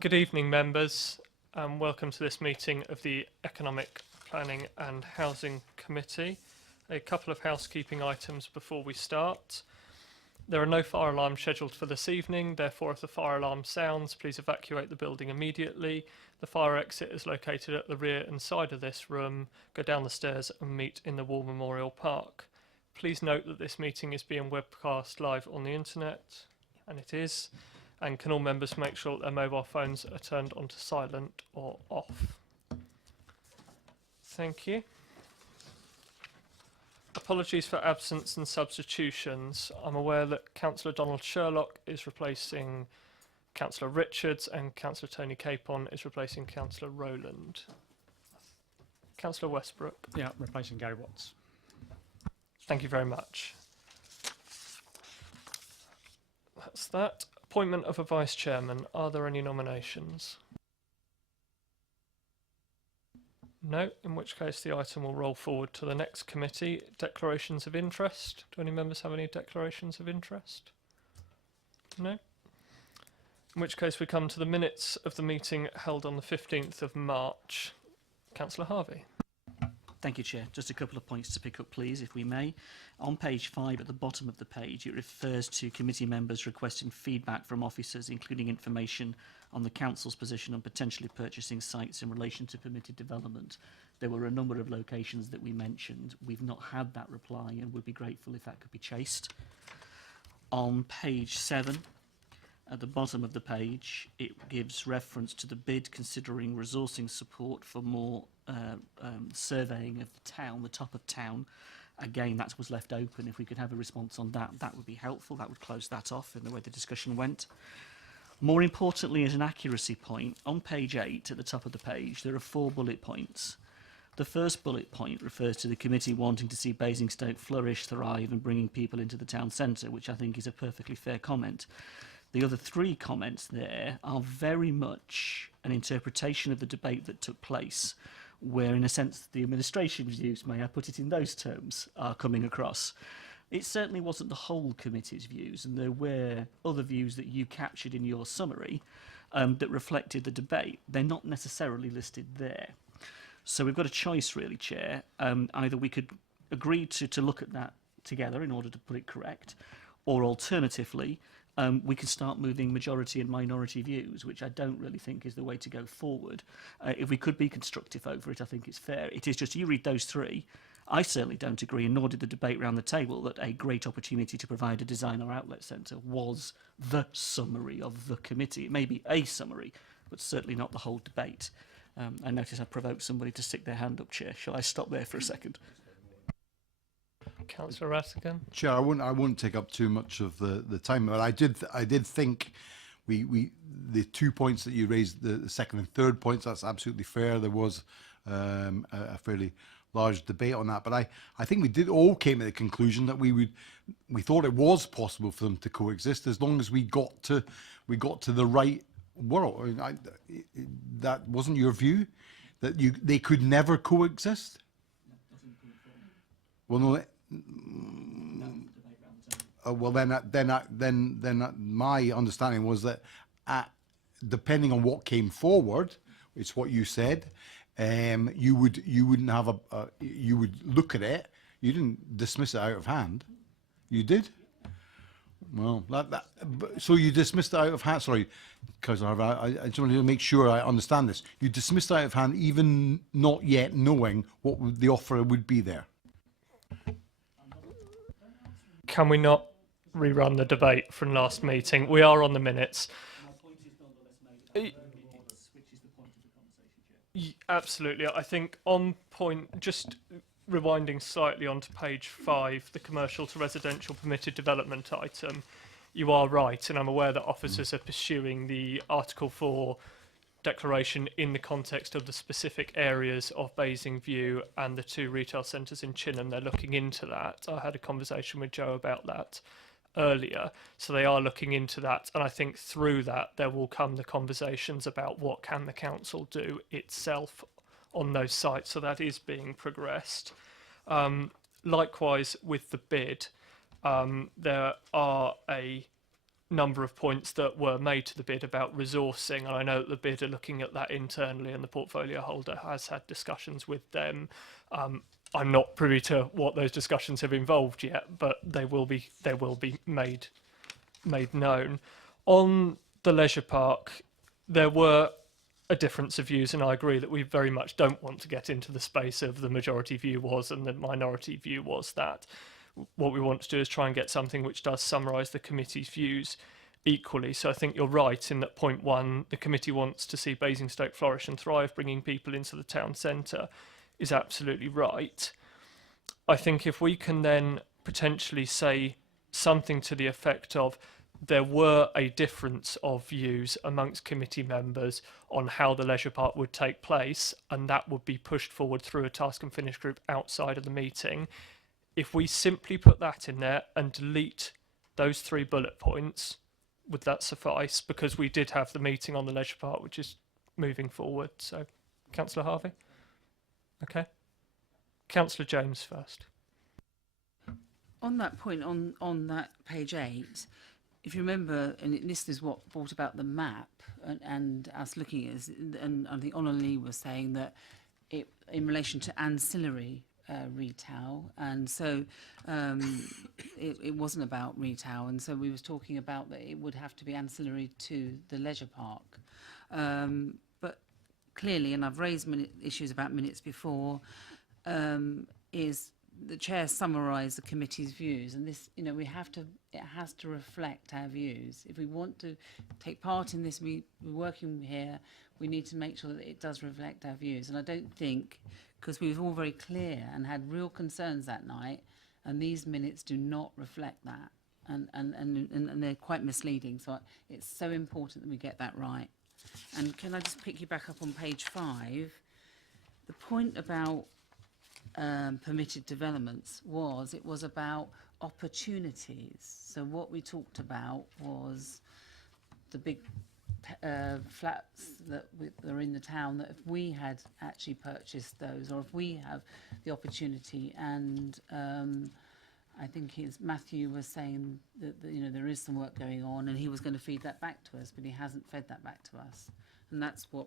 Good evening, members, and welcome to this meeting of the Economic Planning and Housing Committee. A couple of housekeeping items before we start. There are no fire alarms scheduled for this evening, therefore if the fire alarm sounds, please evacuate the building immediately. The fire exit is located at the rear and side of this room. Go down the stairs and meet in the War Memorial Park. Please note that this meeting is being webcast live on the internet, and it is. And can all members make sure that their mobile phones are turned onto silent or off? Thank you. Apologies for absence and substitutions. I'm aware that Councillor Donald Sherlock is replacing Councillor Richards and Councillor Tony Capon is replacing Councillor Rowland. Councillor Westbrook. Yeah, replacing Gary Watts. Thank you very much. That's that. Appointment of a Vice Chairman. Are there any nominations? No, in which case the item will roll forward to the next committee. Declarations of interest. Do any members have any declarations of interest? No? In which case we come to the minutes of the meeting held on the 15th of March. Councillor Harvey. Thank you, Chair. Just a couple of points to pick up, please, if we may. On page 5, at the bottom of the page, it refers to committee members requesting feedback from officers, including information on the Council's position on potentially purchasing sites in relation to permitted development. There were a number of locations that we mentioned. We've not had that reply and would be grateful if that could be chased. On page 7, at the bottom of the page, it gives reference to the bid considering resourcing support for more surveying of the town, the top of town. Again, that was left open. If we could have a response on that, that would be helpful. That would close that off in the way the discussion went. More importantly, as an accuracy point, on page 8, at the top of the page, there are 4 bullet points. The first bullet point refers to the committee wanting to see Basingstoke flourish, thrive and bringing people into the town centre, which I think is a perfectly fair comment. The other 3 comments there are very much an interpretation of the debate that took place, where in a sense the administration's views, may I put it in those terms, are coming across. It certainly wasn't the whole committee's views, and there were other views that you captured in your summary that reflected the debate. They're not necessarily listed there. So we've got a choice really, Chair. Either we could agree to look at that together in order to put it correct, or alternatively, we can start moving majority and minority views, which I don't really think is the way to go forward. If we could be constructive over it, I think it's fair. It is just you read those 3. I certainly don't agree, and nor did the debate around the table, that a great opportunity to provide a design or outlet centre was the summary of the committee. It may be a summary, but certainly not the whole debate. I notice I provoked somebody to stick their hand up, Chair. Shall I stop there for a second? Councillor Rattigan. Chair, I won't take up too much of the time, but I did think we the 2 points that you raised, the second and third points, that's absolutely fair. There was a fairly large debate on that, but I think we did all came to the conclusion that we thought it was possible for them to coexist as long as we got to the right world. That wasn't your view, that they could never coexist. Well, no. Well, then my understanding was that depending on what came forward, it's what you said. You wouldn't have you would look at it. You didn't dismiss it out of hand. You did. Well, so you dismissed it out of hand. Sorry, because I just wanted to make sure I understand this. You dismissed it out of hand, even not yet knowing what the offer would be there. Can we not rerun the debate from last meeting? We are on the minutes. Absolutely. I think on point, just rewinding slightly onto page 5, the commercial to residential permitted development item, you are right, and I'm aware that officers are pursuing the Article 4 declaration in the context of the specific areas of Basingview and the 2 retail centres in Chinham. They're looking into that. I had a conversation with Joe about that earlier, so they are looking into that, and I think through that there will come the conversations about what can the council do itself on those sites, so that is being progressed. Likewise with the bid, there are a number of points that were made to the bid about resourcing, and I know that the bid are looking at that internally, and the portfolio holder has had discussions with them. I'm not privy to what those discussions have involved yet, but they will be made known. On the leisure park, there were a difference of views, and I agree that we very much don't want to get into the space of the majority view was and the minority view was that. What we want to do is try and get something which does summarise the committee's views equally. So I think you're right in that point one, the committee wants to see Basingstoke flourish and thrive, bringing people into the town centre is absolutely right. I think if we can then potentially say something to the effect of there were a difference of views amongst committee members on how the leisure park would take place, and that would be pushed forward through a task and finish group outside of the meeting. If we simply put that in there and delete those 3 bullet points, would that suffice? Because we did have the meeting on the leisure park, which is moving forward. So, Councillor Harvey? Okay. Councillor James first. On that point, on that page 8, if you remember, and this is what brought about the map and us looking at it, and I think Honor Lee was saying that it, in relation to ancillary retail, and so it wasn't about retail, and so we was talking about that it would have to be ancillary to the leisure park. But clearly, and I've raised issues about minutes before, is the chair summarised the committee's views, and this, you know, it has to reflect our views. If we want to take part in this, we're working here, we need to make sure that it does reflect our views. And I don't think, because we were all very clear and had real concerns that night, and these minutes do not reflect that, and they're quite misleading. So it's so important that we get that right. And can I just pick you back up on page 5? The point about permitted developments was about opportunities. So what we talked about was the big flats that are in the town, that if we had actually purchased those, or if we have the opportunity, and I think Matthew was saying that, you know, there is some work going on, and he was going to feed that back to us, but he hasn't fed that back to us, and that's what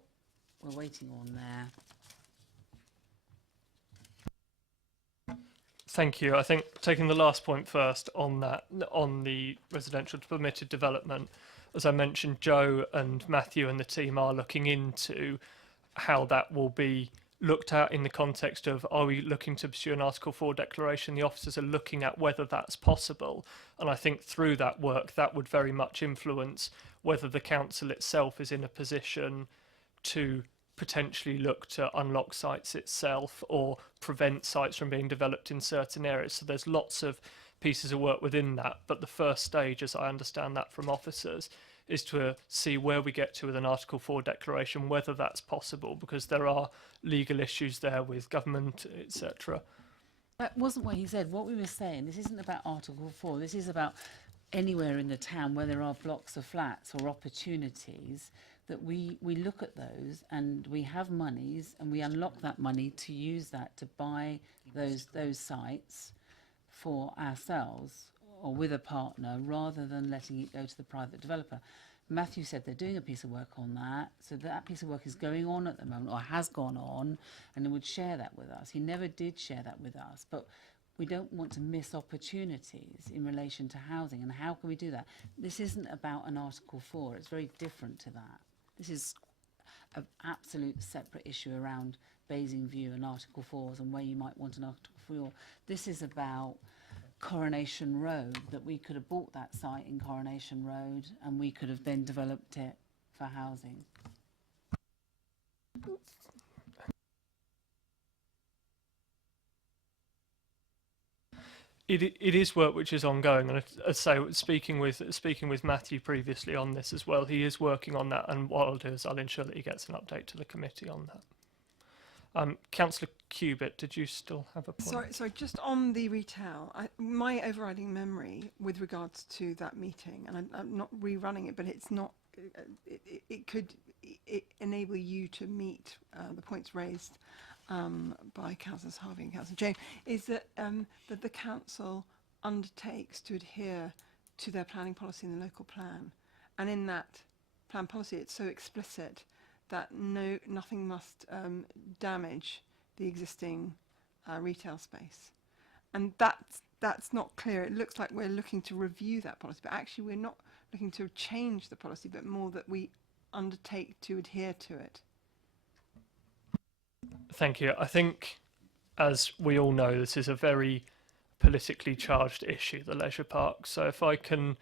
we're waiting on there. Thank you. I think taking the last point first on that, on the residential permitted development, as I mentioned, Joe and Matthew and the team are looking into how that will be looked at in the context of, are we looking to pursue an Article 4 declaration? The officers are looking at whether that's possible. And I think through that work, that would very much influence whether the council itself is in a position to potentially look to unlock sites itself or prevent sites from being developed in certain areas. So there's lots of pieces of work within that, but the first stage, as I understand that from officers, is to see where we get to with an Article 4 declaration, whether that's possible, because there are legal issues there with government, etc. That wasn't what he said. What we were saying, this isn't about Article 4, this is about anywhere in the town where there are blocks of flats or opportunities, that we look at those and we have monies and we unlock that money to use that to buy those sites for ourselves or with a partner, rather than letting it go to the private developer. Matthew said they're doing a piece of work on that, so that piece of work is going on at the moment, or has gone on, and they would share that with us. He never did share that with us, but we don't want to miss opportunities in relation to housing, and how can we do that? This isn't about an Article 4, it's very different to that. This is an absolute separate issue around Basing View and Article 4s and where you might want an Article 4. This is about Coronation Road, that we could have bought that site in Coronation Road and we could have then developed it for housing. It is work which is ongoing, and as I say, speaking with Matthew previously on this as well, he is working on that, and what I'll do is I'll ensure that he gets an update to the committee on that. Councillor Cubitt, did you still have a point? Sorry, just on the retail, my overriding memory with regards to that meeting, and I'm not rerunning it, but it's not, it could enable you to meet the points raised by Councillors Harvey and Councillor James, is that that the council undertakes to adhere to their planning policy in the local plan. And in that plan policy, it's so explicit that nothing must damage the existing retail space. And that's not clear. It looks like we're looking to review that policy, but actually we're not looking to change the policy, but more that we undertake to adhere to it. Thank you. I think, as we all know, this is a very politically charged issue, the leisure park. So if I can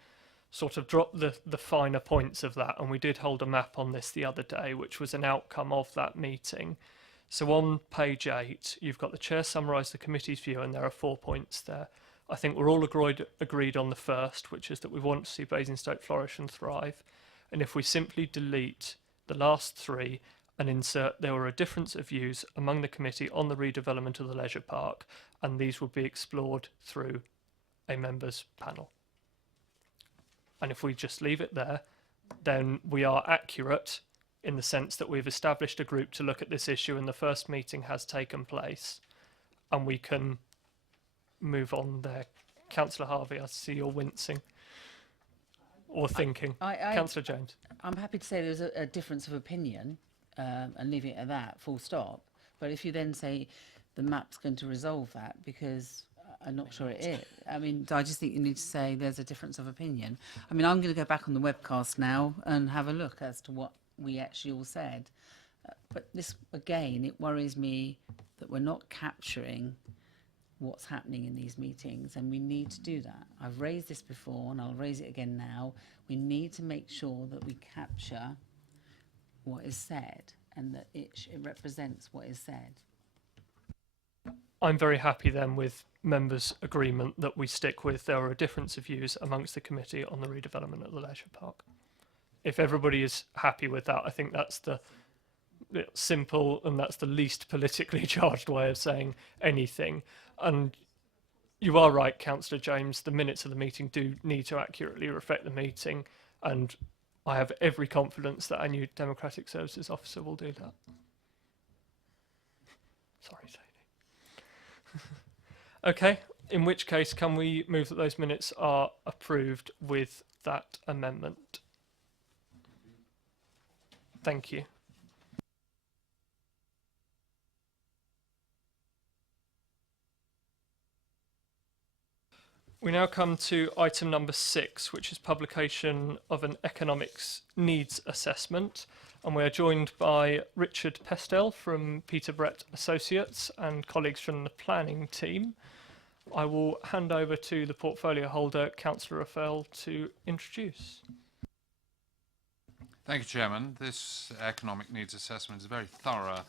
sort of drop the finer points of that, and we did hold a map on this the other day, which was an outcome of that meeting. So on page 8, you've got the chair summarise the committee's view, and there are 4 points there. I think we're all agreed on the first, which is that we want to see Basingstoke flourish and thrive. And if we simply delete the last 3 and insert there were a difference of views among the committee on the redevelopment of the leisure park, and these would be explored through a members panel. And if we just leave it there, then we are accurate in the sense that we've established a group to look at this issue and the first meeting has taken place, and we can move on there. Councillor Harvey, I see you're wincing or thinking. Councillor James. I'm happy to say there's a difference of opinion and leave it at that, full stop. But if you then say the map's going to resolve that, because I'm not sure it is. I mean, I just think you need to say there's a difference of opinion. I mean, I'm going to go back on the webcast now and have a look as to what we actually all said. But this, again, it worries me that we're not capturing what's happening in these meetings, and we need to do that. I've raised this before and I'll raise it again now. We need to make sure that we capture what is said and that it represents what is said. I'm very happy then with members' agreement that we stick with there are a difference of views amongst the committee on the redevelopment of the leisure park. If everybody is happy with that, I think that's the simple and that's the least politically charged way of saying anything. And you are right, Councillor James, the minutes of the meeting do need to accurately reflect the meeting, and I have every confidence that our new Democratic Services Officer will do that. Sorry, Sadie. Okay, in which case can we move that those minutes are approved with that amendment? Thank you. We now come to item number 6, which is publication of an economics needs assessment. And we are joined by Richard Pestel from Peter Brett Associates and colleagues from the planning team. I will hand over to the portfolio holder, Councillor Raphael, to introduce. Thank you, Chairman. This economic needs assessment is a very thorough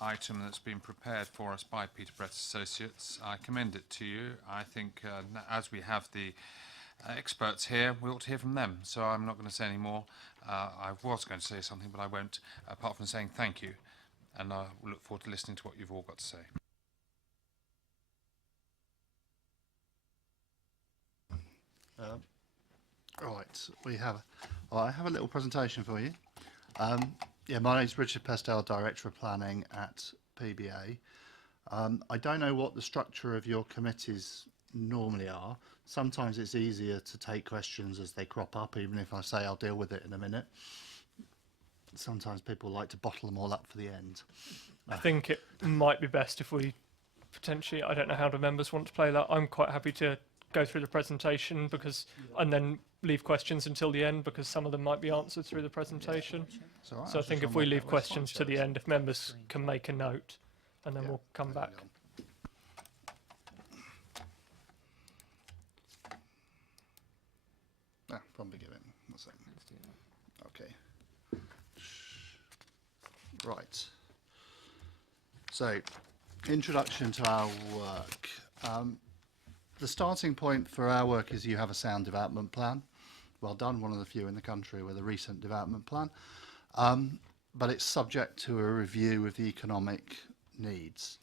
item that's been prepared for us by Peter Brett Associates. I commend it to you. I think as we have the experts here, we ought to hear from them. So I'm not going to say any more. I was going to say something, but I won't, apart from saying thank you. And I look forward to listening to what you've all got to say. Right, I have a little presentation for you. Yeah, my name's Richard Pestel, Director of Planning at PBA. I don't know what the structure of your committees normally are. Sometimes it's easier to take questions as they crop up, even if I say I'll deal with it in a minute. Sometimes people like to bottle them all up for the end. I think it might be best if we potentially, I don't know how the members want to play that. I'm quite happy to go through the presentation and then leave questions until the end, because some of them might be answered through the presentation. Right, So I think if we leave questions to the end, if members can make a note, and then we'll come back. From beginning. Okay. Right. So, introduction to our work. The starting point for our work is you have a sound development plan. Well done, one of the few in the country with a recent development plan. But it's subject to a review of the economic needs.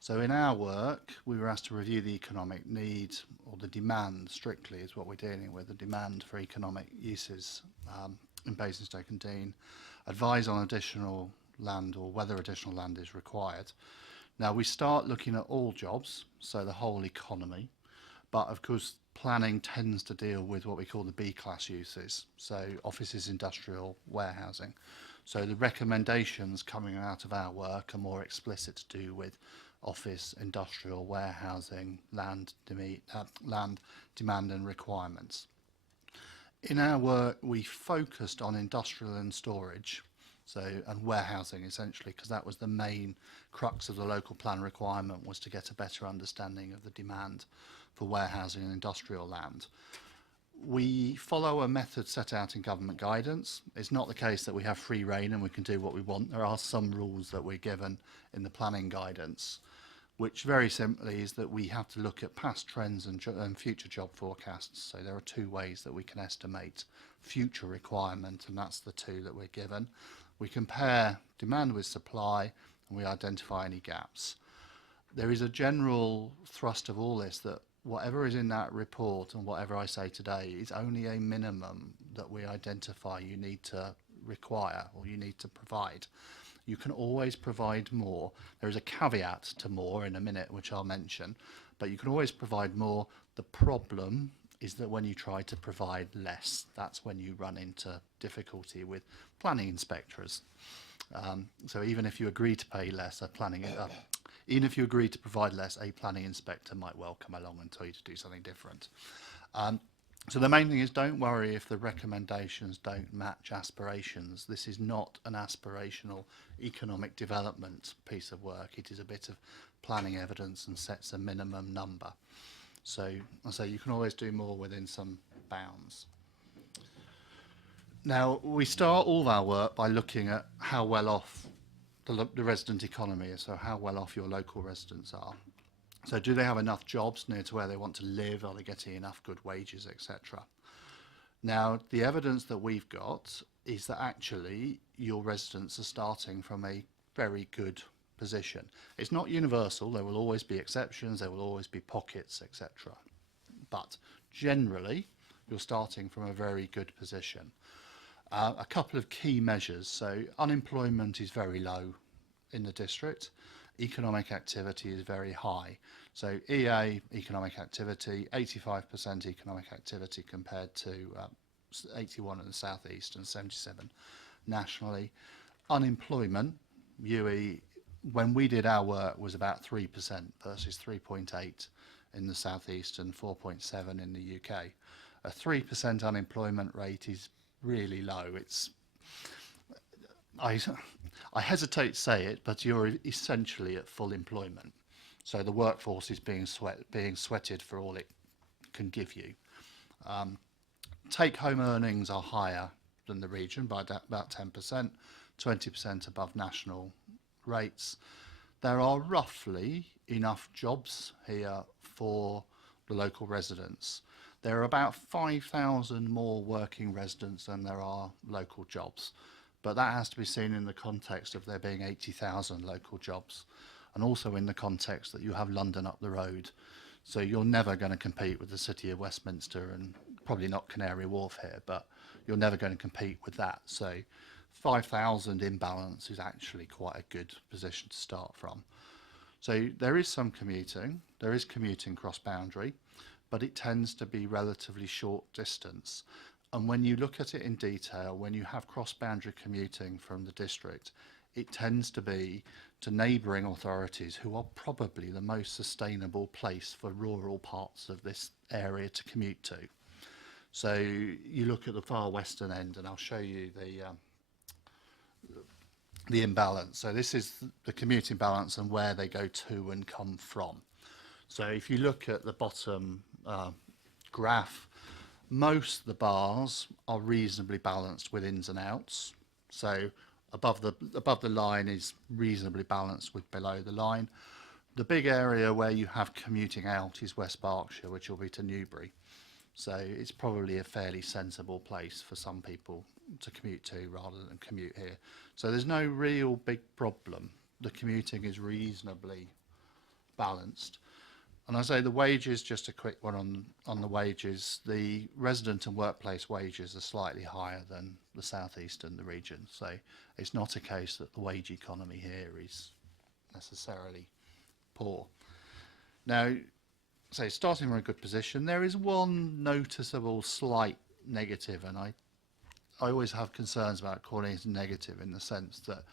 So in our work, we were asked to review the economic need, or the demand strictly is what we're dealing with, the demand for economic uses in Basingstoke and Deane, advise on additional land or whether additional land is required. Now we start looking at all jobs, so the whole economy, but of course planning tends to deal with what we call the B-class uses, so offices, industrial, warehousing. So the recommendations coming out of our work are more explicit to do with office, industrial, warehousing, land demand and requirements. In our work, we focused on industrial and storage, and warehousing essentially, because that was the main crux of the local plan requirement, was to get a better understanding of the demand for warehousing and industrial land. We follow a method set out in government guidance. It's not the case that we have free rein and we can do what we want. There are some rules that we're given in the planning guidance, which very simply is that we have to look at past trends and future job forecasts. So there are two ways that we can estimate future requirement, and that's the two that we're given. We compare demand with supply and we identify any gaps. There is a general thrust of all this that whatever is in that report and whatever I say today is only a minimum that we identify you need to require or you need to provide. You can always provide more. There is a caveat to more in a minute, which I'll mention, but you can always provide more. The problem is that when you try to provide less, that's when you run into difficulty with planning inspectors. So even if you agree to pay less, even if you agree to provide less, a planning inspector might well come along and tell you to do something different. So the main thing is, don't worry if the recommendations don't match aspirations. This is not an aspirational economic development piece of work. It is a bit of planning evidence and sets a minimum number. So I say you can always do more within some bounds. Now, we start all of our work by looking at how well off the resident economy is, so how well off your local residents are. So do they have enough jobs near to where they want to live? Are they getting enough good wages, etc.? Now, the evidence that we've got is that actually your residents are starting from a very good position. It's not universal. There will always be exceptions. There will always be pockets, etc. But generally, you're starting from a very good position. A couple of key measures. So unemployment is very low in the district. Economic activity is very high. So EA, economic activity, 85% economic activity compared to 81 in the southeast and 77 nationally. Unemployment, UE, when we did our work, was about 3% versus 3.8 in the southeast and 4.7 in the UK. A 3% unemployment rate is really low. It's I hesitate to say it, but you're essentially at full employment. So the workforce is being sweated for all it can give you. Take-home earnings are higher than the region by about 10%, 20% above national rates. There are roughly enough jobs here for the local residents. There are about 5,000 more working residents than there are local jobs. But that has to be seen in the context of there being 80,000 local jobs, and also in the context that you have London up the road. So you're never going to compete with the City of Westminster, and probably not Canary Wharf here, but you're never going to compete with that. So 5,000 imbalance is actually quite a good position to start from. So there is some commuting. There is commuting cross-boundary, but it tends to be relatively short distance. And when you look at it in detail, when you have cross-boundary commuting from the district, it tends to be to neighbouring authorities who are probably the most sustainable place for rural parts of this area to commute to. So you look at the far western end, and I'll show you the imbalance. So this is the commuting balance and where they go to and come from. So if you look at the bottom graph, most of the bars are reasonably balanced with ins and outs. So above the line is reasonably balanced with below the line. The big area where you have commuting out is West Berkshire, which will be to Newbury. So it's probably a fairly sensible place for some people to commute to rather than commute here. So there's no real big problem. The commuting is reasonably balanced. And I say the wages, just a quick one on the wages, the resident and workplace wages are slightly higher than the southeast and the region. So it's not a case that the wage economy here is necessarily poor. Now, so starting from a good position, there is one noticeable slight negative, and I always have concerns about calling it negative in the sense that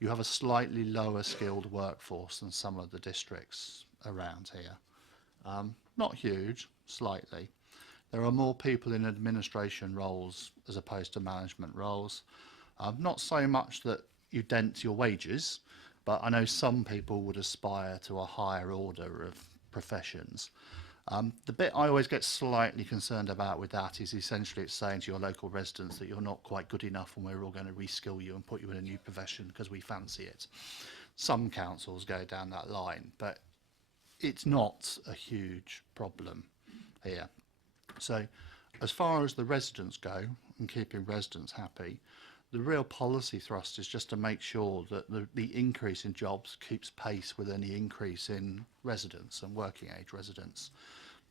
you have a slightly lower skilled workforce than some of the districts around here. Not huge, slightly. There are more people in administration roles as opposed to management roles. Not so much that you dent your wages, but I know some people would aspire to a higher order of professions. The bit I always get slightly concerned about with that is essentially it's saying to your local residents that you're not quite good enough and we're all going to reskill you and put you in a new profession because we fancy it. Some councils go down that line, but it's not a huge problem here. So as far as the residents go and keeping residents happy, the real policy thrust is just to make sure that the increase in jobs keeps pace with any increase in residents and working age residents.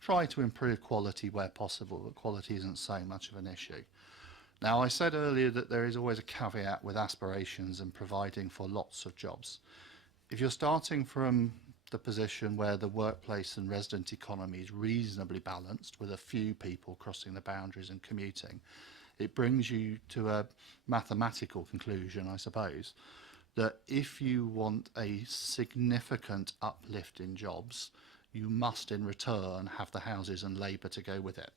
Try to improve quality where possible, but quality isn't so much of an issue. Now, I said earlier that there is always a caveat with aspirations and providing for lots of jobs. If you're starting from the position where the workplace and resident economy is reasonably balanced with a few people crossing the boundaries and commuting, it brings you to a mathematical conclusion, I suppose, that if you want a significant uplift in jobs, you must in return have the houses and labour to go with it.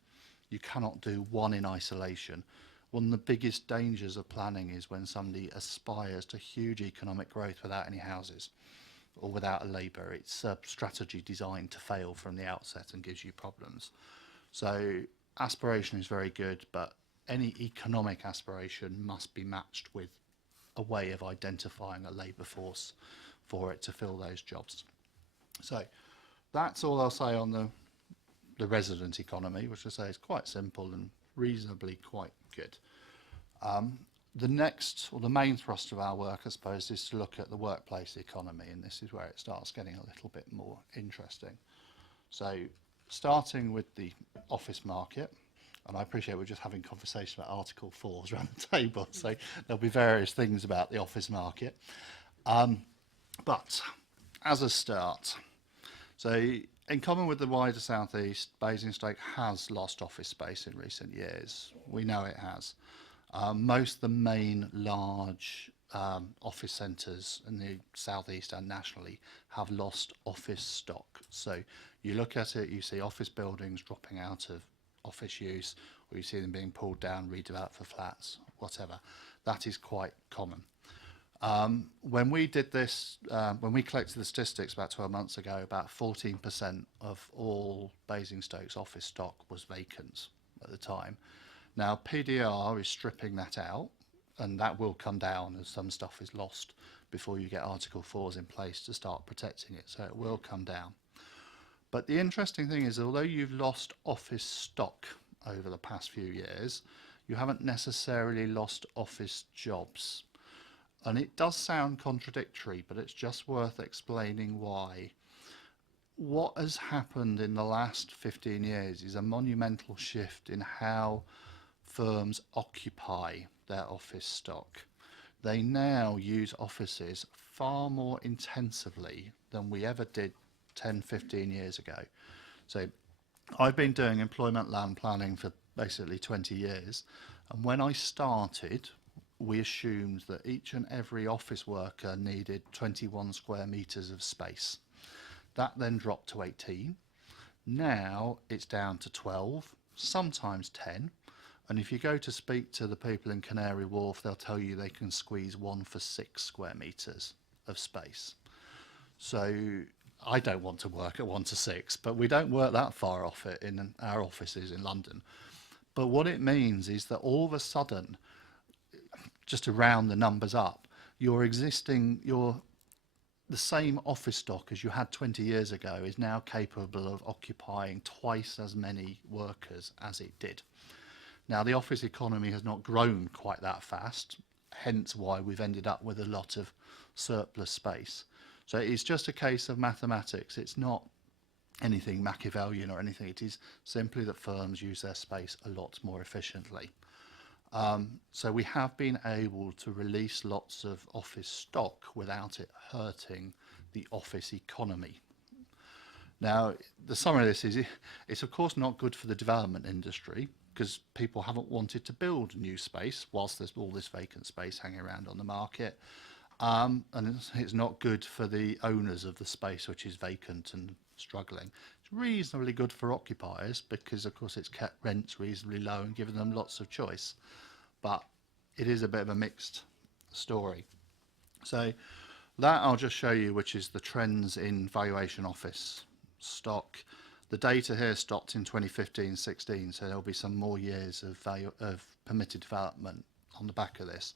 You cannot do one in isolation. One of the biggest dangers of planning is when somebody aspires to huge economic growth without any houses or without a labour. It's a strategy designed to fail from the outset and gives you problems. So aspiration is very good, but any economic aspiration must be matched with a way of identifying a labour force for it to fill those jobs. So that's all I'll say on the resident economy, which I say is quite simple and reasonably quite good. The next, or the main thrust of our work, I suppose, is to look at the workplace economy, and this is where it starts getting a little bit more interesting. So starting with the office market, and I appreciate we're just having conversation about Article 4s around the table, so there'll be various things about the office market. But as a start, so in common with the wider South East, Basingstoke has lost office space in recent years. We know it has. Most of the main large office centres in the South East and nationally have lost office stock. So you look at it, you see office buildings dropping out of office use, or you see them being pulled down, redeveloped for flats, whatever. That is quite common. When we did this, when we collected the statistics about 12 months ago, about 14% of all Basingstoke's office stock was vacant at the time. Now, PDR is stripping that out, and that will come down as some stuff is lost before you get Article 4s in place to start protecting it, so it will come down. But the interesting thing is, although you've lost office stock over the past few years, you haven't necessarily lost office jobs. And it does sound contradictory, but it's just worth explaining why. What has happened in the last 15 years is a monumental shift in how firms occupy their office stock. They now use offices far more intensively than we ever did 10, 15 years ago. So I've been doing employment land planning for basically 20 years. And when I started, we assumed that each and every office worker needed 21 square metres of space. That then dropped to 18. Now it's down to 12, sometimes 10. And if you go to speak to the people in Canary Wharf, they'll tell you they can squeeze 1 for 6 square metres of space. So I don't want to work at 1 to 6, but we don't work that far off it in our offices in London. But what it means is that all of a sudden, just to round the numbers up, the same office stock as you had 20 years ago is now capable of occupying twice as many workers as it did. Now, the office economy has not grown quite that fast, hence why we've ended up with a lot of surplus space. So it's just a case of mathematics. It's not anything Machiavellian or anything. It is simply that firms use their space a lot more efficiently. So we have been able to release lots of office stock without it hurting the office economy. Now, the summary of this is it's of course not good for the development industry because people haven't wanted to build new space whilst there's all this vacant space hanging around on the market. And it's not good for the owners of the space which is vacant and struggling. It's reasonably good for occupiers because of course it's kept rents reasonably low and given them lots of choice. But it is a bit of a mixed story. So that I'll just show you, which is the trends in valuation office stock. The data here stopped in 2015-16, so there'll be some more years of permitted development on the back of this.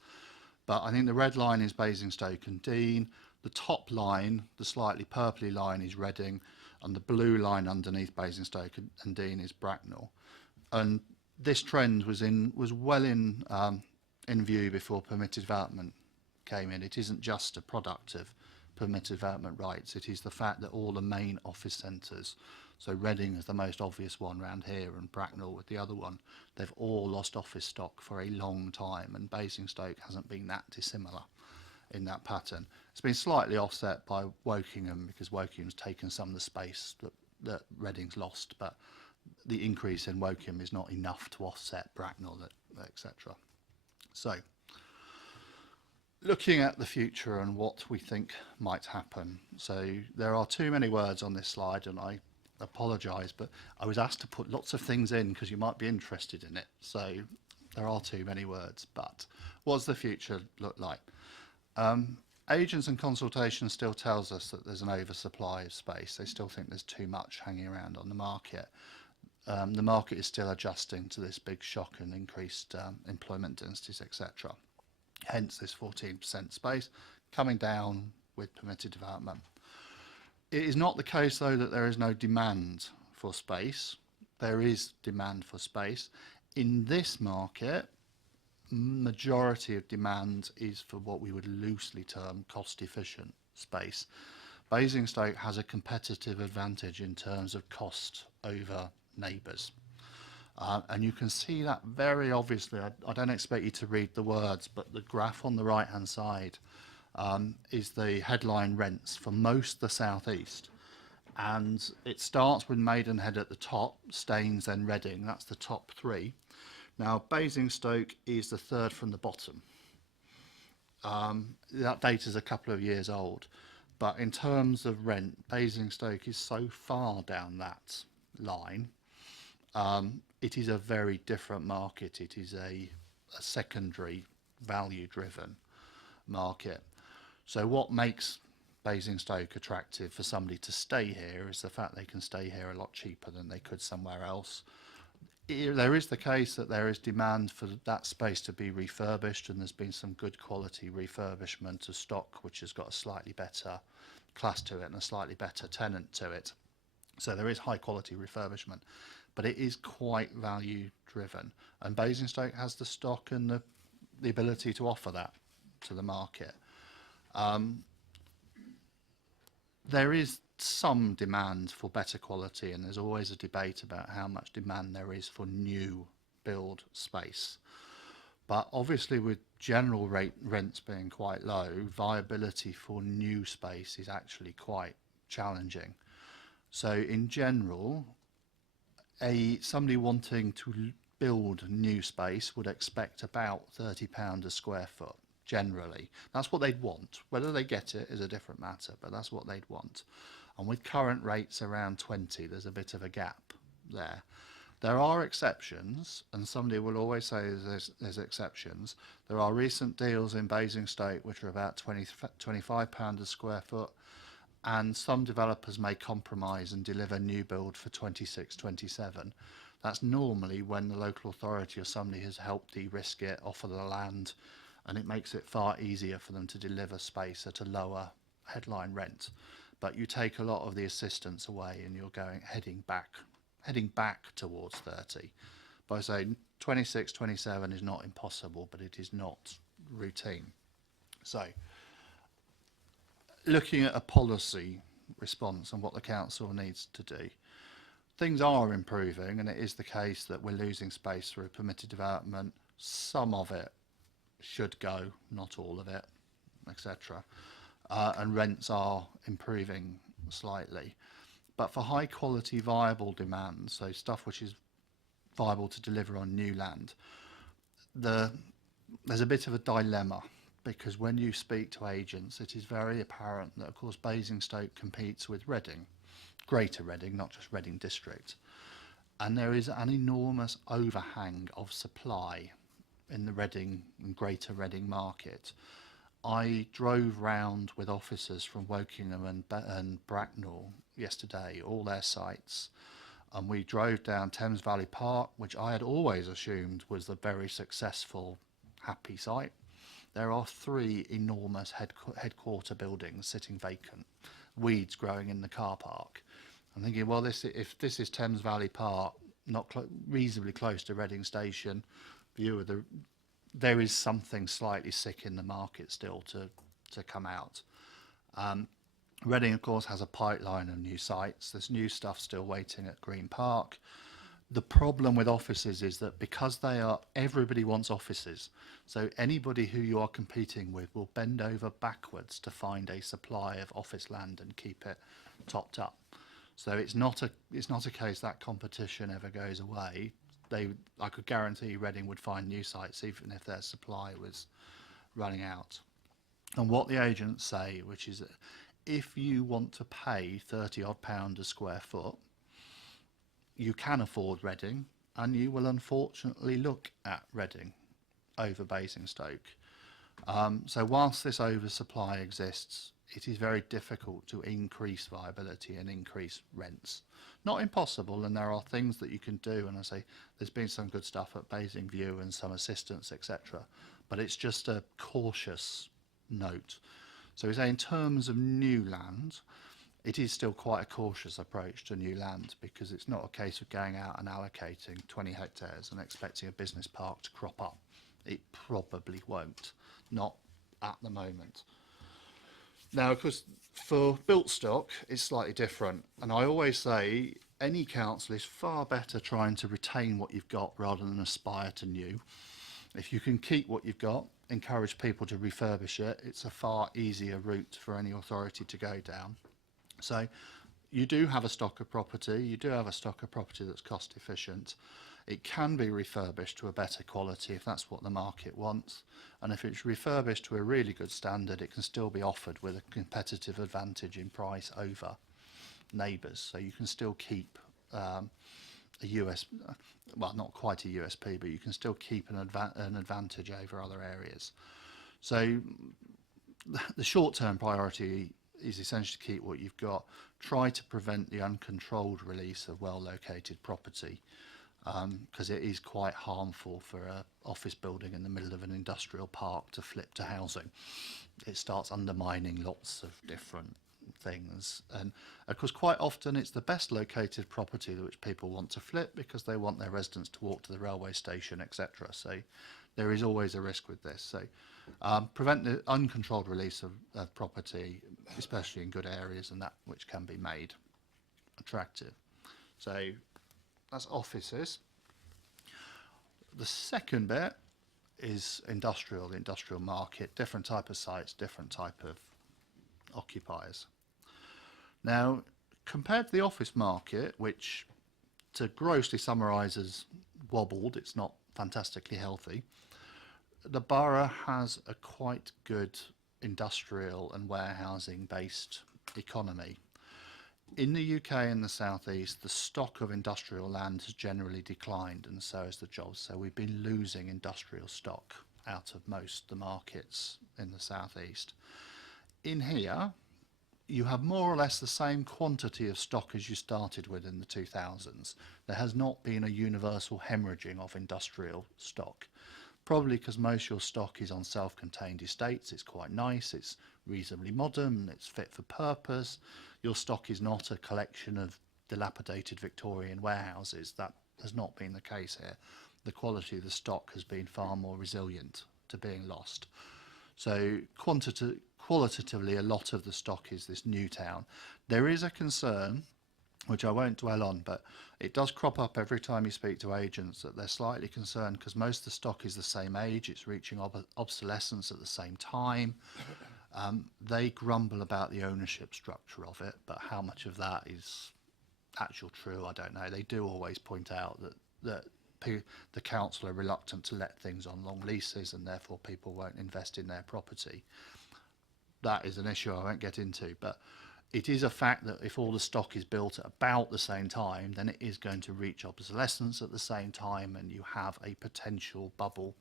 But I think the red line is Basingstoke and Dean. The top line, the slightly purpley line, is Reading, and the blue line underneath Basingstoke and Dean is Bracknell. And this trend was well in view before permitted development came in. It isn't just a product of permitted development rights. It is the fact that all the main office centres, so Reading is the most obvious one around here and Bracknell with the other one, they've all lost office stock for a long time, and Basingstoke hasn't been that dissimilar in that pattern. It's been slightly offset by Wokingham because Wokingham's taken some of the space that Reading's lost, but the increase in Wokingham is not enough to offset Bracknell, etc. So, looking at the future and what we think might happen. So there are too many words on this slide, and I apologise, but I was asked to put lots of things in because you might be interested in it. So there are too many words, but what does the future look like? Agents and consultation still tells us that there's an oversupply of space. They still think there's too much hanging around on the market. The market is still adjusting to this big shock and increased employment densities, etc. Hence this 14% space coming down with permitted development. It is not the case, though, that there is no demand for space. There is demand for space. In this market, majority of demand is for what we would loosely term cost-efficient space. Basingstoke has a competitive advantage in terms of cost over neighbours. And you can see that very obviously. I don't expect you to read the words, but the graph on the right-hand side is the headline rents for most of the southeast. And it starts with Maidenhead at the top, Staines, then Reading. That's the top three. Now, Basingstoke is the third from the bottom. That data is a couple of years old. But in terms of rent, Basingstoke is so far down that line. It is a very different market. It is a secondary value-driven market. So what makes Basingstoke attractive for somebody to stay here is the fact they can stay here a lot cheaper than they could somewhere else. There is the case that there is demand for that space to be refurbished, and there's been some good quality refurbishment of stock which has got a slightly better class to it and a slightly better tenant to it. So there is high quality refurbishment, but it is quite value driven, and Basingstoke has the stock and the ability to offer that to the market. There is some demand for better quality, and there's always a debate about how much demand there is for new build space. But obviously with general rents being quite low, viability for new space is actually quite challenging. So in general, somebody wanting to build new space would expect about £30 a square foot, generally. That's what they'd want. Whether they get it is a different matter, but that's what they'd want. And with current rates around 20, there's a bit of a gap there. There are exceptions, and somebody will always say there's exceptions. There are recent deals in Basingstoke which are about £25 a square foot, and some developers may compromise and deliver new build for 26, 27. That's normally when the local authority or somebody has helped de-risk it, offer the land, and it makes it far easier for them to deliver space at a lower headline rent. But you take a lot of the assistance away and you're heading back towards 30. By saying 26, 27 is not impossible, but it is not routine. So, looking at a policy response and what the council needs to do, things are improving, and it is the case that we're losing space through permitted development. Some of it should go, not all of it, etc. And rents are improving slightly. But for high quality viable demand, so stuff which is viable to deliver on new land, there's a bit of a dilemma, because when you speak to agents, it is very apparent that, of course, Basingstoke competes with Reading, Greater Reading, not just Reading District. And there is an enormous overhang of supply in the Reading and Greater Reading market. I drove round with officers from Wokingham and Bracknell yesterday, all their sites, and we drove down Thames Valley Park, which I had always assumed was a very successful, happy site. There are 3 enormous headquarter buildings sitting vacant, weeds growing in the car park. I'm thinking, well, if this is Thames Valley Park, not reasonably close to Reading Station, view of there is something slightly sick in the market still to come out. Reading, of course, has a pipeline of new sites. There's new stuff still waiting at Green Park. The problem with offices is that because everybody wants offices, so anybody who you are competing with will bend over backwards to find a supply of office land and keep it topped up. So it's not a case that competition ever goes away. I could guarantee Reading would find new sites even if their supply was running out. And what the agents say, which is that if you want to pay £30 odd a square foot, you can afford Reading, and you will unfortunately look at Reading over Basingstoke. So whilst this oversupply exists, it is very difficult to increase viability and increase rents. Not impossible, and there are things that you can do, and I say there's been some good stuff at Basingview and some assistance, etc. But it's just a cautious note. So we say in terms of new land, it is still quite a cautious approach to new land, because it's not a case of going out and allocating 20 hectares and expecting a business park to crop up. It probably won't, not at the moment. Now, of course, for built stock, it's slightly different. And I always say any council is far better trying to retain what you've got rather than aspire to new. If you can keep what you've got, encourage people to refurbish it, it's a far easier route for any authority to go down. So you do have a stock of property, that's cost efficient. It can be refurbished to a better quality if that's what the market wants. And if it's refurbished to a really good standard, it can still be offered with a competitive advantage in price over neighbours. So you can still keep a well, not quite a USP, but you can still keep an advantage over other areas. So the short-term priority is essentially to keep what you've got. Try to prevent the uncontrolled release of well-located property, because it is quite harmful for an office building in the middle of an industrial park to flip to housing. It starts undermining lots of different things, and of course quite often it's the best located property which people want to flip because they want their residents to walk to the railway station, etc. So there is always a risk with this. So prevent the uncontrolled release of property, especially in good areas and that which can be made attractive. So that's offices. The second bit is industrial, the industrial market, different type of sites, different type of occupiers. Now, compared to the office market, which to grossly summarise as wobbled, it's not fantastically healthy, the borough has a quite good industrial and warehousing based economy. In the UK and the South East, the stock of industrial land has generally declined, and so has the jobs. So we've been losing industrial stock out of most of the markets in the South East. In here, you have more or less the same quantity of stock as you started with in the 2000s. There has not been a universal hemorrhaging of industrial stock. Probably because most of your stock is on self-contained estates. It's quite nice, it's reasonably modern, it's fit for purpose. Your stock is not a collection of dilapidated Victorian warehouses. That has not been the case here. The quality of the stock has been far more resilient to being lost. So qualitatively, a lot of the stock is this new town. There is a concern, which I won't dwell on, but it does crop up every time you speak to agents, that they're slightly concerned because most of the stock is the same age, it's reaching obsolescence at the same time. They grumble about the ownership structure of it, but how much of that is actual true, I don't know. They do always point out that the council are reluctant to let things on long leases, and therefore people won't invest in their property. That is an issue I won't get into, but it is a fact that if all the stock is built at about the same time, then it is going to reach obsolescence at the same time, and you have a potential bubble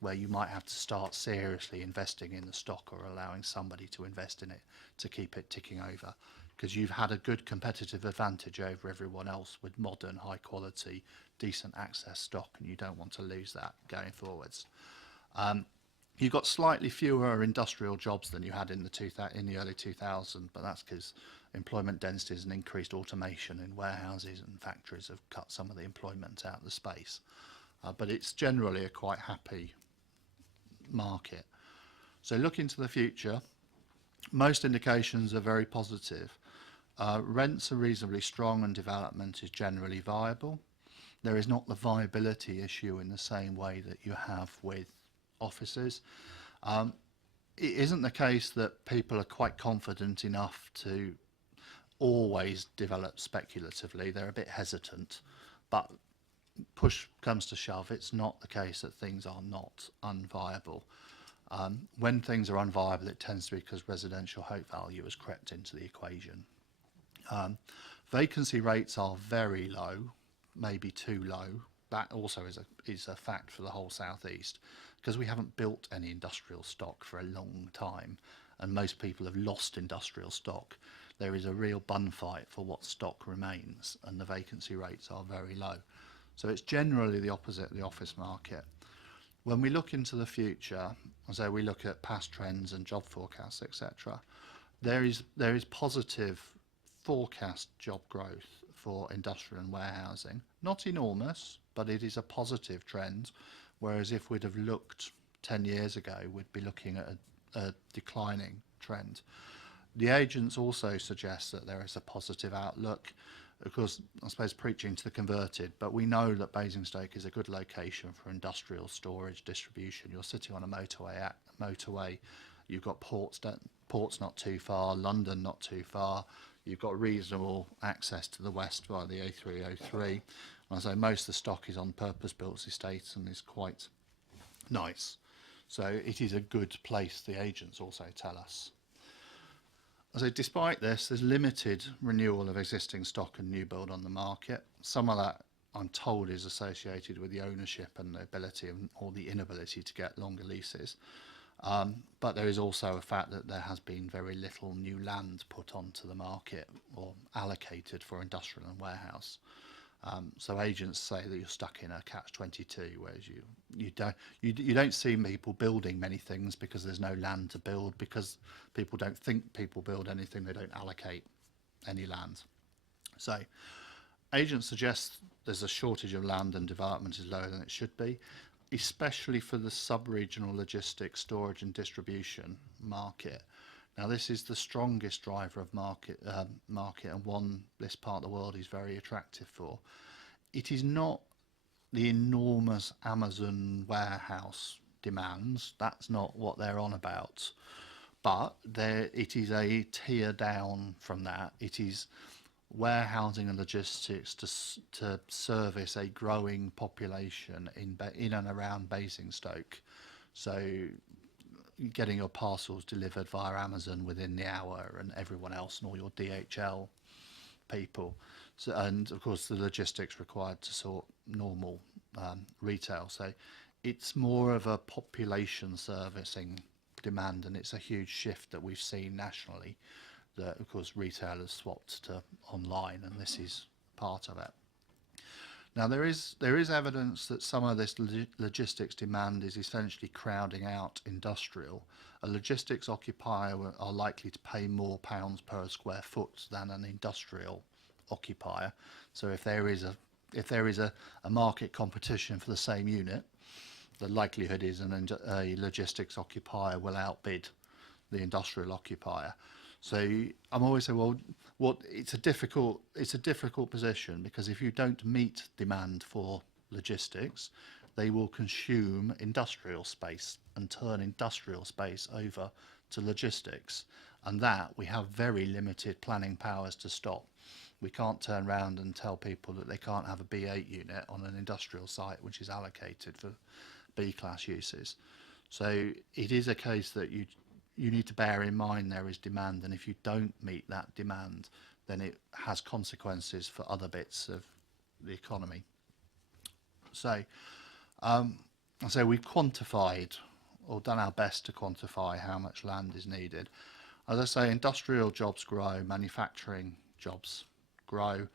where you might have to start seriously investing in the stock or allowing somebody to invest in it to keep it ticking over, because you've had a good competitive advantage over everyone else with modern, high quality, decent access stock, and you don't want to lose that going forwards. You've got slightly fewer industrial jobs than you had in the early 2000s, but that's because employment densities and increased automation in warehouses and factories have cut some of the employment out of the space. But it's generally a quite happy market. So looking to the future, most indications are very positive. Rents are reasonably strong and development is generally viable. There is not the viability issue in the same way that you have with offices. It isn't the case that people are quite confident enough to always develop speculatively. They're a bit hesitant, but push comes to shove, it's not the case that things are not unviable. When things are unviable, it tends to be because residential hope value has crept into the equation. Vacancy rates are very low, maybe too low. That also is a fact for the whole southeast, because we haven't built any industrial stock for a long time, and most people have lost industrial stock. There is a real bun fight for what stock remains, and the vacancy rates are very low. So it's generally the opposite of the office market. When we look into the future, so we look at past trends and job forecasts, etc., there is positive forecast job growth for industrial and warehousing. Not enormous, but it is a positive trend, whereas if we'd have looked 10 years ago, we'd be looking at a declining trend. The agents also suggest that there is a positive outlook. Of course, I suppose preaching to the converted, but we know that Basingstoke is a good location for industrial storage distribution. You're sitting on a motorway. You've got ports not too far, London not too far. You've got reasonable access to the west via the A303. And so most of the stock is on purpose-built estates and is quite nice. So it is a good place, the agents also tell us. So despite this, there's limited renewal of existing stock and new build on the market. Some of that, I'm told, is associated with the ownership and the ability or the inability to get longer leases. But there is also a fact that there has been very little new land put onto the market or allocated for industrial and warehouse. So agents say that you're stuck in a catch-22, whereas you don't see people building many things because there's no land to build, because people don't think people build anything, they don't allocate any land. So agents suggest there's a shortage of land and development is lower than it should be, especially for the sub-regional logistics, storage and distribution market. Now, this is the strongest driver of market and one this part of the world is very attractive for. It is not the enormous Amazon warehouse demands. That's not what they're on about. But it is a tier down from that. It is warehousing and logistics to service a growing population in and around Basingstoke. So getting your parcels delivered via Amazon within the hour, and everyone else and all your DHL people. So, and of course the logistics required to sort normal retail. So it's more of a population servicing demand, and it's a huge shift that we've seen nationally, that of course retailers swapped to online, and this is part of it. Now, there is evidence that some of this logistics demand is essentially crowding out industrial. A logistics occupier are likely to pay more pounds per square foot than an industrial occupier. So if there is a market competition for the same unit, the likelihood is a logistics occupier will outbid the industrial occupier. So I'm always saying, well, it's a difficult position, because if you don't meet demand for logistics, they will consume industrial space and turn industrial space over to logistics. and that we have very limited planning powers to stop. We can't turn around and tell people that they can't have a B8 unit on an industrial site which is allocated for B-class uses. So it is a case that you need to bear in mind there is demand, and if you don't meet that demand, then it has consequences for other bits of the economy. So, we've quantified, or done our best to quantify how much land is needed. As I say, industrial jobs grow, manufacturing jobs grow,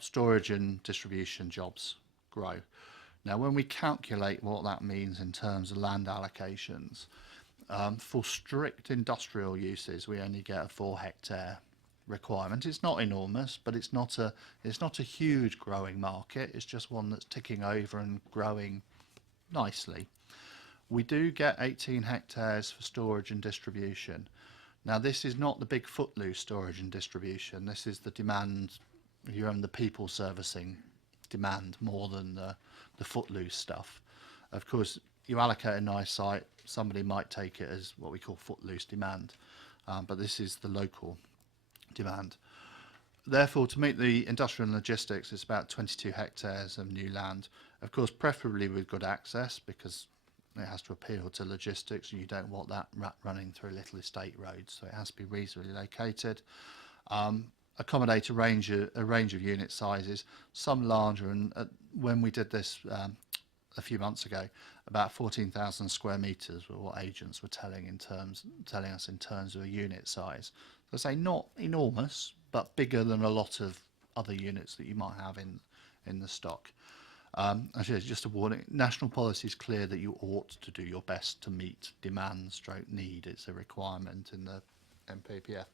storage and distribution jobs grow. Now, when we calculate what that means in terms of land allocations, for strict industrial uses, we only get a 4 hectare requirement. It's not enormous, but it's not a huge growing market. It's just one that's ticking over and growing nicely. We do get 18 hectares for storage and distribution. Now, this is not the big footloose storage and distribution. This is the demand, the people servicing demand more than the footloose stuff. Of course, you allocate a nice site, somebody might take it as what we call footloose demand, but this is the local demand. Therefore, to meet the industrial and logistics, it's about 22 hectares of new land. Of course, preferably with good access, because it has to appeal to logistics, and you don't want that running through little estate roads, so it has to be reasonably located. Accommodate a range of unit sizes, some larger, and when we did this a few months ago, about 14,000 square metres were what agents were telling us in terms of a unit size. So I say not enormous, but bigger than a lot of other units that you might have in the stock. Actually, just a warning, national policy is clear that you ought to do your best to meet demand / need. It's a requirement in the MPPF.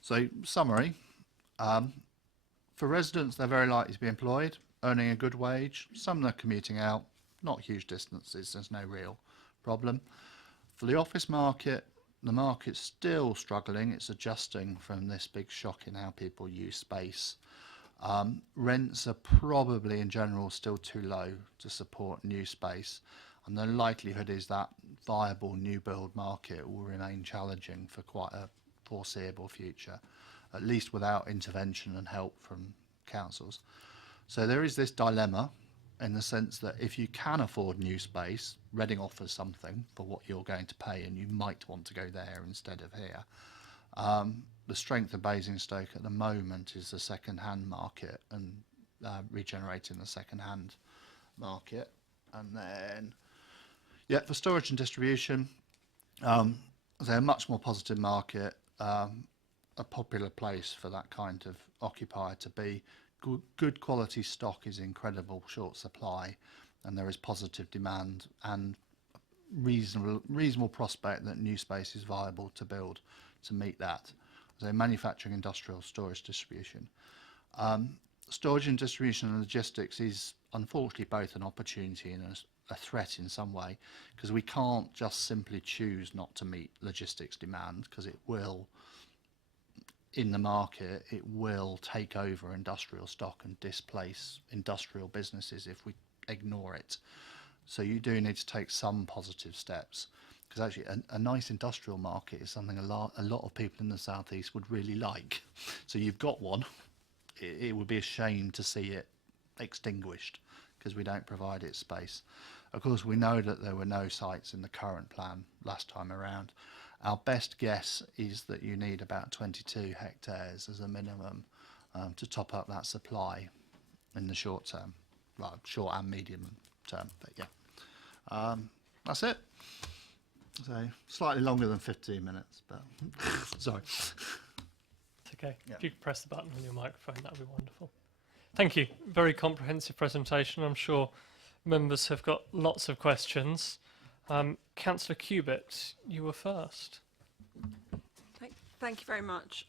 So, summary, for residents, they're very likely to be employed, earning a good wage. Some are commuting out, not huge distances, there's no real problem. For the office market, the market's still struggling. It's adjusting from this big shock in how people use space. Rents are probably in general still too low to support new space, and the likelihood is that viable new build market will remain challenging for quite a foreseeable future, at least without intervention and help from councils. So there is this dilemma in the sense that if you can afford new space, Reading offers something for what you're going to pay, and you might want to go there instead of here. The strength of Basingstoke at the moment is the second-hand market and regenerating the second-hand market. And then, yeah, for storage and distribution, they're a much more positive market, a popular place for that kind of occupier to be. Good quality stock is incredible short supply, and there is positive demand and reasonable prospect that new space is viable to build to meet that. So manufacturing, industrial, storage, distribution. Storage and distribution and logistics is unfortunately both an opportunity and a threat in some way, because we can't just simply choose not to meet logistics demand, because it will, in the market, it will take over industrial stock and displace industrial businesses if we ignore it. So you do need to take some positive steps, because actually a nice industrial market is something a lot of people in the southeast would really like. So you've got one. It would be a shame to see it extinguished because we don't provide it space. Of course, we know that there were no sites in the current plan last time around. Our best guess is that you need about 22 hectares as a minimum to top up that supply in the short term, well, short and medium term, but yeah. That's it. So slightly longer than 15 minutes, but sorry. It's okay. Yeah. If you could press the button on your microphone, that would be wonderful. Thank you. Very comprehensive presentation. I'm sure members have got lots of questions. Councillor Cubitt, you were first. Thank you very much.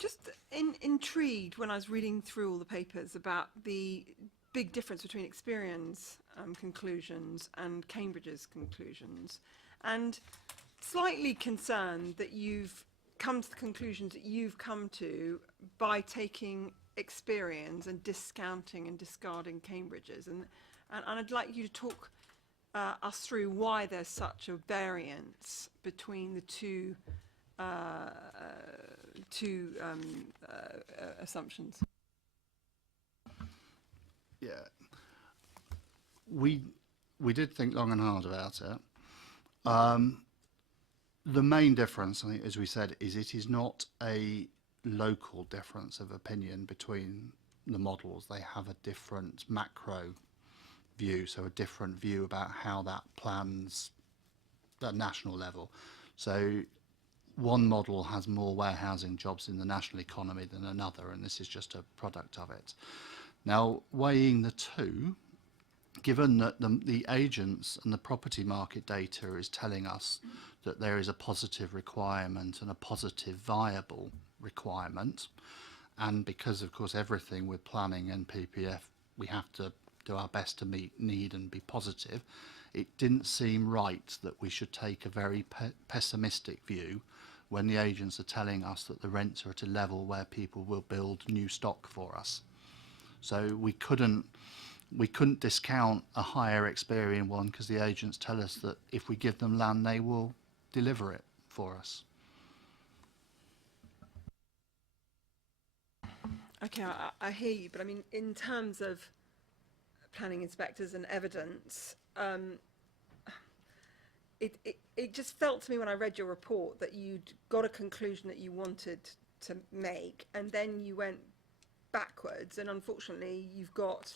Just intrigued when I was reading through all the papers about the big difference between Experian's conclusions and Cambridge's conclusions, and slightly concerned that you've come to the conclusions that you've come to by taking Experian's and discounting and discarding Cambridge's, and I'd like you to talk us through why there's such a variance between the two assumptions. Yeah, we did think long and hard about it. The main difference, I think, as we said, is it is not a local difference of opinion between the models. They have a different macro view, so a different view about how that plans at national level. So one model has more warehousing jobs in the national economy than another, and this is just a product of it. Now, weighing the two, given that the agents and the property market data is telling us that there is a positive requirement and a positive viable requirement, and because, of course, everything with planning and PPF, we have to do our best to meet need and be positive, it didn't seem right that we should take a very pessimistic view when the agents are telling us that the rents are at a level where people will build new stock for us. So we couldn't discount a higher Experian one because the agents tell us that if we give them land, they will deliver it for us. Okay, I hear you, but I mean, in terms of planning inspectors and evidence, it just felt to me when I read your report that you'd got a conclusion that you wanted to make, and then you went backwards, and unfortunately you've got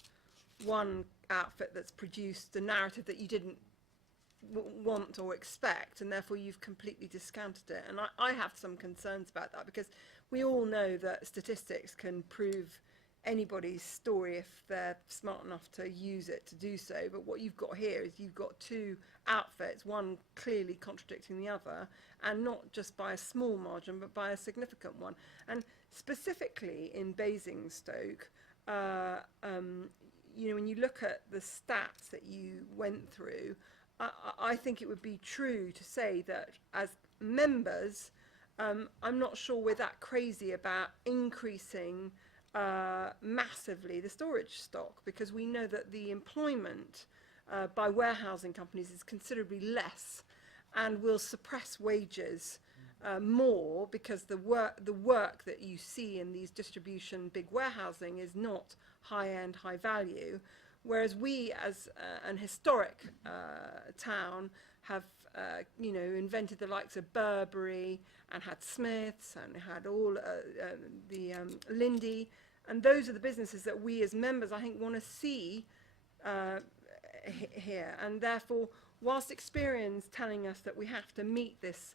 one outfit that's produced the narrative that you didn't want or expect, and therefore you've completely discounted it. And I have some concerns about that, because we all know that statistics can prove anybody's story if they're smart enough to use it to do so. But what you've got here is you've got two outfits, one clearly contradicting the other, and not just by a small margin but by a significant one. And specifically in Basingstoke, you know, when you look at the stats that you went through, I think it would be true to say that as members, I'm not sure we're that crazy about increasing massively the storage stock, because we know that the employment by warehousing companies is considerably less and will suppress wages more, because the work that you see in these distribution big warehousing is not high-end, high value, whereas we as an historic town have you know, invented the likes of Burberry and had Smiths and had all the Lindy, and those are the businesses that we as members, I think, want to see here. And therefore, whilst Experian's telling us that we have to meet this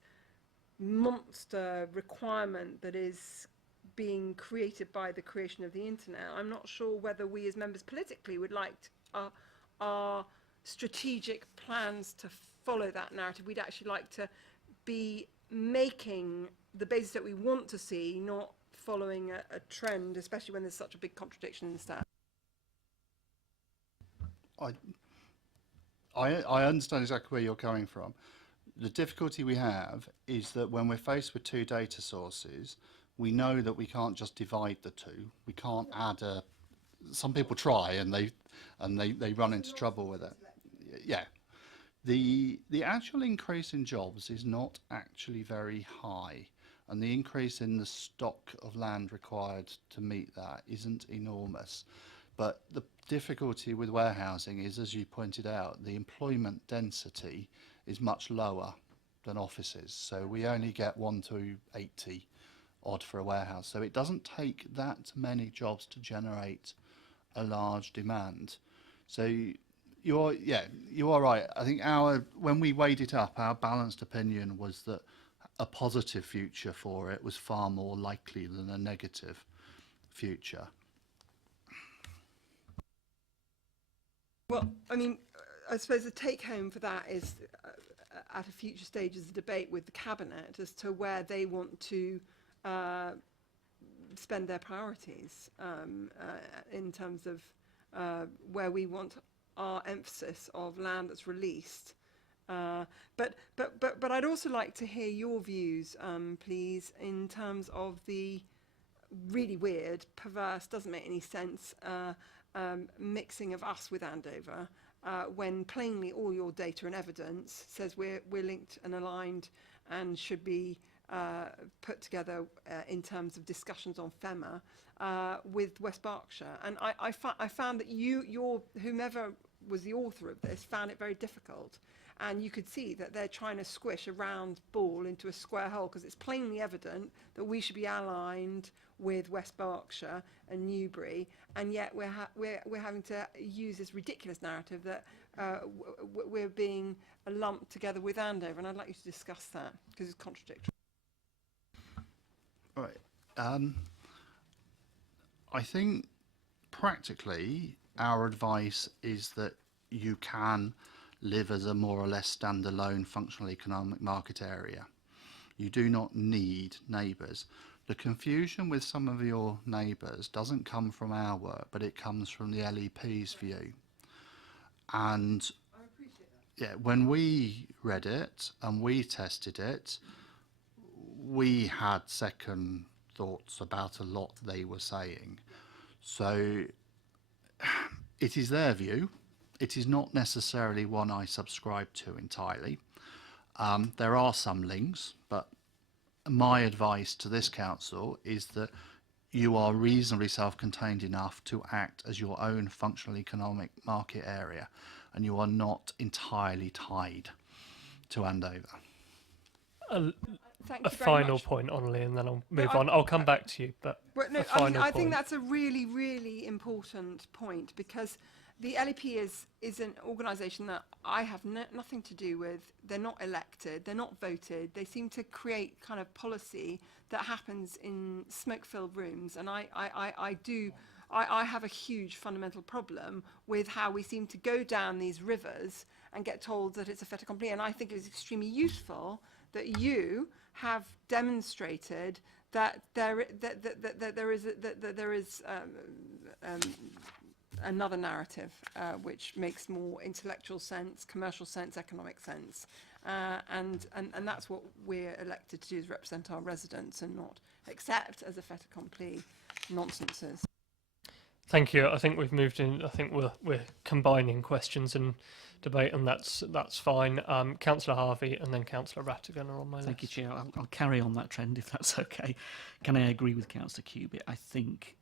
monster requirement that is being created by the creation of the internet, I'm not sure whether we as members politically would like our strategic plans to follow that narrative. We'd actually like to be making the basis that we want to see, not following a trend, especially when there's such a big contradiction in the stats. I understand exactly where you're coming from. The difficulty we have is that when we're faced with two data sources, we know that we can't just divide the two. We can't add a. Some people try and they run into trouble with it. Yeah, the actual increase in jobs is not actually very high, and the increase in the stock of land required to meet that isn't enormous. But the difficulty with warehousing is, as you pointed out, the employment density is much lower than offices. So we only get 1 to 80 odd for a warehouse. So it doesn't take that many jobs to generate a large demand. So you are right. I think when we weighed it up, our balanced opinion was that a positive future for it was far more likely than a negative future. Well, I mean, I suppose the take home for that is at a future stage is the debate with the Cabinet as to where they want to spend their priorities in terms of where we want our emphasis of land that's released. But I'd also like to hear your views, please, in terms of the really weird, perverse, doesn't make any sense mixing of us with Andover when plainly all your data and evidence says we're linked and aligned and should be put together in terms of discussions on FEMA with West Berkshire. And I found that whomever was the author of this found it very difficult. And you could see that they're trying to squish a round ball into a square hole, because it's plainly evident that we should be aligned with West Berkshire and Newbury, and yet we're having to use this ridiculous narrative that we're being lumped together with Andover. And I'd like you to discuss that, because it's contradictory. Right. I think practically our advice is that you can live as a more or less standalone functional economic market area. You do not need neighbours. The confusion with some of your neighbours doesn't come from our work, but it comes from the LEP's view. And yeah, when we read it and we tested it, we had second thoughts about a lot they were saying. So it is their view. It is not necessarily one I subscribe to entirely. There are some links, but my advice to this council is that you are reasonably self-contained enough to act as your own functional economic market area, and you are not entirely tied to Andover. Thank A you very final much. point, Onley, and then I'll move I- on. I'll come back to you, but But no, a final I think point. that's a really, really important point, because the LEP is an organisation that I have nothing to do with. They're not elected. They're not voted. They seem to create kind of policy that happens in smoke-filled rooms. And I have a huge fundamental problem with how we seem to go down these rivers and get told that it's a fait accompli. And I think it is extremely useful that you have demonstrated that there is another narrative which makes more intellectual sense, commercial sense, economic sense, and that's what we're elected to do, is represent our residents and not accept as a fait accompli nonsenses. Thank you. I think we've moved in. I think we're combining questions and debate, and that's fine. Councillor Harvey and then Councillor Rattigan are on my list. Thank you, Chair. I'll carry on that trend if that's okay. Can I agree with Councillor Cubitt? I think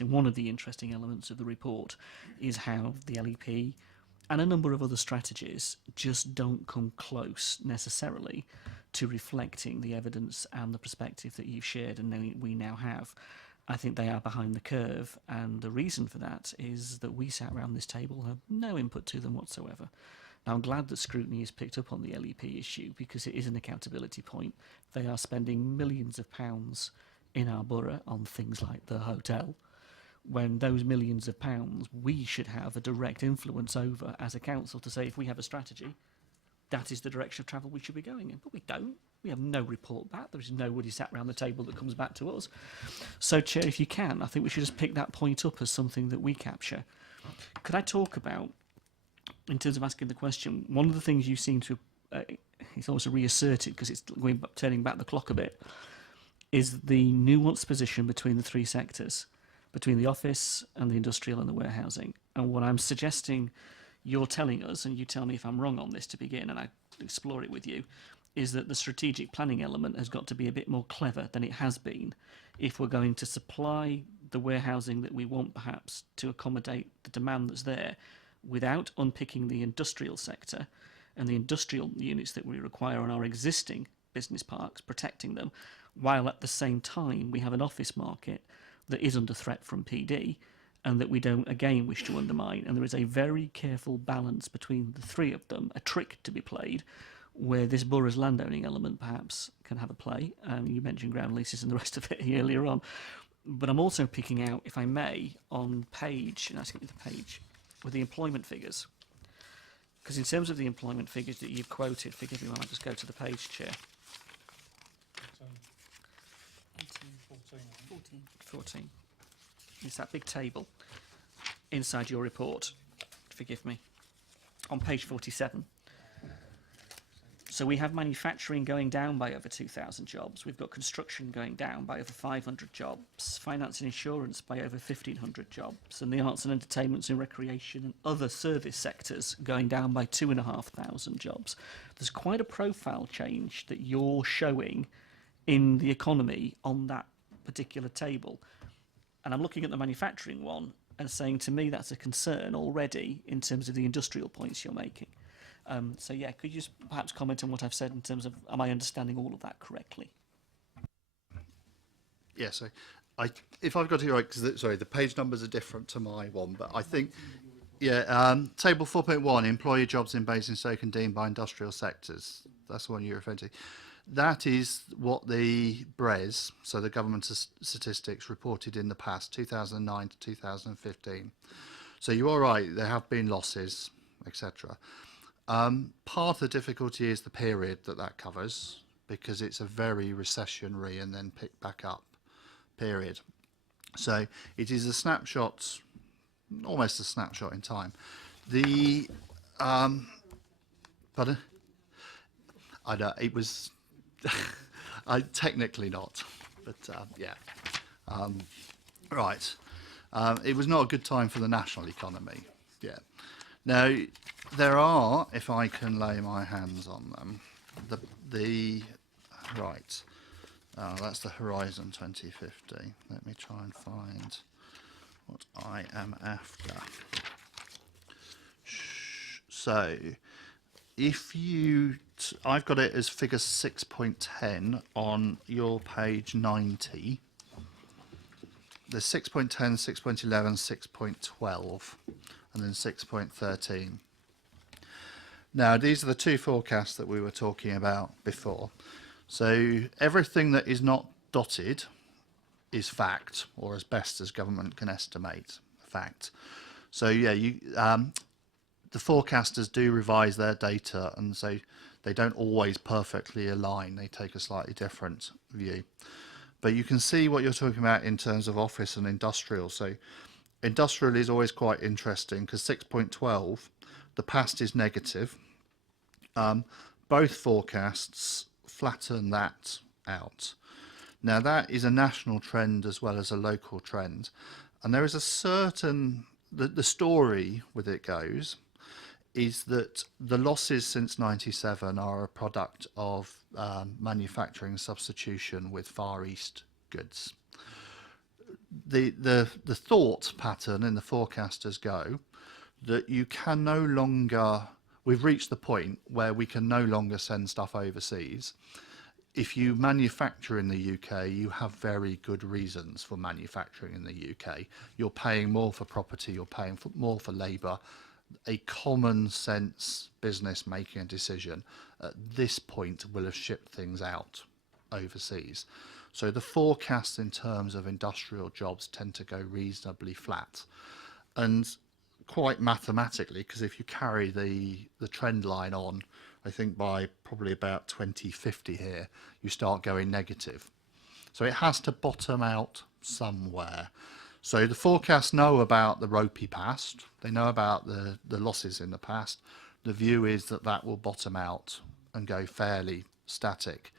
one of the interesting elements of the report is how the LEP and a number of other strategies just don't come close necessarily to reflecting the evidence and the perspective that you've shared and we now have. I think they are behind the curve, and the reason for that is that we sat around this table and had no input to them whatsoever. Now, I'm glad that scrutiny has picked up on the LEP issue, because it is an accountability point. They are spending millions of pounds in our borough on things like the hotel, when those millions of pounds we should have a direct influence over as a council to say, if we have a strategy, that is the direction of travel we should be going in. But we don't. We have no report back. There is nobody sat around the table that comes back to us. So, Chair, if you can, I think we should just pick that point up as something that we capture. Could I talk about, in terms of asking the question, one of the things you seem to, it's almost reasserted because it's turning back the clock a bit, is the nuanced position between the three sectors, between the office and the industrial and the warehousing. And what I'm suggesting you're telling us, and you tell me if I'm wrong on this to begin, and I explore it with you, is that the strategic planning element has got to be a bit more clever than it has been if we're going to supply the warehousing that we want, perhaps, to accommodate the demand that's there, without unpicking the industrial sector and the industrial units that we require on our existing business parks, protecting them, while at the same time we have an office market that is under threat from PD and that we don't, again, wish to undermine. And there is a very careful balance between the three of them, a trick to be played, where this borough's landowning element perhaps can have a play. You mentioned ground leases and the rest of it earlier on. But I'm also picking out, if I may, on page, and asking me the page, with the employment figures. Because in terms of the employment figures that you've quoted, forgive me when I just go to the page, Chair. 14. It's that big table inside your report. Forgive me. On page 47. So we have manufacturing going down by over 2,000 jobs. We've got construction going down by over 500 jobs, finance and insurance by over 1,500 jobs, and the arts and entertainment and recreation and other service sectors going down by 2,500 jobs. There's quite a profile change that you're showing in the economy on that particular table. And I'm looking at the manufacturing one and saying, to me, that's a concern already in terms of the industrial points you're making. So yeah, could you just perhaps comment on what I've said in terms of, am I understanding all of that correctly? Yeah, so if I've got it right, because sorry, the page numbers are different to my one, but I think, yeah, table 4.1, employee jobs in Basingstoke and deemed by industrial sectors. That's the one you're referring to. That is what the BRES, so the government statistics, reported in the past, 2009 to 2015. So you are right, there have been losses, etc. Part of the difficulty is the period that covers, because it's a very recessionary and then pick back up period. So it is a snapshot, almost a snapshot in time. The pardon? I know it was technically not, but yeah. Right. It was not a good time for the national economy. Yeah. Now there are, if I can lay my hands on them, the right. That's the Horizon 2050. Let me try and find what I am after. So, if you, I've got it as figure 6.10 on your page 90. There's 6.10, 6.11, 6.12, and then 6.13. Now, these are the two forecasts that we were talking about before. So everything that is not dotted is fact, or as best as government can estimate, fact. So yeah, the forecasters do revise their data, and so they don't always perfectly align. They take a slightly different view. But you can see what you're talking about in terms of office and industrial. So industrial is always quite interesting because 6.12, the past is negative. Both forecasts flatten that out. Now that is a national trend as well as a local trend, and there is a certain, the story with it goes is that the losses since 97 are a product of manufacturing substitution with Far East goods. The thought pattern in the forecasters go that you can no longer, we've reached the point where we can no longer send stuff overseas. If you manufacture in the UK, you have very good reasons for manufacturing in the UK. You're paying more for property, you're paying more for labour. A common sense business making a decision at this point will have shipped things out overseas. So the forecasts in terms of industrial jobs tend to go reasonably flat. And quite mathematically, because if you carry the trend line on, I think by probably about 2050 here, you start going negative. So it has to bottom out somewhere. So the forecasts know about the ropey past. They know about the losses in the past. The view is that that will bottom out and go fairly static.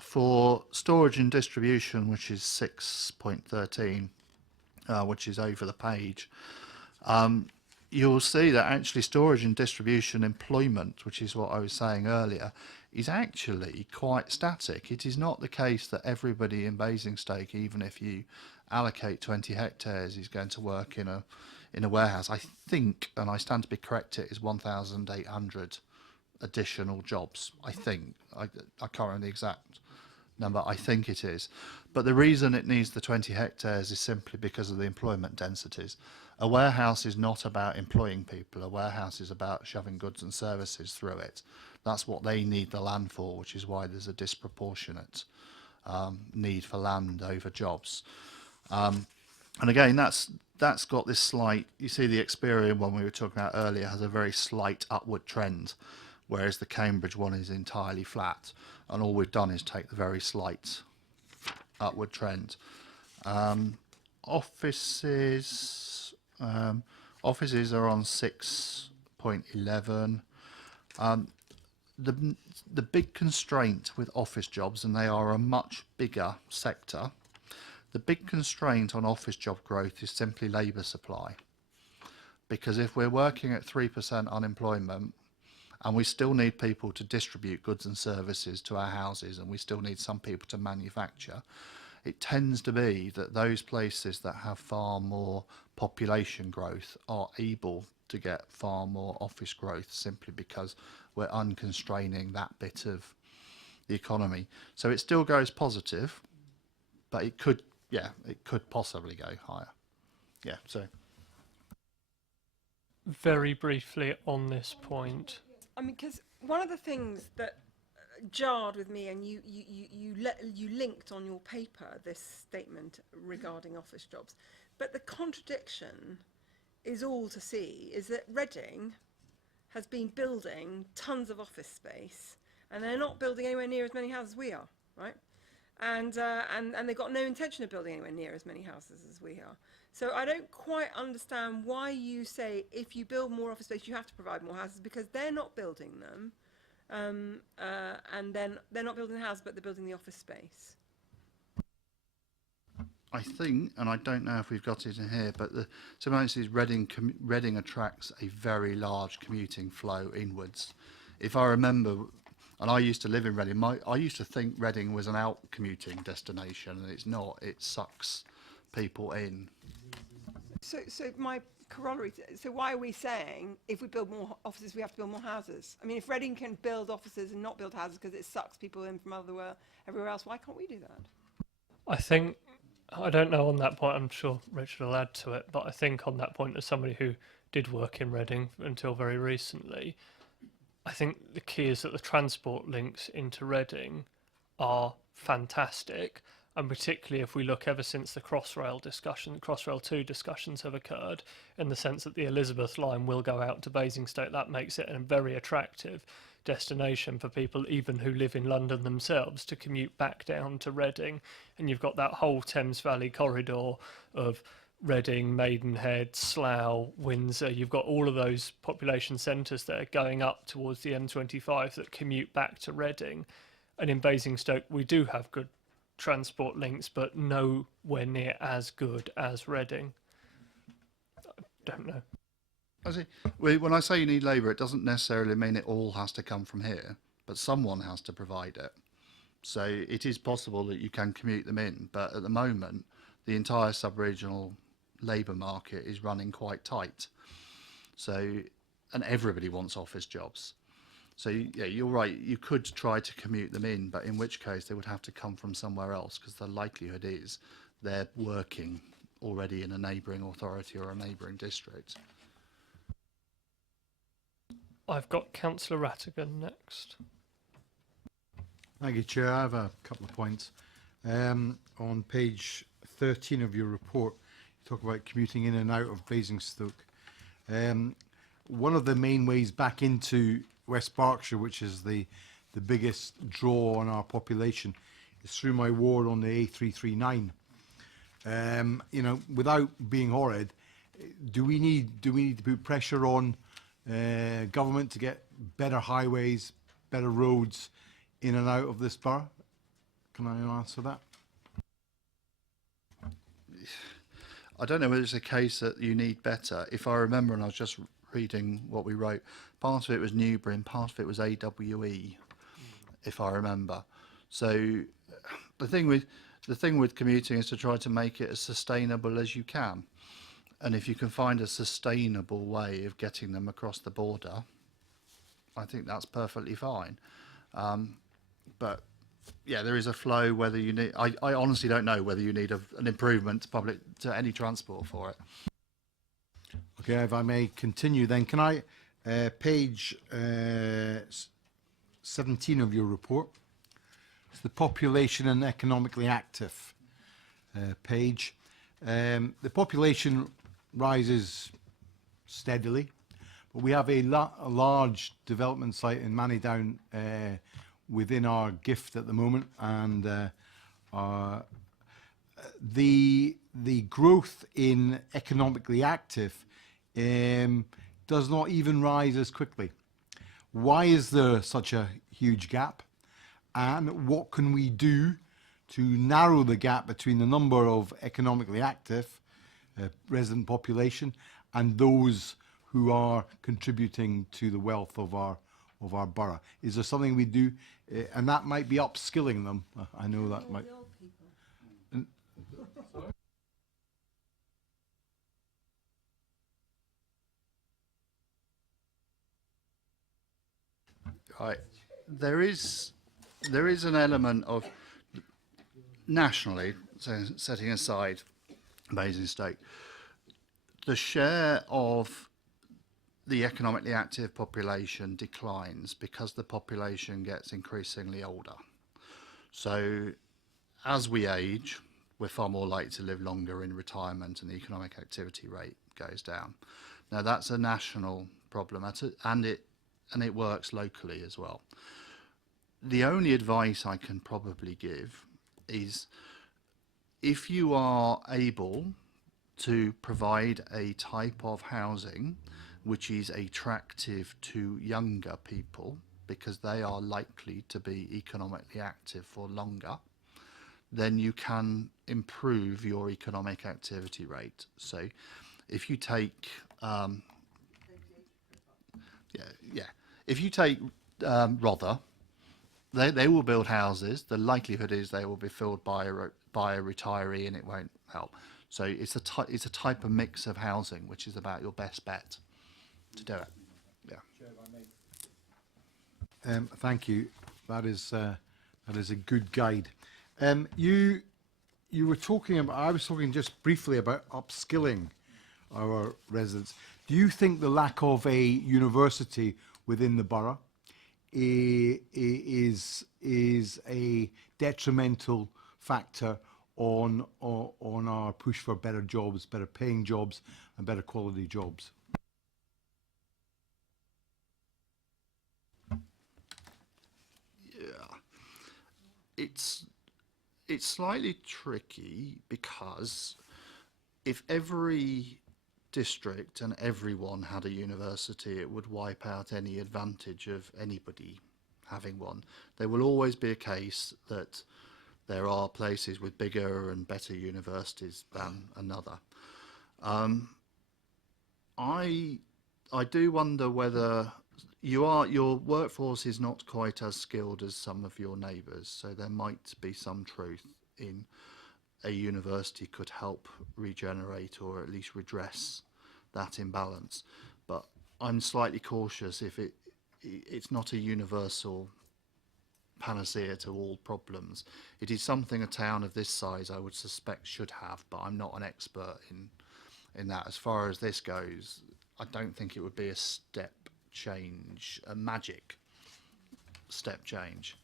For storage and distribution, which is 6.13, which is over the page, you'll see that actually storage and distribution employment, which is what I was saying earlier, is actually quite static. It is not the case that everybody in Basingstoke, even if you allocate 20 hectares, is going to work in a warehouse. I think, and I stand to be corrected, is 1,800 additional jobs. I think. I can't remember the exact number. I think it is. But the reason it needs the 20 hectares is simply because of the employment densities. A warehouse is not about employing people. A warehouse is about shoving goods and services through it. That's what they need the land for, which is why there's a disproportionate need for land over jobs. And again, that's got this slight, you see the Experian one we were talking about earlier has a very slight upward trend, whereas the Cambridge one is entirely flat. And all we've done is take the very slight upward trend. Offices are on 6.11. the big constraint with office jobs, and they are a much bigger sector, the big constraint on office job growth is simply labour supply. Because if we're working at 3% unemployment, and we still need people to distribute goods and services to our houses, and we still need some people to manufacture, it tends to be that those places that have far more population growth are able to get far more office growth, simply because we're unconstraining that bit of the economy. So it still goes positive, but it could possibly go higher. Yeah, so. Very briefly on this point. I mean, because one of the things that jarred with me, and you linked on your paper this statement regarding office jobs, but the contradiction is all to see, is that Reading has been building tons of office space, and they're not building anywhere near as many houses as we are, right? And they've got no intention of building anywhere near as many houses as we are. So I don't quite understand why you say if you build more office space, you have to provide more houses, because they're not building them, and then they're not building the house, but they're building the office space. I think, and I don't know if we've got it in here, but sometimes Reading attracts a very large commuting flow inwards. If I remember, and I used to live in Reading, I used to think Reading was an out commuting destination, and it's not. It sucks people in. So my corollary, so why are we saying if we build more offices, we have to build more houses? I mean, if Reading can build offices and not build houses because it sucks people in from everywhere else, why can't we do that? I think, I don't know on that point, I'm sure Richard will add to it, but I think on that point, as somebody who did work in Reading until very recently, I think the key is that the transport links into Reading are fantastic, and particularly if we look ever since the Crossrail 2 discussions have occurred, in the sense that the Elizabeth line will go out to Basingstoke, that makes it a very attractive destination for people even who live in London themselves to commute back down to Reading. And you've got that whole Thames Valley corridor of Reading, Maidenhead, Slough, Windsor. You've got all of those population centres there going up towards the M25 that commute back to Reading. And in Basingstoke we do have good transport links, but nowhere near as good as Reading. I don't know. I see. When I say you need labour, it doesn't necessarily mean it all has to come from here, but someone has to provide it. So it is possible that you can commute them in, but at the moment, the entire sub-regional labour market is running quite tight. So, and everybody wants office jobs. So yeah, you're right, you could try to commute them in, but in which case they would have to come from somewhere else, because the likelihood is they're working already in a neighbouring authority or a neighbouring district. I've got Councillor Rattigan next. Thank you, Chair. I have a couple of points. On page 13 of your report, you talk about commuting in and out of Basingstoke. One of the main ways back into West Berkshire, which is the biggest draw on our population, is through my ward on the A339. You know, without being horrid, do we need to put pressure on government to get better highways, better roads in and out of this borough? Can I answer that? I don't know whether it's a case that you need better. If I remember, and I was just reading what we wrote, part of it was Newbury and part of it was AWE, if I remember. So the thing with commuting is to try to make it as sustainable as you can. And if you can find a sustainable way of getting them across the border, I think that's perfectly fine. But yeah, there is a flow. Whether you need, I honestly don't know whether you need an improvement to any transport for it. Okay, if I may continue then, can I, page 17 of your report, it's the population and economically active page. The population rises steadily, but we have a large development site in Manidown within our gift at the moment, and the growth in economically active does not even rise as quickly. Why is there such a huge gap? And what can we do to narrow the gap between the number of economically active resident population and those who are contributing to the wealth of our borough? Is there something we do? And that might be upskilling them. I know that might. Right. There is an element of nationally, so setting aside Basingstoke, the share of the economically active population declines because the population gets increasingly older. So as we age, we're far more likely to live longer in retirement, and the economic activity rate goes down. Now that's a national problem, and it works locally as well. The only advice I can probably give is, if you are able to provide a type of housing which is attractive to younger people, because they are likely to be economically active for longer, then you can improve your economic activity rate. So if you take if you take Rother, they will build houses. The likelihood is they will be filled by a retiree, and it won't help. So it's a type of mix of housing which is about your best bet to do it. Yeah. Thank you. That is a good guide. You were talking about. I was talking just briefly about upskilling our residents. Do you think the lack of a university within the borough is a detrimental factor on our push for better jobs, better paying jobs, and better quality jobs? Yeah, it's slightly tricky, because if every district and everyone had a university, it would wipe out any advantage of anybody having one. There will always be a case that there are places with bigger and better universities than another. I do wonder whether your workforce is not quite as skilled as some of your neighbours, so there might be some truth in a university could help regenerate or at least redress that imbalance. But I'm slightly cautious if it's not a universal panacea to all problems. It is something a town of this size, I would suspect, should have, but I'm not an expert in that. As far as this goes, I don't think it would be a step change, a magic step change.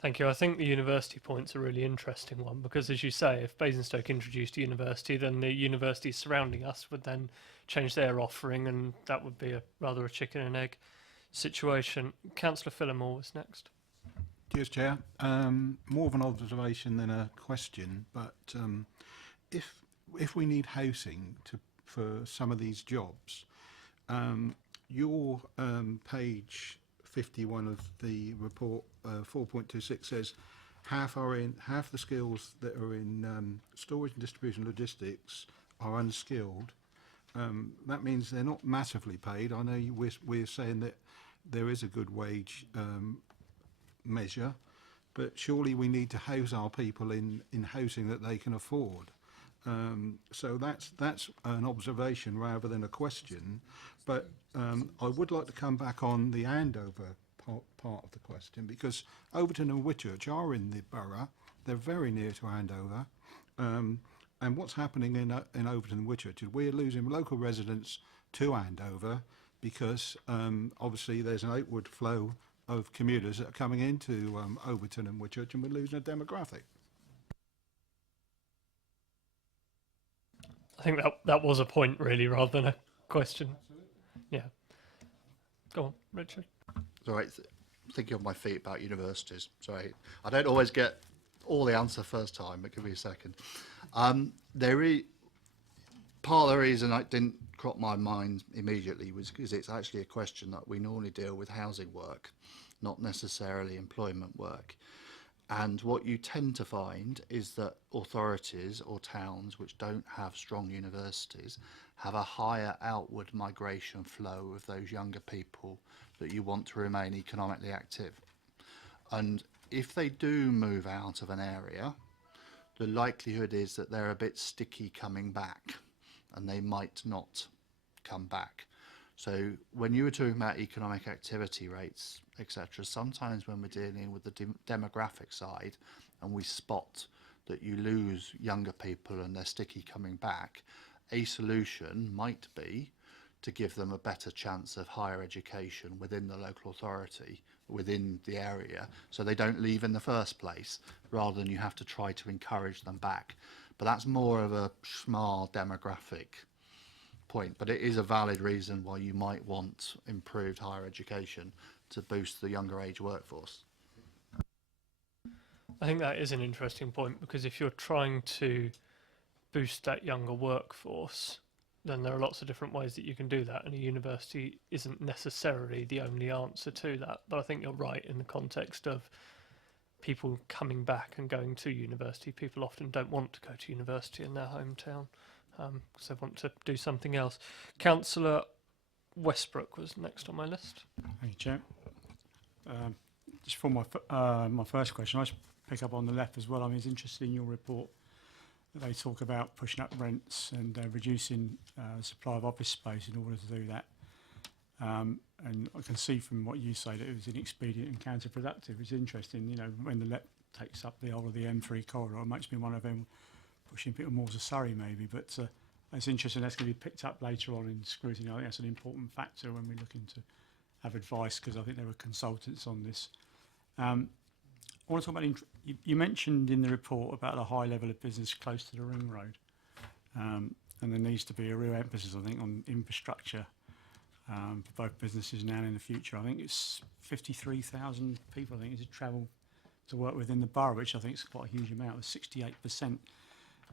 Thank you. I think the university point's a really interesting one, because, as you say, if Basingstoke introduced a university, then the universities surrounding us would then change their offering, and that would be rather a chicken and egg situation. Councillor Phillimore was next. Cheers, Chair. More of an observation than a question, but if we need housing for some of these jobs, your page 51 of the report 4.26 says half the skills that are in storage and distribution logistics are unskilled. That means they're not massively paid. I know we're saying that there is a good wage measure, but surely we need to house our people in housing that they can afford. So that's an observation rather than a question, but I would like to come back on the Andover part of the question, because Overton and Whitchurch are in the borough. They're very near to Andover, and what's happening in Overton and Whitchurch is we're losing local residents to Andover, because obviously there's an outward flow of commuters that are coming into Overton and Whitchurch, and we're losing a demographic. I think that was a point, really, rather than a question. Yeah. Go on, Richard. Sorry, thinking on my feet about universities. Sorry, I don't always get all the answer first time, but give me a second. part of the reason I didn't crop my mind immediately was because it's actually a question that we normally deal with housing work, not necessarily employment work. And what you tend to find is that authorities or towns which don't have strong universities have a higher outward migration flow of those younger people that you want to remain economically active. And if they do move out of an area, the likelihood is that they're a bit sticky coming back, and they might not come back. So when you were talking about economic activity rates, etc., sometimes when we're dealing with the demographic side and we spot that you lose younger people and they're sticky coming back, a solution might be to give them a better chance of higher education within the local authority, within the area, so they don't leave in the first place, rather than you have to try to encourage them back. But that's more of a small demographic point, but it is a valid reason why you might want improved higher education to boost the younger age workforce. I think that is an interesting point, because if you're trying to boost that younger workforce, then there are lots of different ways that you can do that, and a university isn't necessarily the only answer to that. But I think you're right in the context of people coming back and going to university. People often don't want to go to university in their hometown because they want to do something else. Councillor Westbrook was next on my list. Thank you, Chair. Just for my first question, I just pick up on the left as well. I mean, it's interesting in your report that they talk about pushing up rents and reducing the supply of office space in order to do that. And I can see from what you say that it was inexpedient and counterproductive. It's interesting, you know, when the LEP takes up the whole of the M3 corridor, it makes me one of them pushing people more to Surrey maybe, but it's interesting that's going to be picked up later on in scrutiny. I think that's an important factor when we're looking to have advice, because I think there were consultants on this. I want to talk about, you mentioned in the report about the high level of business close to the ring road, and there needs to be a real emphasis, I think, on infrastructure for both businesses now and in the future. I think it's 53,000 people, I think, is travel to work within the borough, which I think is quite a huge amount, of 68%.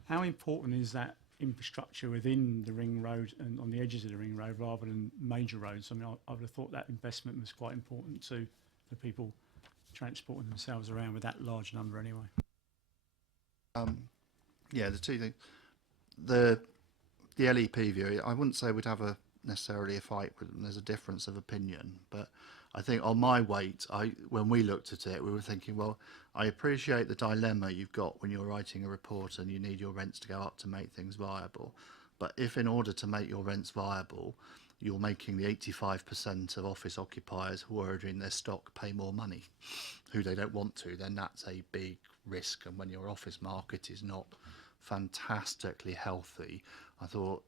How important is that infrastructure within the ring road and on the edges of the ring road rather than major roads? I mean, I would have thought that investment was quite important to the people transporting themselves around with that large number anyway. Yeah, the two things. The LEP view, I wouldn't say we'd have necessarily a fight with them. There's a difference of opinion, but I think on my weight, when we looked at it, we were thinking, well, I appreciate the dilemma you've got when you're writing a report and you need your rents to go up to make things viable. But if in order to make your rents viable, you're making the 85% of office occupiers who are ordering their stock pay more money, who they don't want to, then that's a big risk. And when your office market is not fantastically healthy, I thought,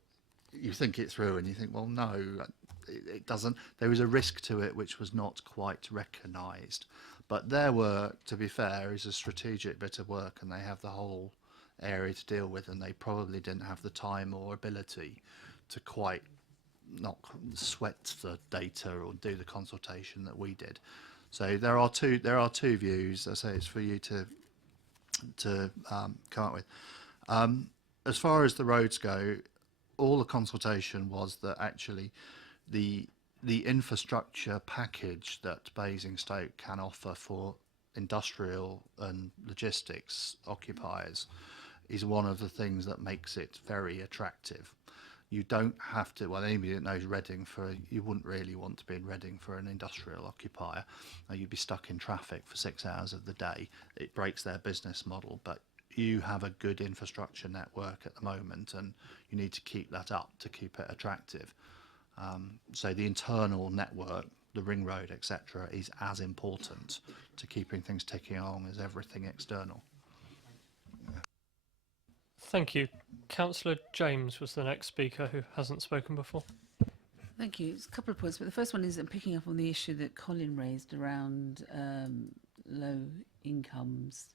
you think it through and you think, well, no, it doesn't. There is a risk to it which was not quite recognised. But their work, to be fair, is a strategic bit of work, and they have the whole area to deal with, and they probably didn't have the time or ability to quite not sweat the data or do the consultation that we did. So there are two views. I say it's for you to come up with. As far as the roads go, all the consultation was that actually the infrastructure package that Basingstoke can offer for industrial and logistics occupiers is one of the things that makes it very attractive. You don't have to, well, anybody that knows Reading, you wouldn't really want to be in Reading for an industrial occupier. You'd be stuck in traffic for 6 hours of the day. It breaks their business model, but you have a good infrastructure network at the moment, and you need to keep that up to keep it attractive. So the internal network, the ring road, etc., is as important to keeping things ticking along as everything external. Thank you. Councillor James was the next speaker who hasn't spoken before. Thank you. It's a couple of points, but the first one is picking up on the issue that Colin raised around low incomes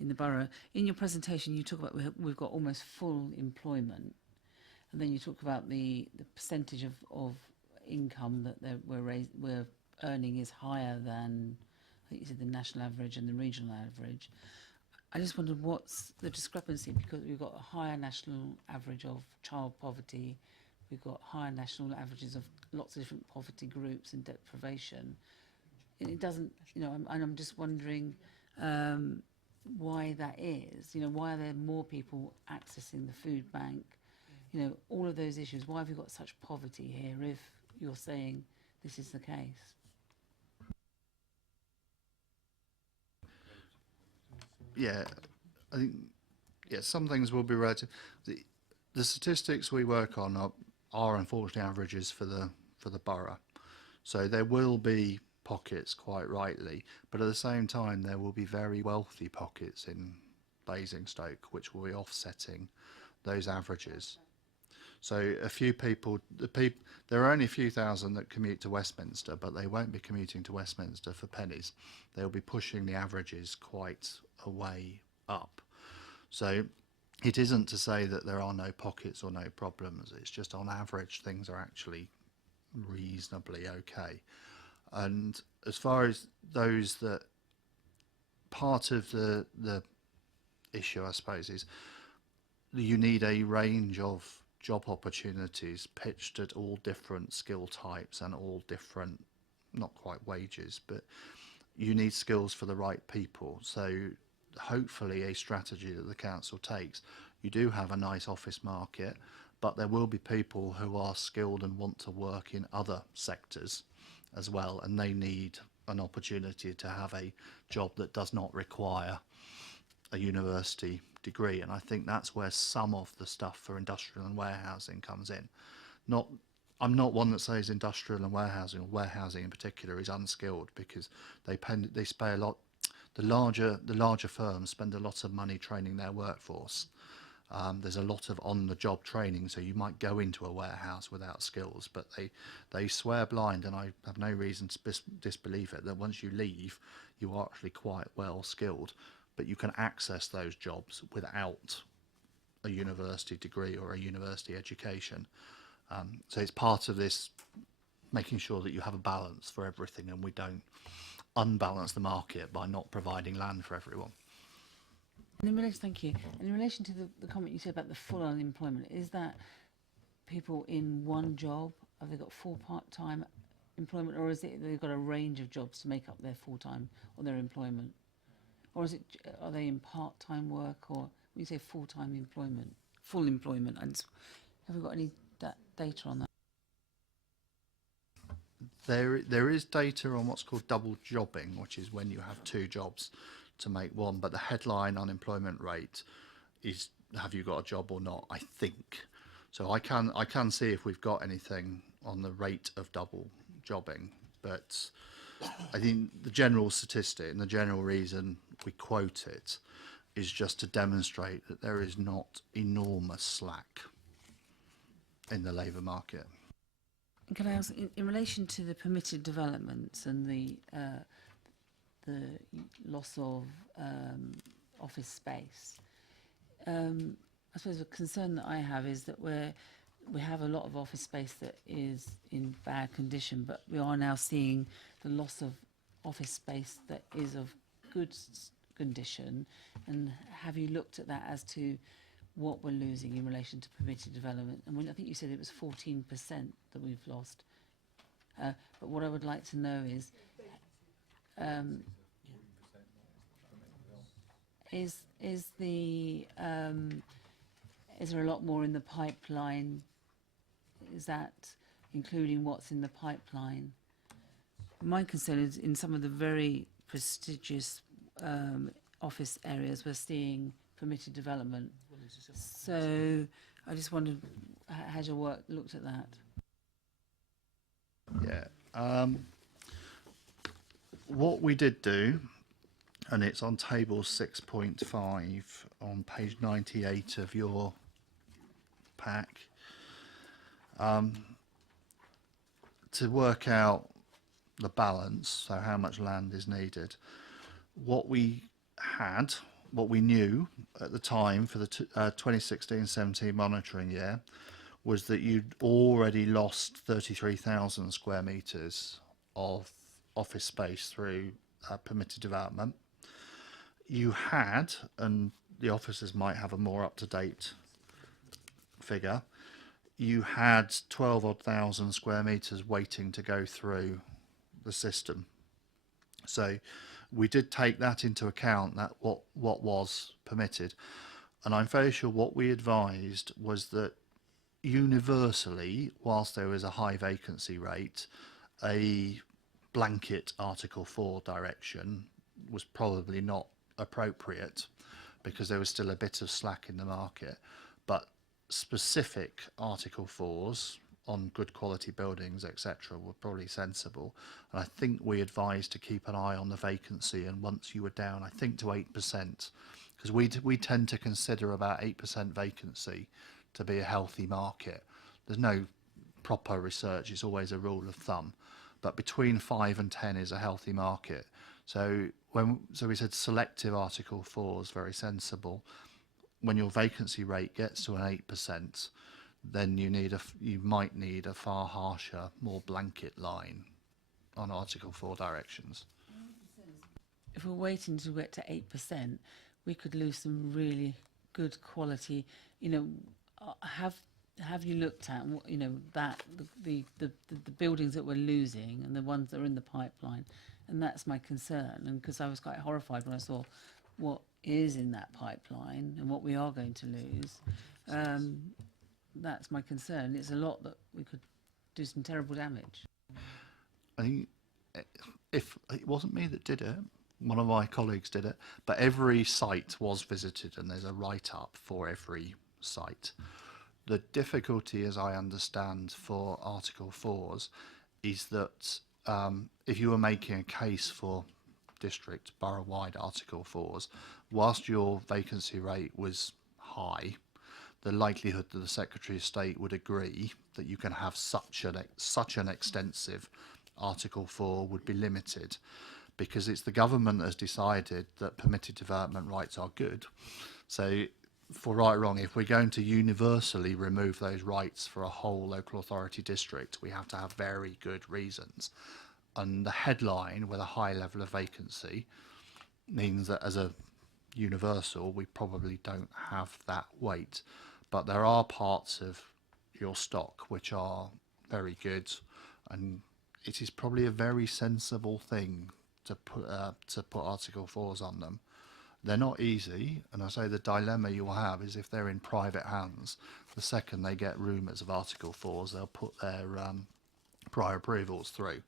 in the borough. In your presentation, you talk about we've got almost full employment, and then you talk about the percentage of income that we're earning is higher than, I think you said, the national average and the regional average. I just wondered what's the discrepancy, because we've got a higher national average of child poverty, we've got higher national averages of lots of different poverty groups and deprivation. It doesn't, you know, I'm just wondering why that is. You know, why are there more people accessing the food bank? You know, all of those issues. Why have we got such poverty here if you're saying this is the case? Yeah, I think, yeah, some things will be relative. The statistics we work on are unfortunately averages for the borough. So there will be pockets, quite rightly, but at the same time there will be very wealthy pockets in Basingstoke which will be offsetting those averages. So a few people, there are only a few thousand that commute to Westminster, but they won't be commuting to Westminster for pennies. They'll be pushing the averages quite a way up. So it isn't to say that there are no pockets or no problems. It's just on average things are actually reasonably okay. And as far as those that, part of the issue I suppose is that you need a range of job opportunities pitched at all different skill types and all different, not quite wages, but you need skills for the right people. So hopefully a strategy that the council takes, you do have a nice office market, but there will be people who are skilled and want to work in other sectors as well, and they need an opportunity to have a job that does not require a university degree. And I think that's where some of the stuff for industrial and warehousing comes in. I'm not one that says industrial and warehousing, or warehousing in particular, is unskilled, because they spend a lot. The larger firms spend a lot of money training their workforce. There's a lot of on-the-job training, so you might go into a warehouse without skills, but they swear blind, and I have no reason to disbelieve it, that once you leave, you are actually quite well skilled, but you can access those jobs without a university degree or a university education. So it's part of this, making sure that you have a balance for everything, and we don't unbalance the market by not providing land for everyone. And in relation, thank you. And in relation to the comment you said about the full unemployment, is that people in one job? Have they got full part-time employment, or is it they've got a range of jobs to make up their full-time or their employment? Or is it, are they in part-time work, or when you say full-time employment, full employment? And have we got any data on that? There is data on what's called double jobbing, which is when you have two jobs to make one, but the headline unemployment rate is have you got a job or not, I think. So I can see if we've got anything on the rate of double jobbing, but I think the general statistic and the general reason we quote it is just to demonstrate that there is not enormous slack in the labour market. And can I ask, in relation to the permitted developments and the loss of office space, I suppose the concern that I have is that we have a lot of office space that is in bad condition, but we are now seeing the loss of office space that is of good condition. And have you looked at that as to what we're losing in relation to permitted development? And when, I think you said it was 14% that we've lost. But what I would like to know is there a lot more in the pipeline? Is that including what's in the pipeline? My concern is in some of the very prestigious office areas we're seeing permitted development. So I just wondered, has your work looked at that? Yeah. What we did do, and it's on table 6.5 on page 98 of your pack, to work out the balance, so how much land is needed. What we knew at the time for the 2016-17 monitoring year was that you'd already lost 33,000 square metres of office space through permitted development. you had, and the officers might have a more up-to-date figure, you had 12 odd thousand square metres waiting to go through the system. So we did take that into account, that what was permitted. And I'm very sure what we advised was that universally, whilst there was a high vacancy rate, a blanket Article 4 direction was probably not appropriate because there was still a bit of slack in the market. But specific Article 4s on good quality buildings, etc., were probably sensible. And I think we advised to keep an eye on the vacancy, and once you were down, I think, to 8%, because we tend to consider about 8% vacancy to be a healthy market. There's no proper research, it's always a rule of thumb, but between 5 and 10 is a healthy market. So we said selective Article 4 is very sensible. When your vacancy rate gets to an 8%, then you might need a far harsher, more blanket line on Article 4 directions. If we're waiting to get to 8%, we could lose some really good quality. You know, have you looked at that the buildings that we're losing and the ones that are in the pipeline? And that's my concern. And because I was quite horrified when I saw what is in that pipeline and what we are going to lose. That's my concern. It's a lot that we could do some terrible damage. I think if it wasn't me that did it, one of my colleagues did it, but every site was visited and there's a write-up for every site. The difficulty, as I understand, for Article 4s is that if you were making a case for district, borough-wide Article 4s, whilst your vacancy rate was high, the likelihood that the Secretary of State would agree that you can have such an extensive Article 4 would be limited, because it's the government that has decided that permitted development rights are good. So, for right or wrong, if we're going to universally remove those rights for a whole local authority district, we have to have very good reasons. And the headline with a high level of vacancy means that as a universal, we probably don't have that weight. But there are parts of your stock which are very good, and it is probably a very sensible thing to put Article 4s on them. They're not easy, and I say the dilemma you'll have is if they're in private hands, the second they get rumours of Article 4s, they'll put their prior approvals through.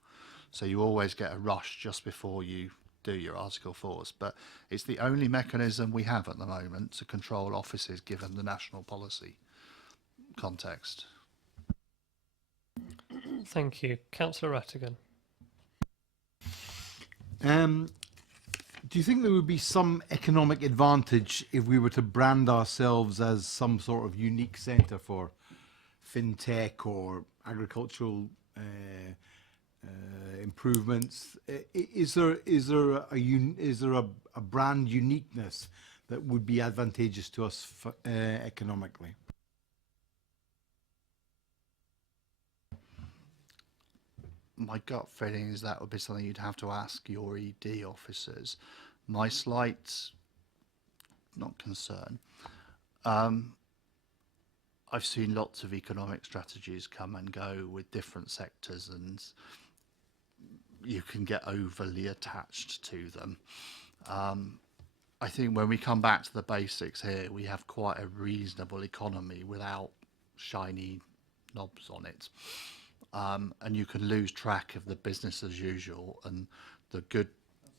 So you always get a rush just before you do your Article 4s, but it's the only mechanism we have at the moment to control offices given the national policy context. Thank you. Councillor Rattigan. Do you think there would be some economic advantage if we were to brand ourselves as some sort of unique centre for fintech or agricultural improvements? Is there a brand uniqueness that would be advantageous to us economically? My gut feeling is that would be something you'd have to ask your ED officers. My slight, not concern, I've seen lots of economic strategies come and go with different sectors, and you can get overly attached to them. I think when we come back to the basics here, we have quite a reasonable economy without shiny knobs on it. And you can lose track of the business as usual and the good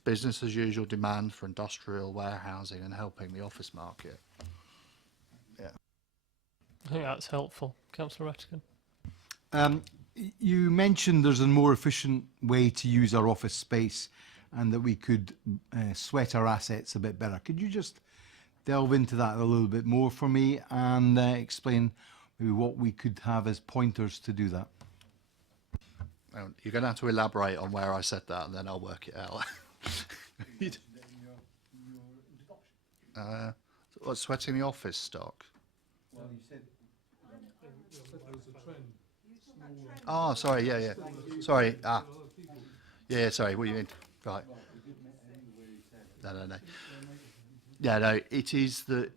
business as usual demand for industrial warehousing and helping the office market. Yeah. I think that's helpful. Councillor Rattigan. You mentioned there's a more efficient way to use our office space and that we could sweat our assets a bit better. Could you just delve into that a little bit more for me and explain maybe what we could have as pointers to do that? You're going to have to elaborate on where I said that, and then I'll work it out. What's sweating the office stock? Well, you said Oh, sorry, yeah. Sorry, yeah, sorry, what do you mean? Right. No. Yeah, no, it is the,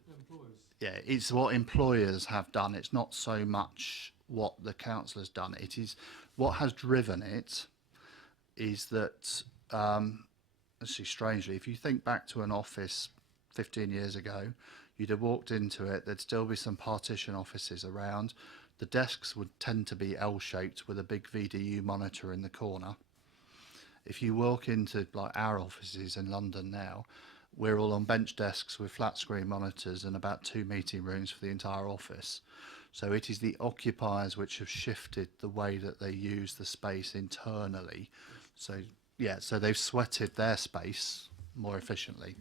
yeah, it's what employers have done. It's not so much what the council has done. It is what has driven it is that, actually strangely, if you think back to an office 15 years ago, you'd have walked into it, there'd still be some partition offices around. The desks would tend to be L-shaped with a big VDU monitor in the corner. If you walk into like our offices in London now, we're all on bench desks with flat screen monitors and about 2 meeting rooms for the entire office. So it is the occupiers which have shifted the way that they use the space internally. So yeah, so they've sweated their space more efficiently.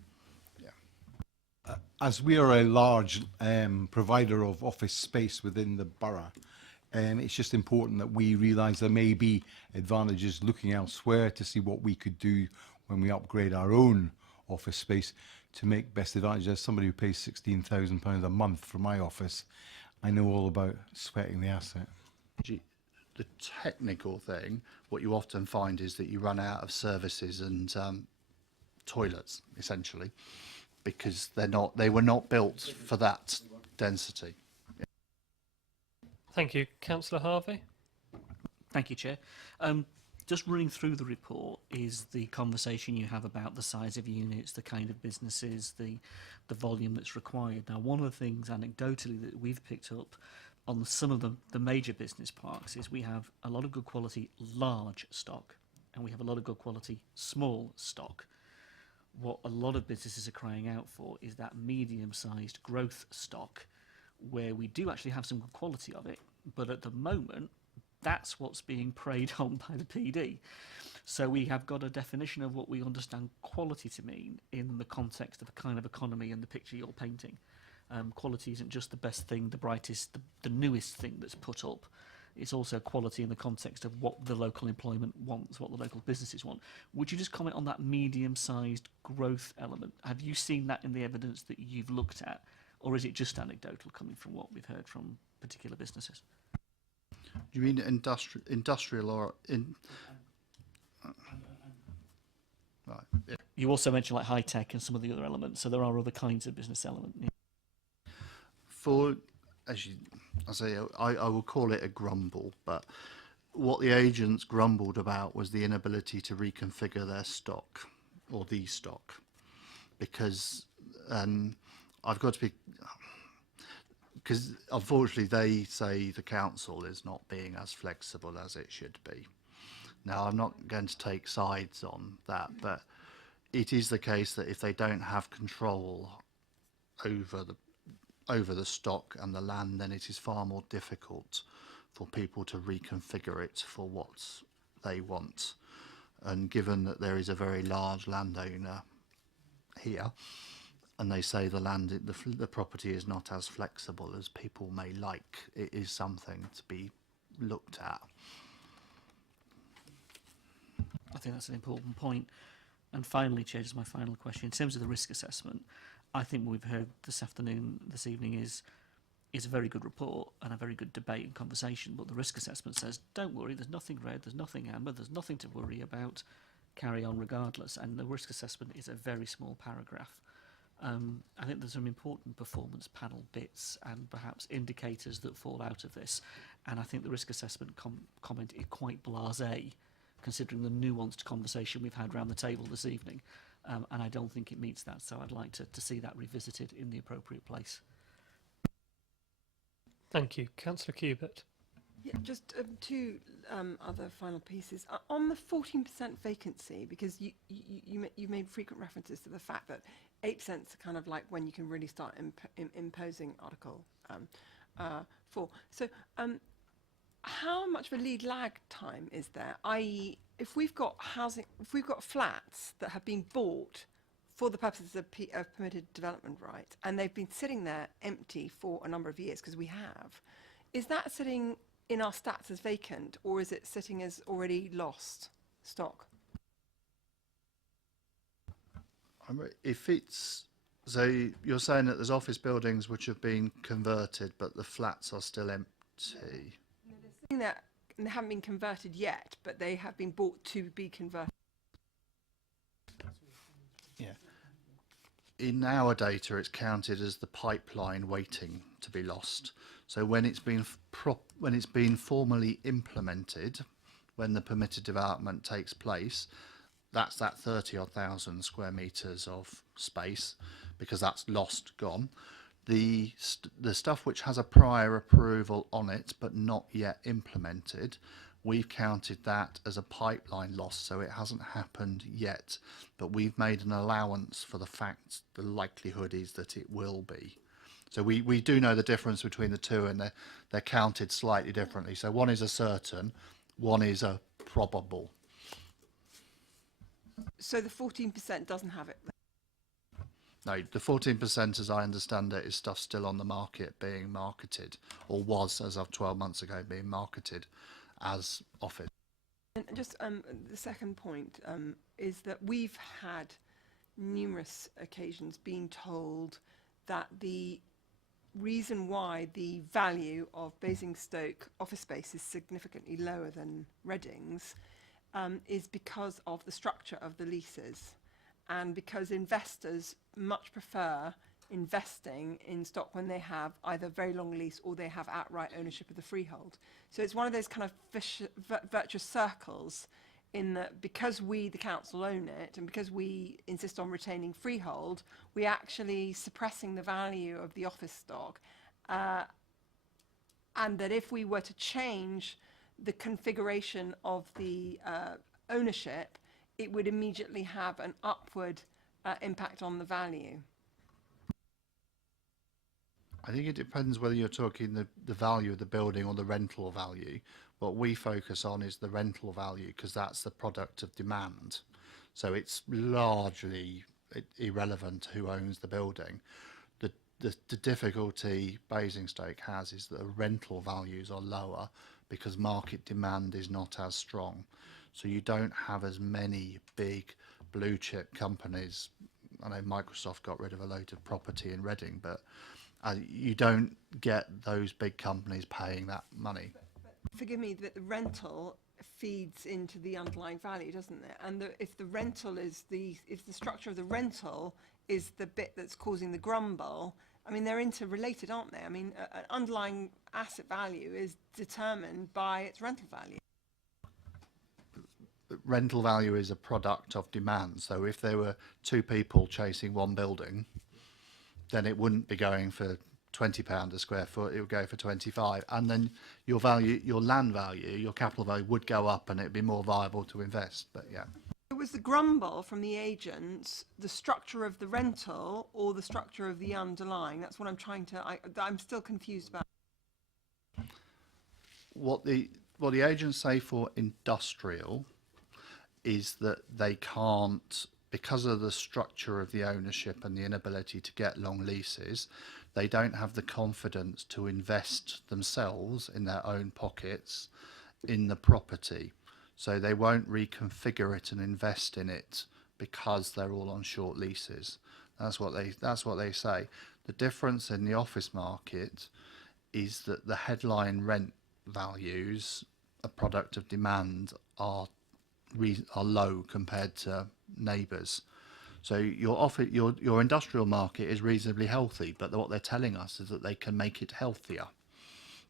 As we are a large provider of office space within the borough, it's just important that we realise there may be advantages looking elsewhere to see what we could do when we upgrade our own office space to make best advantage. As somebody who pays £16,000 a month for my office, I know all about sweating the asset. The technical thing, what you often find is that you run out of services and toilets, essentially, because they were not built for that density. Thank you. Councillor Harvey? Thank you, Chair. Just running through the report is the conversation you have about the size of units, the kind of businesses, the volume that's required. Now, one of the things anecdotally that we've picked up on some of the major business parks is we have a lot of good quality large stock and we have a lot of good quality small stock. What a lot of businesses are crying out for is that medium-sized growth stock where we do actually have some good quality of it, but at the moment that's what's being preyed on by the PD. So we have got a definition of what we understand quality to mean in the context of the kind of economy and the picture you're painting. Quality isn't just the best thing, the brightest, the newest thing that's put up. It's also quality in the context of what the local employment wants, what the local businesses want. Would you just comment on that medium-sized growth element? Have you seen that in the evidence that you've looked at, or is it just anecdotal coming from what we've heard from particular businesses? Do you mean industrial or in? Right. Yeah. You also mentioned like high tech and some of the other elements, so there are other kinds of business elements. For, as you, I say, I will call it a grumble, but what the agents grumbled about was the inability to reconfigure their stock or the stock, because I've got to be, because unfortunately they say the council is not being as flexible as it should be. Now, I'm not going to take sides on that, but it is the case that if they don't have control over the stock and the land, then it is far more difficult for people to reconfigure it for what they want. And given that there is a very large landowner here, and they say the property is not as flexible as people may like, it is something to be looked at. I think that's an important point. And finally, Chair, just my final question. In terms of the risk assessment, I think what we've heard this evening is a very good report and a very good debate and conversation, but the risk assessment says, don't worry, there's nothing red, there's nothing amber, there's nothing to worry about, carry on regardless. And the risk assessment is a very small paragraph. I think there's some important performance panel bits and perhaps indicators that fall out of this. And I think the risk assessment comment is quite blasé, considering the nuanced conversation we've had around the table this evening. And I don't think it meets that, so I'd like to see that revisited in the appropriate place. Thank you. Councillor Cubitt? Yeah, just two other final pieces. On the 14% vacancy, because you made frequent references to the fact that 8% is kind of like when you can really start imposing Article 4. So how much of a lead lag time is there? I.e., if we've got flats that have been bought for the purposes of permitted development right, and they've been sitting there empty for a number of years, because we have, is that sitting in our stats as vacant, or is it sitting as already lost stock? If it's, so you're saying that there's office buildings which have been converted, but the flats are still empty. No, they're sitting there and they haven't been converted yet, but they have been bought to be converted. Yeah. in our data, it's counted as the pipeline waiting to be lost. So when it's been formally implemented, when the permitted development takes place, that's that 30-odd thousand square metres of space, because that's lost, gone. The stuff which has a prior approval on it but not yet implemented, we've counted that as a pipeline loss, so it hasn't happened yet, but we've made an allowance for the fact the likelihood is that it will be. So we do know the difference between the two, and they're counted slightly differently. So one is a certain, one is a probable. So the 14% doesn't have it. No, the 14%, as I understand it, is stuff still on the market being marketed, or was, as of 12 months ago, being marketed as office. And just the second point is that we've had numerous occasions being told that the reason why the value of Basingstoke office space is significantly lower than Reading's is because of the structure of the leases, and because investors much prefer investing in stock when they have either very long lease or they have outright ownership of the freehold. So it's one of those kind of virtuous circles, in that because we, the council, own it, and because we insist on retaining freehold, we're actually suppressing the value of the office stock. And that if we were to change the configuration of the ownership, it would immediately have an upward impact on the value. I think it depends whether you're talking the value of the building or the rental value. What we focus on is the rental value, because that's the product of demand. So it's largely irrelevant who owns the building. The difficulty Basingstoke has is that the rental values are lower because market demand is not as strong. So you don't have as many big blue chip companies. I know Microsoft got rid of a load of property in Reading, but you don't get those big companies paying that money. Forgive me, that the rental feeds into the underlying value, doesn't it? And if the rental is if the structure of the rental is the bit that's causing the grumble, I mean, they're interrelated, aren't they? I mean, an underlying asset value is determined by its rental value. Rental value is a product of demand. So if there were two people chasing one building, then it wouldn't be going for £20 a square foot, it would go for 25, and then your value, your land value, your capital value would go up, and it'd be more viable to invest. But yeah, It was the grumble from the agents, the structure of the rental or the structure of the underlying. That's what I'm trying to. I'm still confused about. what the agents say for industrial is that they can't, because of the structure of the ownership and the inability to get long leases, they don't have the confidence to invest themselves in their own pockets in the property. So they won't reconfigure it and invest in it because they're all on short leases. That's what they say. The difference in the office market is that the headline rent values, a product of demand, are low compared to neighbours. So your industrial market is reasonably healthy, but what they're telling us is that they can make it healthier.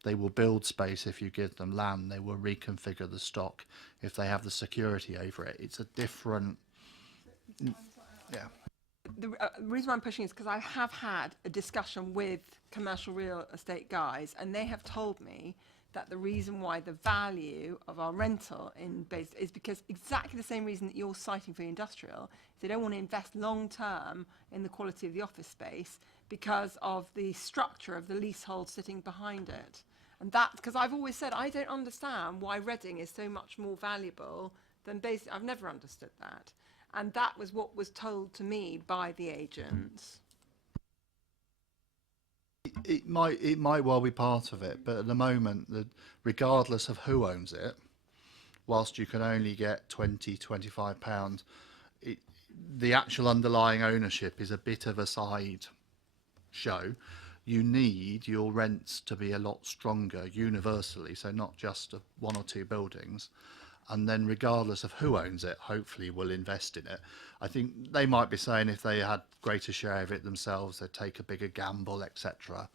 They will build space if you give them land. They will reconfigure the stock if they have the security over it. It's a different, yeah. The reason why I'm pushing is because I have had a discussion with commercial real estate guys, and they have told me that the reason why the value of our rental in base is because exactly the same reason that you're citing for industrial. They don't want to invest long term in the quality of the office space because of the structure of the leasehold sitting behind it. And that's because I've always said I don't understand why Reading is so much more valuable than base. I've never understood that. And that was what was told to me by the agents. It might well be part of it, but at the moment, regardless of who owns it, whilst you can only get £20–25, the actual underlying ownership is a bit of a side show. You need your rents to be a lot stronger universally, so not just one or two buildings, and then regardless of who owns it, hopefully will invest in it. I think they might be saying if they had greater share of it themselves, they'd take a bigger gamble, etc.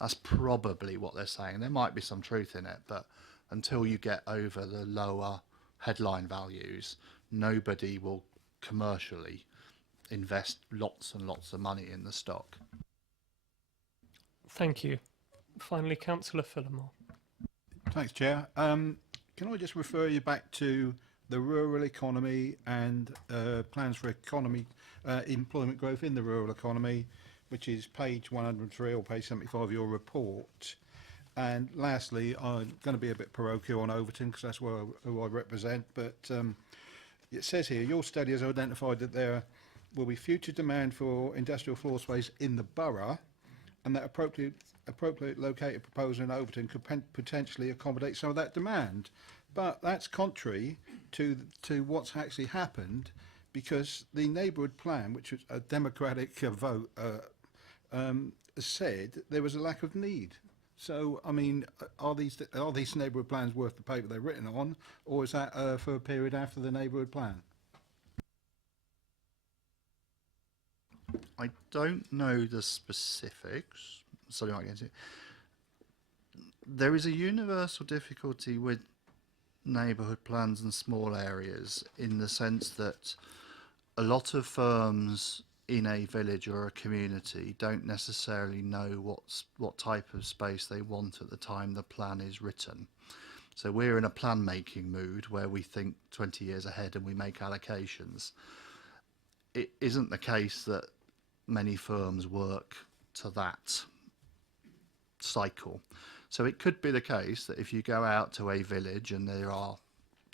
That's probably what they're saying. There might be some truth in it, but until you get over the lower headline values, nobody will commercially invest lots and lots of money in the stock. Thank you. Finally, Councillor Phillimore. Thanks, Chair. Can I just refer you back to the rural economy and plans for employment growth in the rural economy, which is page 103 or page 75 of your report. And lastly, I'm going to be a bit parochial on Overton because that's who I represent, but it says here, your study has identified that there will be future demand for industrial floor space in the borough, and that appropriate located proposal in Overton could potentially accommodate some of that demand. But that's contrary to what's actually happened, because the neighbourhood plan, which was a democratic vote, said there was a lack of need. So, I mean, are these neighbourhood plans worth the paper they're written on, or is that for a period after the neighbourhood plan? I don't know the specifics. Sorry, I might get into it. There is a universal difficulty with neighbourhood plans in small areas, in the sense that a lot of firms in a village or a community don't necessarily know what type of space they want at the time the plan is written. So we're in a plan making mood where we think 20 years ahead and we make allocations. It isn't the case that many firms work to that cycle. So it could be the case that if you go out to a village and there are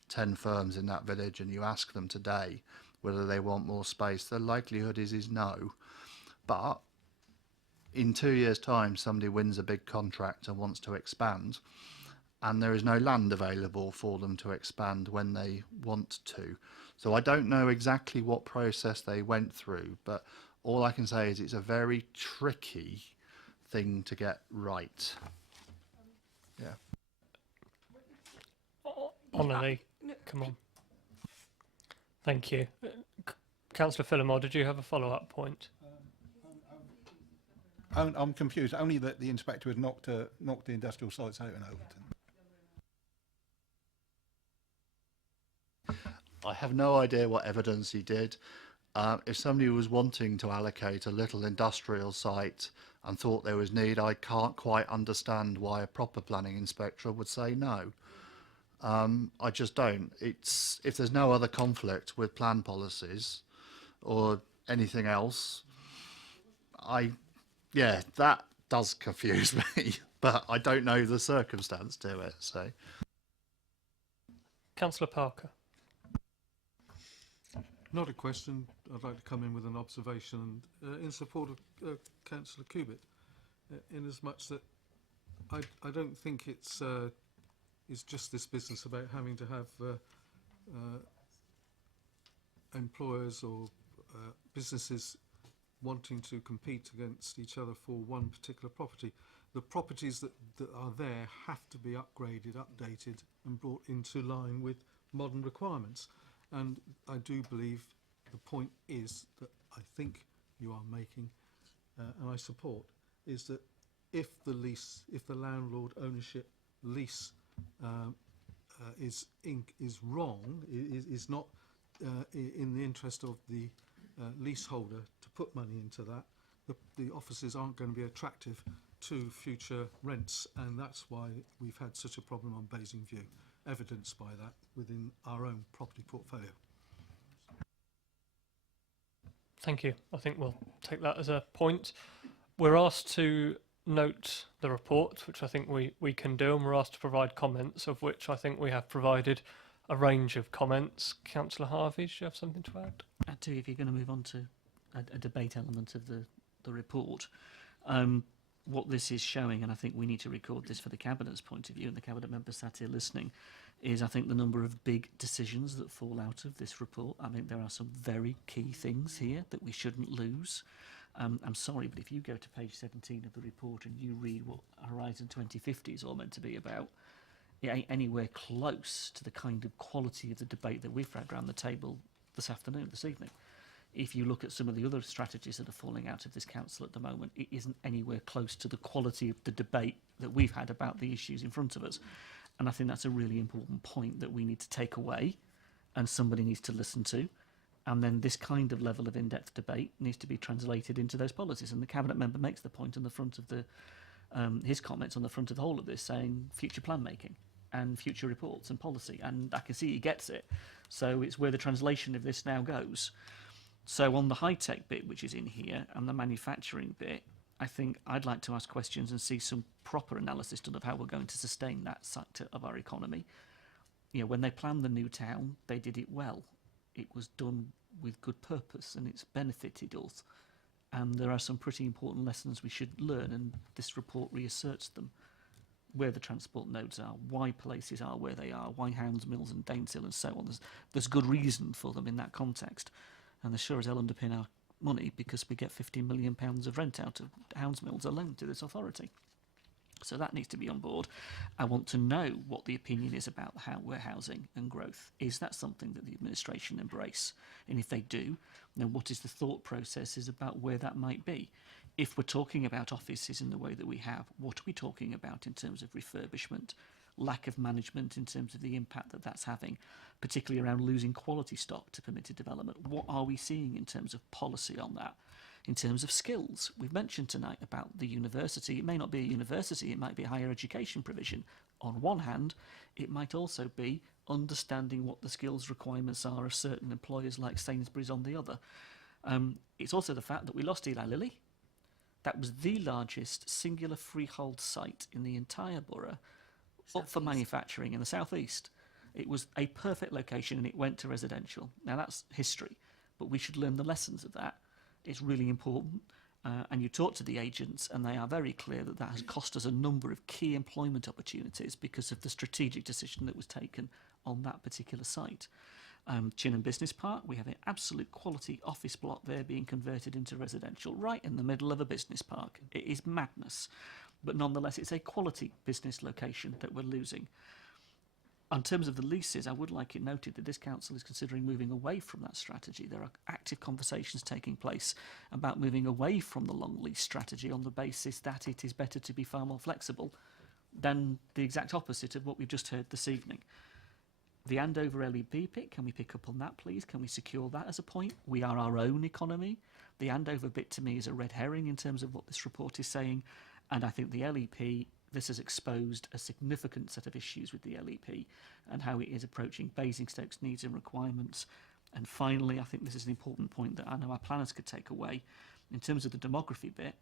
10 firms in that village and you ask them today whether they want more space, the likelihood is no. But in 2 years' time, somebody wins a big contract and wants to expand, and there is no land available for them to expand when they want to. So I don't know exactly what process they went through, but all I can say is it's a very tricky thing to get right. Yeah. Honestly, come on. Thank you. Councillor Phillimore, did you have a follow-up point? I'm confused. Only that the inspector had knocked the industrial sites out in Overton. I have no idea what evidence he did. If somebody was wanting to allocate a little industrial site and thought there was need, I can't quite understand why a proper planning inspector would say no. I just don't. It's, if there's no other conflict with plan policies or anything else, yeah, that does confuse me, but I don't know the circumstance to it, so. Councillor Parker. Not a question. I'd like to come in with an observation in support of Councillor Cubitt, in as much that I don't think it's just this business about having to have employers or businesses wanting to compete against each other for one particular property. The properties that are there have to be upgraded, updated and brought into line with modern requirements. And I do believe the point is that I think you are making, and I support, is that if the landlord ownership lease is wrong, is not in the interest of the leaseholder to put money into that, the offices aren't going to be attractive to future rents, and that's why we've had such a problem on Basingview, evidenced by that within our own property portfolio. Thank you. I think we'll take that as a point. We're asked to note the report, which I think we can do, and we're asked to provide comments, of which I think we have provided a range of comments. Councillor Harvey, do you have something to add? Add to, if you're going to move on to a debate element of the report. What this is showing, and I think we need to record this for the Cabinet's point of view, and the Cabinet members sat here listening, is I think the number of big decisions that fall out of this report. I think there are some very key things here that we shouldn't lose. I'm sorry, but if you go to page 17 of the report and you read what Horizon 2050 is all meant to be about, it ain't anywhere close to the kind of quality of the debate that we've had around the table this evening. If you look at some of the other strategies that are falling out of this council at the moment, it isn't anywhere close to the quality of the debate that we've had about the issues in front of us. And I think that's a really important point that we need to take away and somebody needs to listen to. And then this kind of level of in-depth debate needs to be translated into those policies. And the Cabinet member makes the point on the front of the his comments on the front of the whole of this, saying future plan making and future reports and policy. And I can see he gets it. So it's where the translation of this now goes. So on the high-tech bit, which is in here, and the manufacturing bit, I think I'd like to ask questions and see some proper analysis done of how we're going to sustain that sector of our economy. You know, when they planned the new town, they did it well. It was done with good purpose and it's benefited us. And there are some pretty important lessons we should learn, and this report reasserts them. Where the transport nodes are, why places are where they are, why Hounds Mills and Daneshill and so on. There's good reason for them in that context. And they sure as hell underpin our money, because we get £15 million of rent out of Hounds Mills alone to this authority. So that needs to be on board. I want to know what the opinion is about how we're housing and growth. Is that something that the administration embrace? And if they do, then what is the thought processes about where that might be? If we're talking about offices in the way that we have, what are we talking about in terms of refurbishment, lack of management in terms of the impact that that's having, particularly around losing quality stock to permitted development? What are we seeing in terms of policy on that? In terms of skills, we've mentioned tonight about the university. It may not be a university, it might be a higher education provision. On one hand, it might also be understanding what the skills requirements are of certain employers like Sainsbury's on the other. It's also the fact that we lost Eli Lilly. That was the largest singular freehold site in the entire borough up for manufacturing in the southeast. It was a perfect location and it went to residential. Now that's history, but we should learn the lessons of that. It's really important. And you talk to the agents and they are very clear that that has cost us a number of key employment opportunities because of the strategic decision that was taken on that particular site. Chinham Business Park, we have an absolute quality office block there being converted into residential right in the middle of a business park. It is madness. But nonetheless, it's a quality business location that we're losing. In terms of the leases, I would like it noted that this council is considering moving away from that strategy. There are active conversations taking place about moving away from the long lease strategy on the basis that it is better to be far more flexible than the exact opposite of what we've just heard this evening. The Andover LEP bit, can we pick up on that, please? Can we secure that as a point? We are our own economy. The Andover bit to me is a red herring in terms of what this report is saying. And I think the LEP, this has exposed a significant set of issues with the LEP and how it is approaching Basingstoke's needs and requirements. And finally, I think this is an important point that I know our planners could take away. In terms of the demography bit,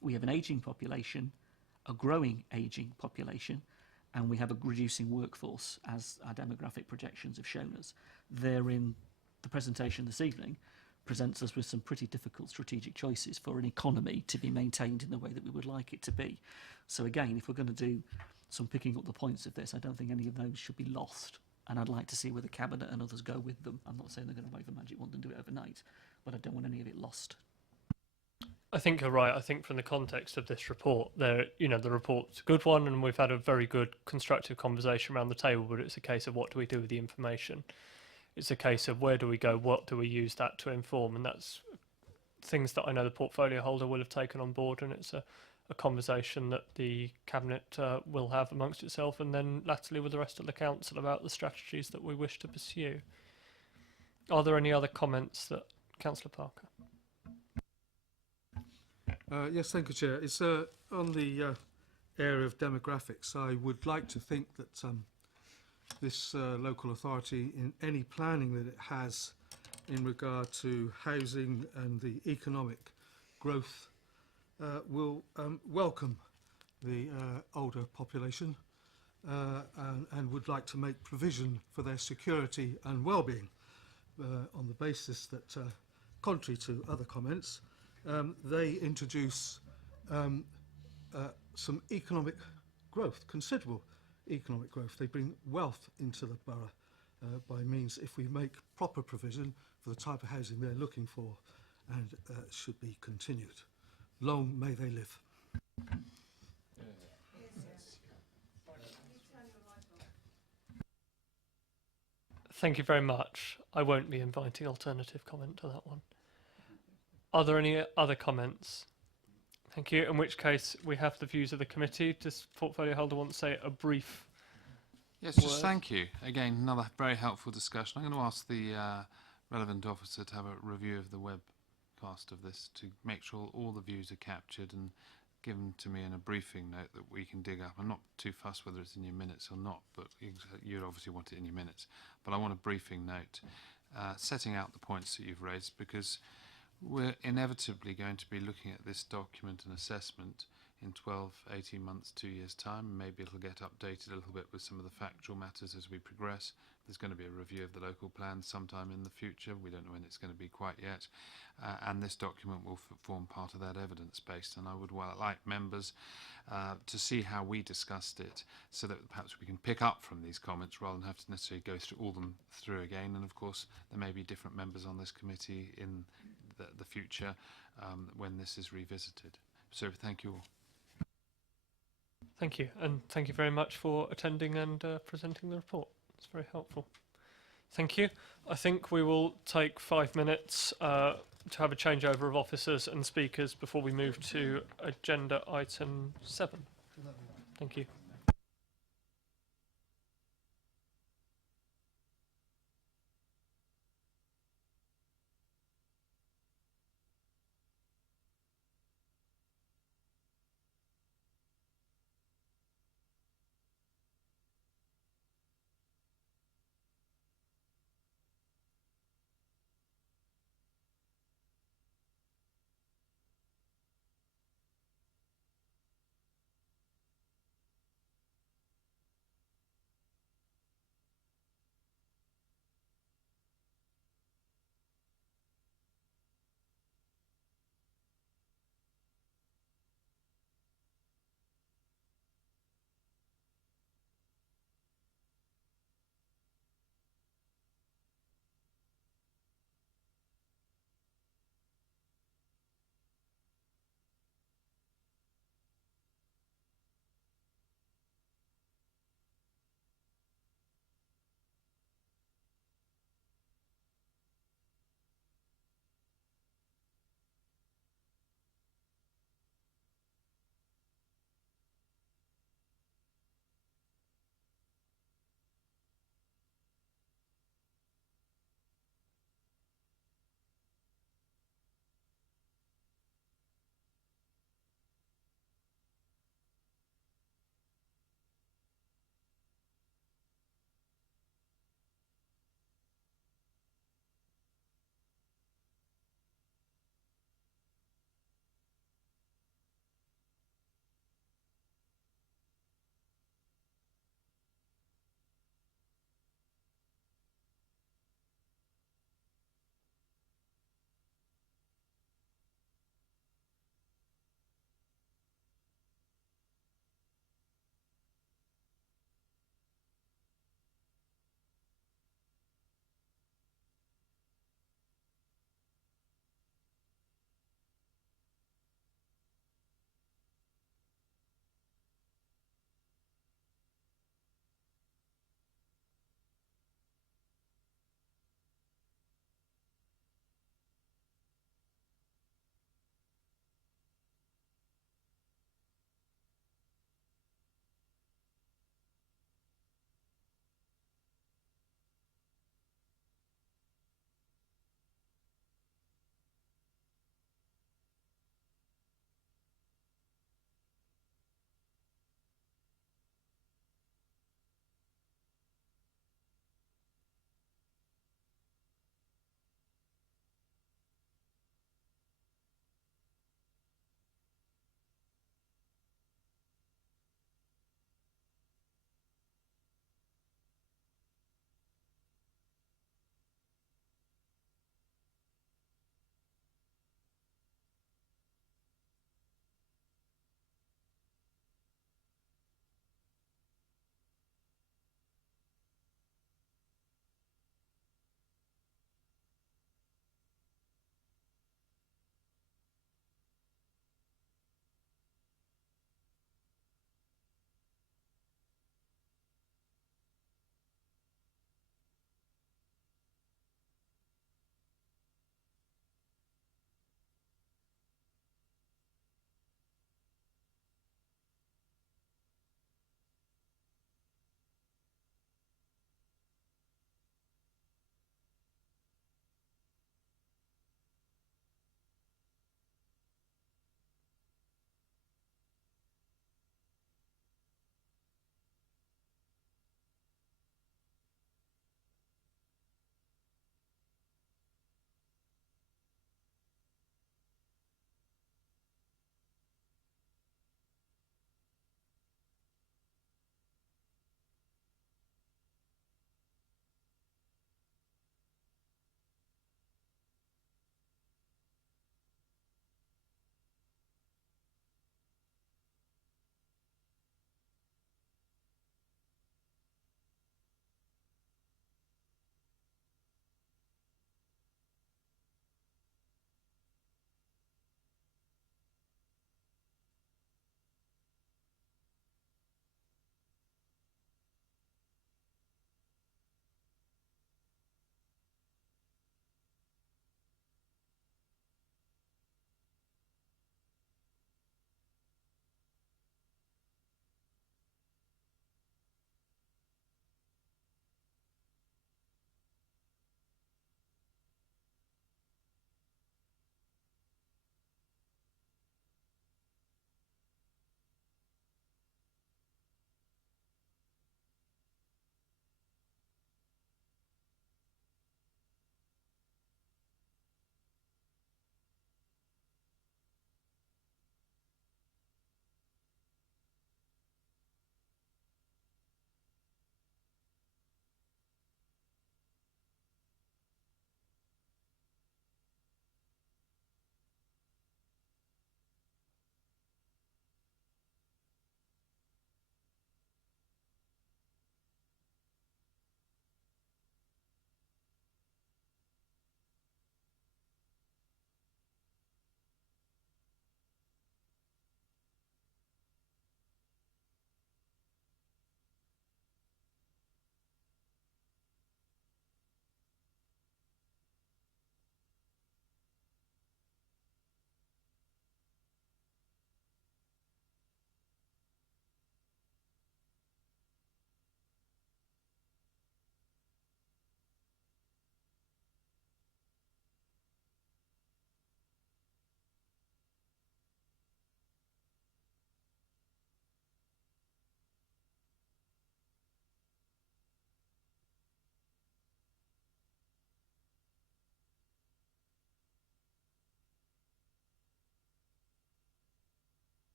we have an ageing population, a growing ageing population, and we have a reducing workforce, as our demographic projections have shown us. Therein, the presentation this evening presents us with some pretty difficult strategic choices for an economy to be maintained in the way that we would like it to be. So again, if we're going to do some picking up the points of this, I don't think any of those should be lost. And I'd like to see where the Cabinet and others go with them. I'm not saying they're going to wave a magic wand and do it overnight, but I don't want any of it lost. I think you're right. I think from the context of this report, the report's a good one, and we've had a very good constructive conversation around the table, but it's a case of what do we do with the information. It's a case of where do we go, what do we use that to inform, and that's things that I know the portfolio holder will have taken on board, and it's a conversation that the Cabinet will have amongst itself, and then latterly with the rest of the Council about the strategies that we wish to pursue. Are there any other comments that Councillor Parker? Yes, thank you, Chair. It's on the area of demographics. I would like to think that this local authority, in any planning that it has in regard to housing and the economic growth, will welcome the older population and would like to make provision for their security and well-being on the basis that, contrary to other comments, they introduce some economic growth, considerable economic growth. They bring wealth into the borough by means, if we make proper provision for the type of housing they're looking for, and should be continued. Long may they live. Thank you very much. I won't be inviting alternative comment to that one. Are there any other comments? Thank you. In which case, we have the views of the committee. Does portfolio holder want to say a brief? Yes, just Word. thank you. Again, another very helpful discussion. I'm going to ask the relevant officer to have a review of the webcast of this to make sure all the views are captured and given to me in a briefing note that we can dig up. I'm not too fussed whether it's in your minutes or not, but you'd obviously want it in your minutes. But I want a briefing note setting out the points that you've raised, because we're inevitably going to be looking at this document and assessment in 12, 18 months, 2 years' time. Maybe it'll get updated a little bit with some of the factual matters as we progress. There's going to be a review of the local plan sometime in the future. We don't know when it's going to be quite yet. And this document will form part of that evidence base. And I would like members to see how we discussed it, so that perhaps we can pick up from these comments rather than have to necessarily go through all them through again. And of course, there may be different members on this committee in the future when this is revisited. So thank you all. Thank you, and thank you very much for attending and presenting the report. It's very helpful. Thank you. I think we will take 5 minutes to have a changeover of officers and speakers before we move to agenda item 7. Thank you.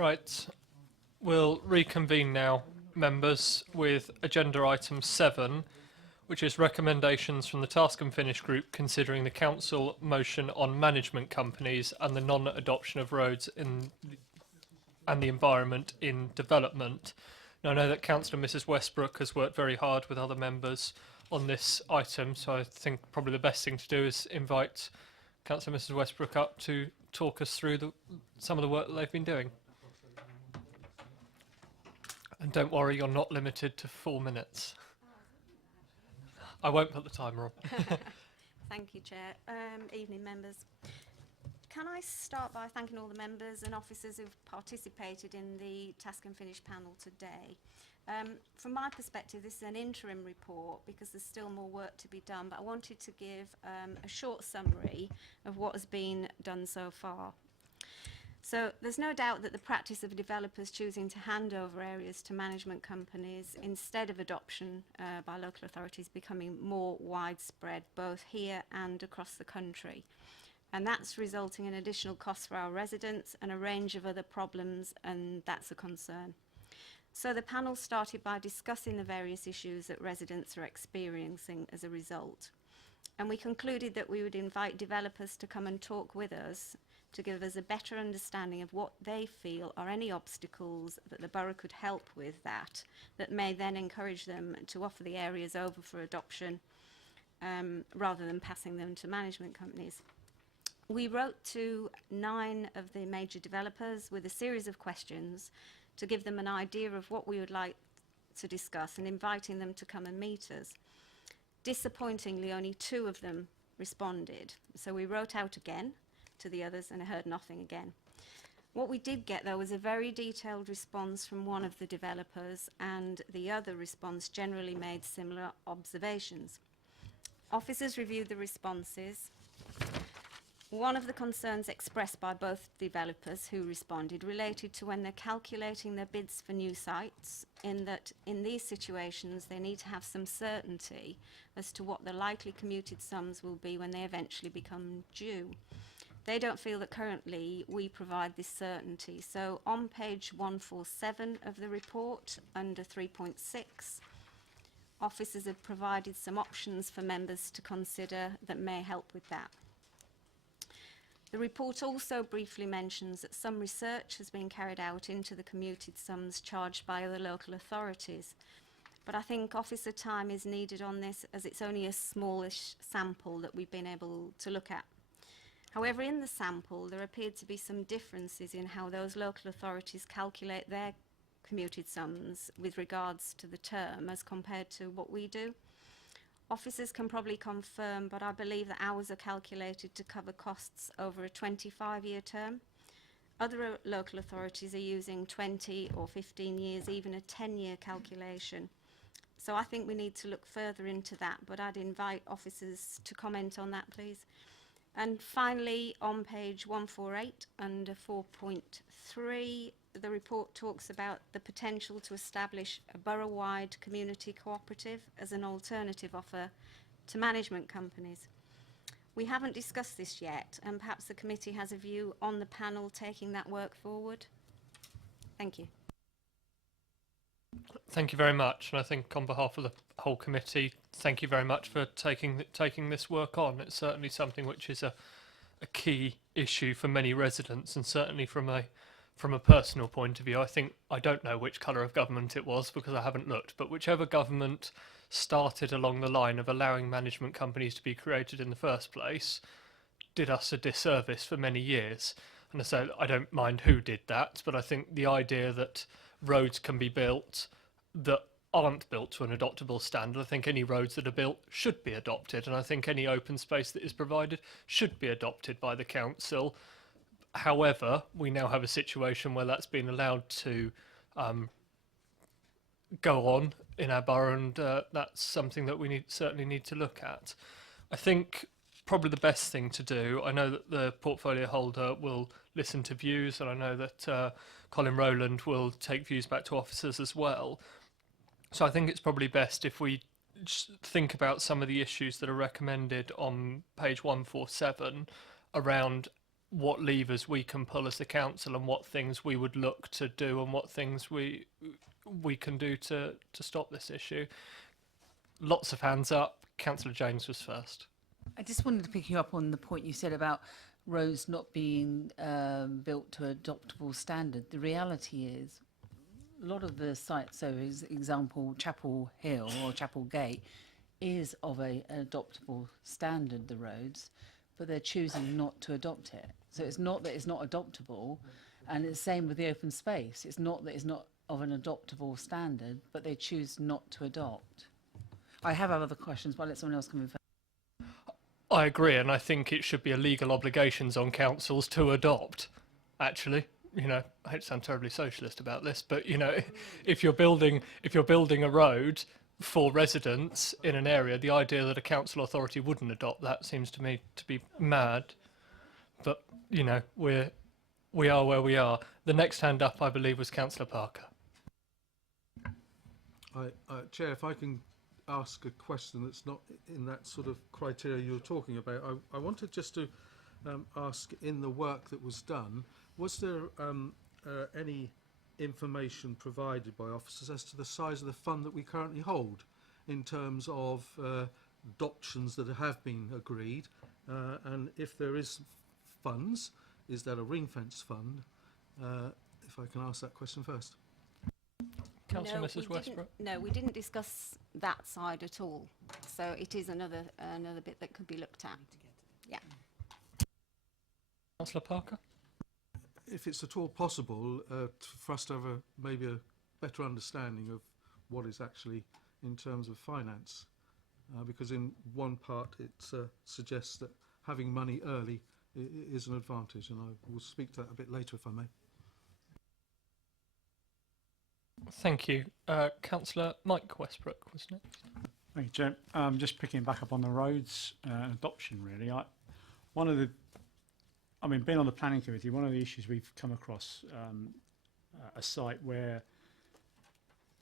Right, we'll reconvene now, members, with agenda item 7, which is recommendations from the Task and Finish group considering the council motion on management companies and the non-adoption of roads and the environment in development. Now, I know that Councillor Mrs Westbrook has worked very hard with other members on this item, so I think probably the best thing to do is invite Councillor Mrs Westbrook up to talk us through some of the work that they've been doing. And don't worry, you're not limited to 4 minutes. I won't put the timer on. Thank you, Chair. Evening, members. Can I start by thanking all the members and officers who've participated in the Task and Finish panel today. From my perspective, this is an interim report because there's still more work to be done, but I wanted to give a short summary of what has been done so far. So there's no doubt that the practice of developers choosing to hand over areas to management companies instead of adoption by local authorities is becoming more widespread, both here and across the country. And that's resulting in additional costs for our residents and a range of other problems, and that's a concern. So the panel started by discussing the various issues that residents are experiencing as a result. And we concluded that we would invite developers to come and talk with us to give us a better understanding of what they feel are any obstacles that the borough could help with that may then encourage them to offer the areas over for adoption rather than passing them to management companies. We wrote to 9 of the major developers with a series of questions to give them an idea of what we would like to discuss and inviting them to come and meet us. Disappointingly, only 2 of them responded, so we wrote out again to the others and I heard nothing again. What we did get, though, was a very detailed response from one of the developers, and the other response generally made similar observations. Officers reviewed the responses. One of the concerns expressed by both developers who responded related to when they're calculating their bids for new sites, in that in these situations they need to have some certainty as to what the likely commuted sums will be when they eventually become due. They don't feel that currently we provide this certainty. So on page 147 of the report, under 3.6, officers have provided some options for members to consider that may help with that. The report also briefly mentions that some research has been carried out into the commuted sums charged by other local authorities. But I think officer time is needed on this, as it's only a smallish sample that we've been able to look at. However, in the sample, there appeared to be some differences in how those local authorities calculate their commuted sums with regards to the term as compared to what we do. Officers can probably confirm, but I believe that ours are calculated to cover costs over a 25-year term. Other local authorities are using 20 or 15 years, even a 10-year calculation. So I think we need to look further into that, but I'd invite officers to comment on that, please. And finally, on page 148, under 4.3, the report talks about the potential to establish a borough-wide community cooperative as an alternative offer to management companies. We haven't discussed this yet, and perhaps the committee has a view on the panel taking that work forward. Thank you. Thank you very much, and I think on behalf of the whole committee, thank you very much for taking this work on. It's certainly something which is a key issue for many residents, and certainly from a personal point of view. I don't know which colour of government it was because I haven't looked, but whichever government started along the line of allowing management companies to be created in the first place did us a disservice for many years. And so I don't mind who did that, but I think the idea that roads can be built that aren't built to an adoptable standard. I think any roads that are built should be adopted, and I think any open space that is provided should be adopted by the council. However, we now have a situation where that's been allowed to go on in our borough, and that's something that we certainly need to look at. I think probably the best thing to do, I know that the portfolio holder will listen to views, and I know that Colin Rowland will take views back to officers as well. So I think it's probably best if we think about some of the issues that are recommended on page 147 around what levers we can pull as the council and what things we would look to do and what things we can do to stop this issue. Lots of hands up. Councillor James was first. I just wanted to pick you up on the point you said about roads not being built to adoptable standard. The reality is, a lot of the sites, so as example, Chapel Hill or Chapel Gate, is of an adoptable standard, the roads, but they're choosing not to adopt it. So it's not that it's not adoptable, and it's the same with the open space. It's not that it's not of an adoptable standard, but they choose not to adopt. I have other questions, but I'll let someone else come in first. I agree, and I think it should be a legal obligations on councils to adopt. Actually, you know, I hate to sound terribly socialist about this, but you know, if you're building a road for residents in an area, the idea that a council authority wouldn't adopt that seems to me to be mad. But you know, we are where we are. The next hand up, I believe, was Councillor Parker. Chair, if I can ask a question that's not in that sort of criteria you're talking about, I wanted just to ask, in the work that was done, was there any information provided by officers as to the size of the fund that we currently hold in terms of adoptions that have been agreed, and if there is funds, is that a ring-fence fund? If I can ask that question first. Councillor Mrs. Westbrook. No, we didn't discuss that side at all. So it is another bit that could be looked at. Yeah. Councillor Parker. If it's at all possible for us to have maybe a better understanding of what is actually in terms of finance, because in one part it suggests that having money early is an advantage, and I will speak to that a bit later if I may. Thank you. Councillor Mike Westbrook was next. Thank you, Chair. Just picking back up on the roads adoption, really. Being on the planning committee, one of the issues we've come across a site where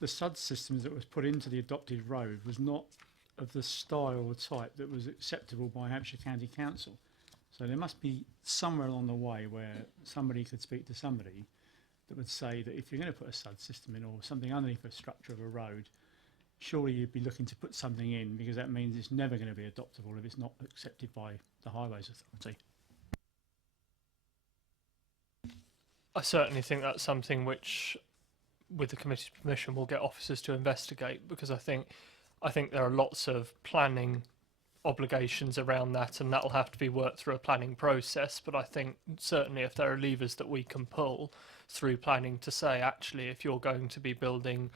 the SUD systems that was put into the adopted road was not of the style or type that was acceptable by Hampshire County Council. So there must be somewhere along the way where somebody could speak to somebody that would say that if you're going to put a SUD system in or something underneath the structure of a road, surely you'd be looking to put something in, because that means it's never going to be adoptable if it's not accepted by the Highways Authority. I certainly think that's something which, with the committee's permission, we'll get officers to investigate, because I think there are lots of planning obligations around that, and that'll have to be worked through a planning process. But I think certainly if there are levers that we can pull through planning to say, actually, if you're going to be building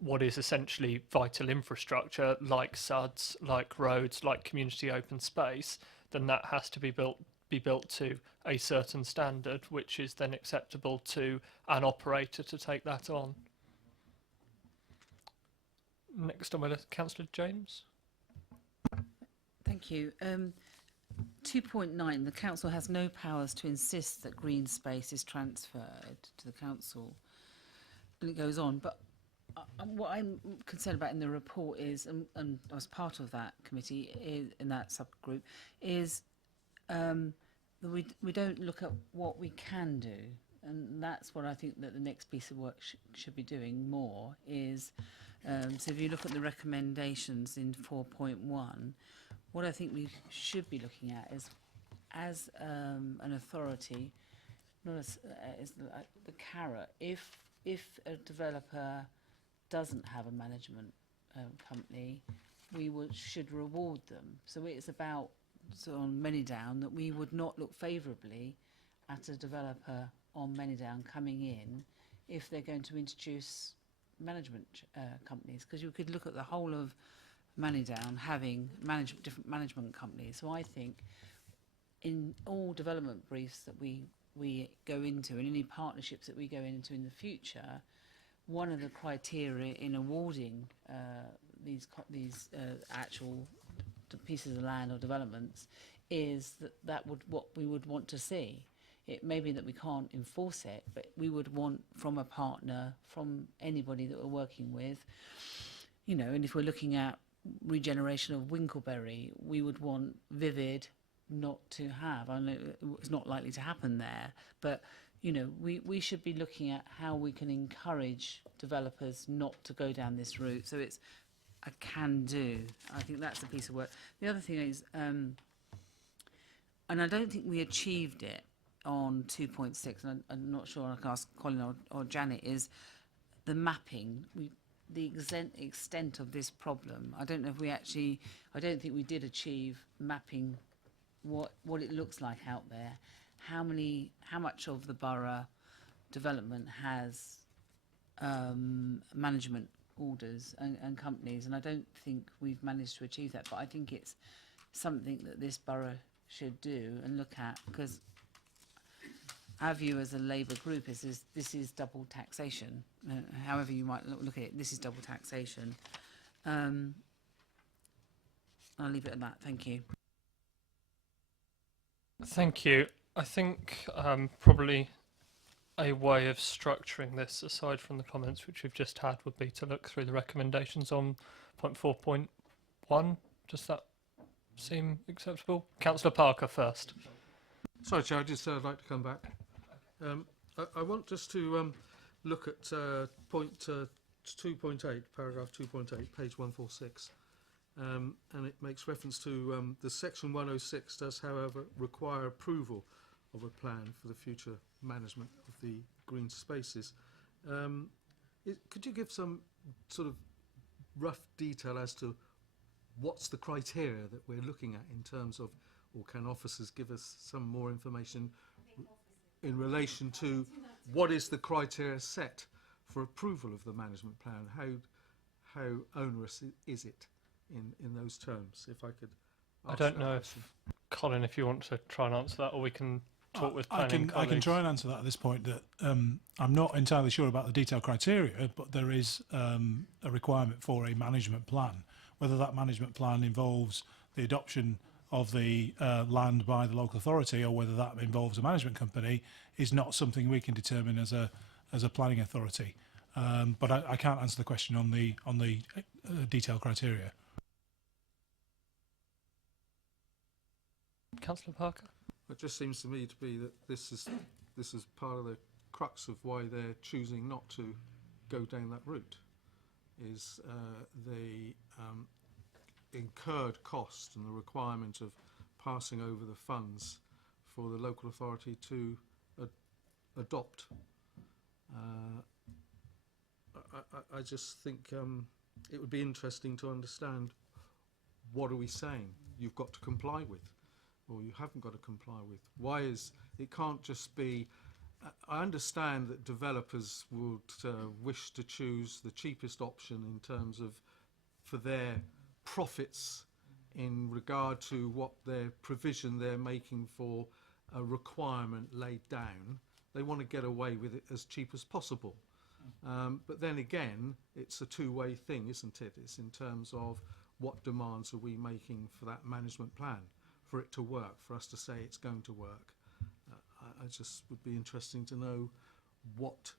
what is essentially vital infrastructure like SUDs, like roads, like community open space, then that has to be built to a certain standard, which is then acceptable to an operator to take that on. Next on my list, Councillor James. Thank you. 2.9, the council has no powers to insist that green space is transferred to the council. And it goes on, but what I'm concerned about in the report is, and I was part of that committee in that subgroup, is that we don't look at what we can do. And that's what I think that the next piece of work should be doing more is, so if you look at the recommendations in 4.1, what I think we should be looking at is, as an authority, not as the carrot. If a developer doesn't have a management company, we should reward them. So it's about, so on Manydown, that we would not look favourably at a developer on Manydown coming in if they're going to introduce management companies, because you could look at the whole of Manydown having different management companies. So I think in all development briefs that we go into, and any partnerships that we go into in the future, one of the criteria in awarding these actual pieces of land or developments is that what we would want to see. It may be that we can't enforce it, but we would want from a partner, from anybody that we're working with, and if we're looking at regeneration of Winkleberry, we would want vivid not to have. I know it's not likely to happen there, but you know, we should be looking at how we can encourage developers not to go down this route. So it's a can do. I think that's a piece of work. The other thing is, and I don't think we achieved it on 2.6, and I'm not sure, I can ask Colin or Janet, is the mapping. The extent of this problem. I don't know if we actually, I don't think we did achieve mapping what it looks like out there. How much of the borough development has management orders and companies, and I don't think we've managed to achieve that, but I think it's something that this borough should do and look at, because our view as a Labour group is this is double taxation. However you might look at it, this is double taxation. I'll leave it at that. Thank you. Thank you. I think probably a way of structuring this, aside from the comments which we've just had, would be to look through the recommendations on point 4.1. Does that seem acceptable? Councillor Parker first. Sorry, Chair, I'd like to come back. I want us to look at point 2.8, paragraph 2.8, page 146. And it makes reference to the section 106 does, however, require approval of a plan for the future management of the green spaces. Could you give some sort of rough detail as to what's the criteria that we're looking at in terms of, or can officers give us some more information in relation to what is the criteria set for approval of the management plan? How onerous is it in those terms? If I could ask I don't that know question. if, Colin, if you want to try and answer that, or we can talk with I planning can colleagues. try and answer that at this point. That I'm not entirely sure about the detailed criteria, but there is a requirement for a management plan. Whether that management plan involves the adoption of the land by the local authority, or whether that involves a management company, is not something we can determine as a planning authority. But I can't answer the question on the detailed criteria. Councillor Parker. It just seems to me to be that this is part of the crux of why they're choosing not to go down that route, is the incurred cost and the requirement of passing over the funds for the local authority to adopt. I just think it would be interesting to understand, what are we saying you've got to comply with, or you haven't got to comply with? Why is it can't just be? I understand that developers would wish to choose the cheapest option in terms of for their profits in regard to what their provision they're making for a requirement laid down. They want to get away with it as cheap as possible. But then again, it's a two-way thing, isn't it? It's in terms of what demands are we making for that management plan, for it to work, for us to say it's going to work. I just would be interesting to know what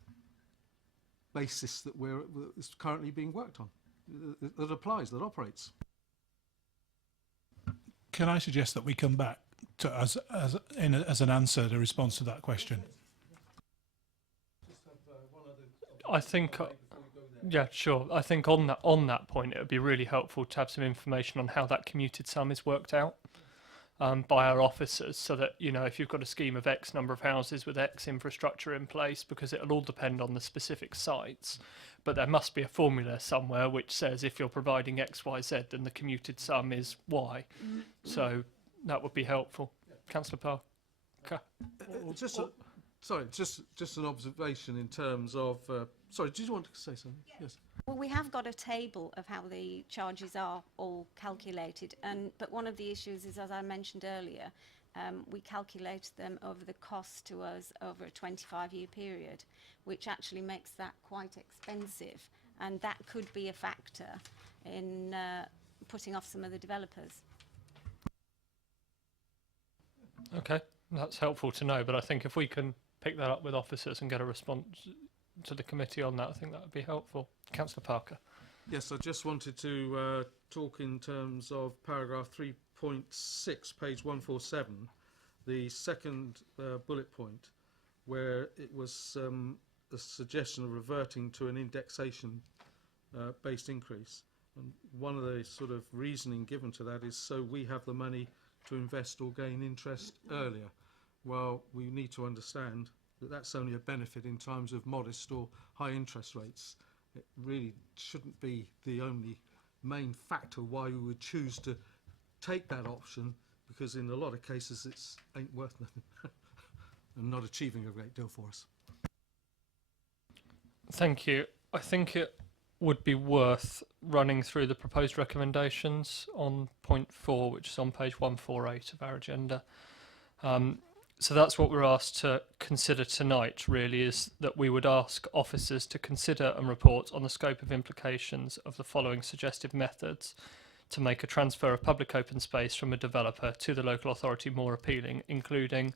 basis that is currently being worked on, that applies, that operates. Can I suggest that we come back to as an answer, the response to that question? I think, yeah, sure. I think on that point, it would be really helpful to have some information on how that commuted sum is worked out by our officers, so that, you know, if you've got a scheme of X number of houses with X infrastructure in place, because it'll all depend on the specific sites, but there must be a formula somewhere which says if you're providing X, Y, Z, then the commuted sum is Y. So that would be helpful. Councillor Parker. Just an observation in terms of. Sorry, did you want to say something? Yes. Well, we have got a table of how the charges are all calculated, but one of the issues is, as I mentioned earlier, we calculate them over the cost to us over a 25-year period, which actually makes that quite expensive, and that could be a factor in putting off some of the developers. Okay, that's helpful to know, but I think if we can pick that up with officers and get a response to the committee on that, I think that would be helpful. Councillor Parker. Yes, I just wanted to talk in terms of paragraph point 6, page 147, the second bullet point, where it was a suggestion of reverting to an indexation based increase. And one of the sort of reasoning given to that is so we have the money to invest or gain interest earlier. Well, we need to understand that that's only a benefit in times of modest or high interest rates. It really shouldn't be the only main factor why we would choose to take that option, because in a lot of cases it's ain't worth nothing and not achieving a great deal for us. Thank you. I think it would be worth running through the proposed recommendations on point 4, which is on page 148 of our agenda. So that's what we're asked to consider tonight, really, is that we would ask officers to consider and report on the scope of implications of the following suggested methods to make a transfer of public open space from a developer to the local authority more appealing, including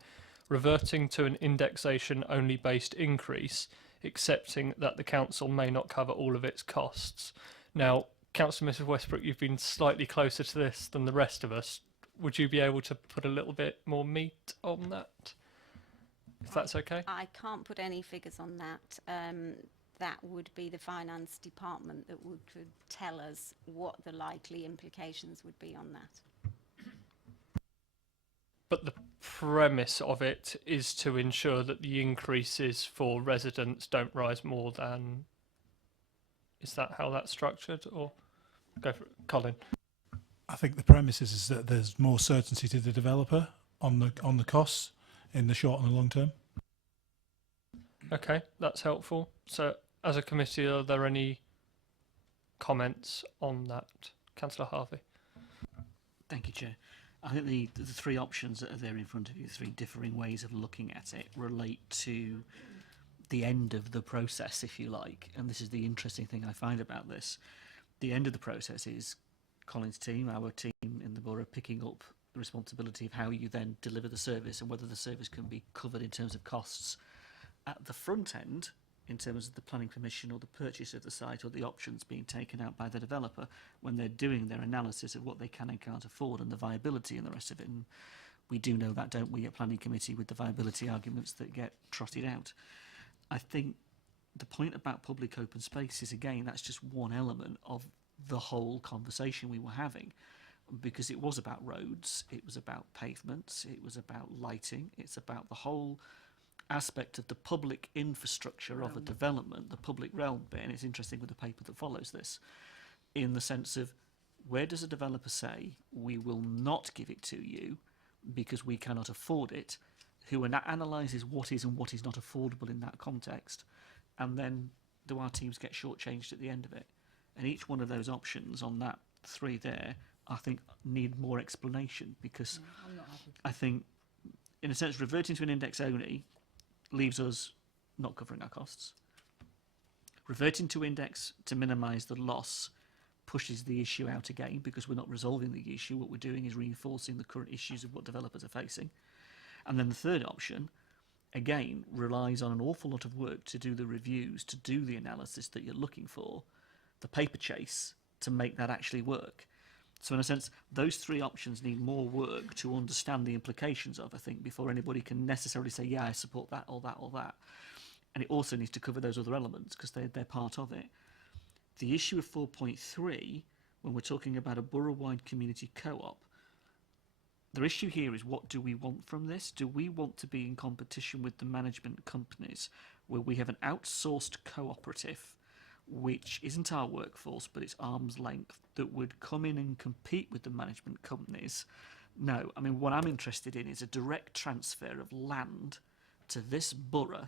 reverting to an indexation only based increase, accepting that the council may not cover all of its costs. Now, Councillor Mrs Westbrook, you've been slightly closer to this than the rest of us. Would you be able to put a little bit more meat on that, if that's okay? I can't put any figures on that. That would be the finance department that could tell us what the likely implications would be on that. But the premise of it is to ensure that the increases for residents don't rise more than... Is that how that's structured? Or go for it, Colin. I think the premise is that there's more certainty to the developer on the costs in the short and the long term. Okay, that's helpful. So, as a committee, are there any comments on that? Councillor Harvey. Thank you, Chair. I think the three options that are there in front of you, three differing ways of looking at it, relate to the end of the process, if you like. And this is the interesting thing I find about this. The end of the process is Colin's team, our team in the borough, picking up the responsibility of how you then deliver the service and whether the service can be covered in terms of costs. At the front end, in terms of the planning permission or the purchase of the site or the options being taken out by the developer when they're doing their analysis of what they can and can't afford and the viability and the rest of it. And we do know that, don't we, at planning committee, with the viability arguments that get trotted out. I think the point about public open spaces, again, that's just one element of the whole conversation we were having, because it was about roads, it was about pavements, it was about lighting, it's about the whole aspect of the public infrastructure of a development, the public realm bit. And it's interesting with the paper that follows this, in the sense of where does a developer say we will not give it to you because we cannot afford it, who analyses what is and what is not affordable in that context, and then do our teams get shortchanged at the end of it? And each one of those options on that three there, I think, need more explanation, because I think, in a sense, reverting to an index only leaves us not covering our costs. Reverting to index to minimise the loss pushes the issue out again, because we're not resolving the issue. What we're doing is reinforcing the current issues of what developers are facing. And then the third option, again, relies on an awful lot of work to do the reviews, to do the analysis that you're looking for, the paper chase, to make that actually work. So in a sense, those three options need more work to understand the implications of, I think, before anybody can necessarily say, yeah, I support that or that or that. And it also needs to cover those other elements, because they're part of it. The issue of 4.3, when we're talking about a borough-wide community co-op, the issue here is, what do we want from this? Do we want to be in competition with the management companies, where we have an outsourced cooperative which isn't our workforce but it's arm's length, that would come in and compete with the management companies? No. I mean, what I'm interested in is a direct transfer of land to this borough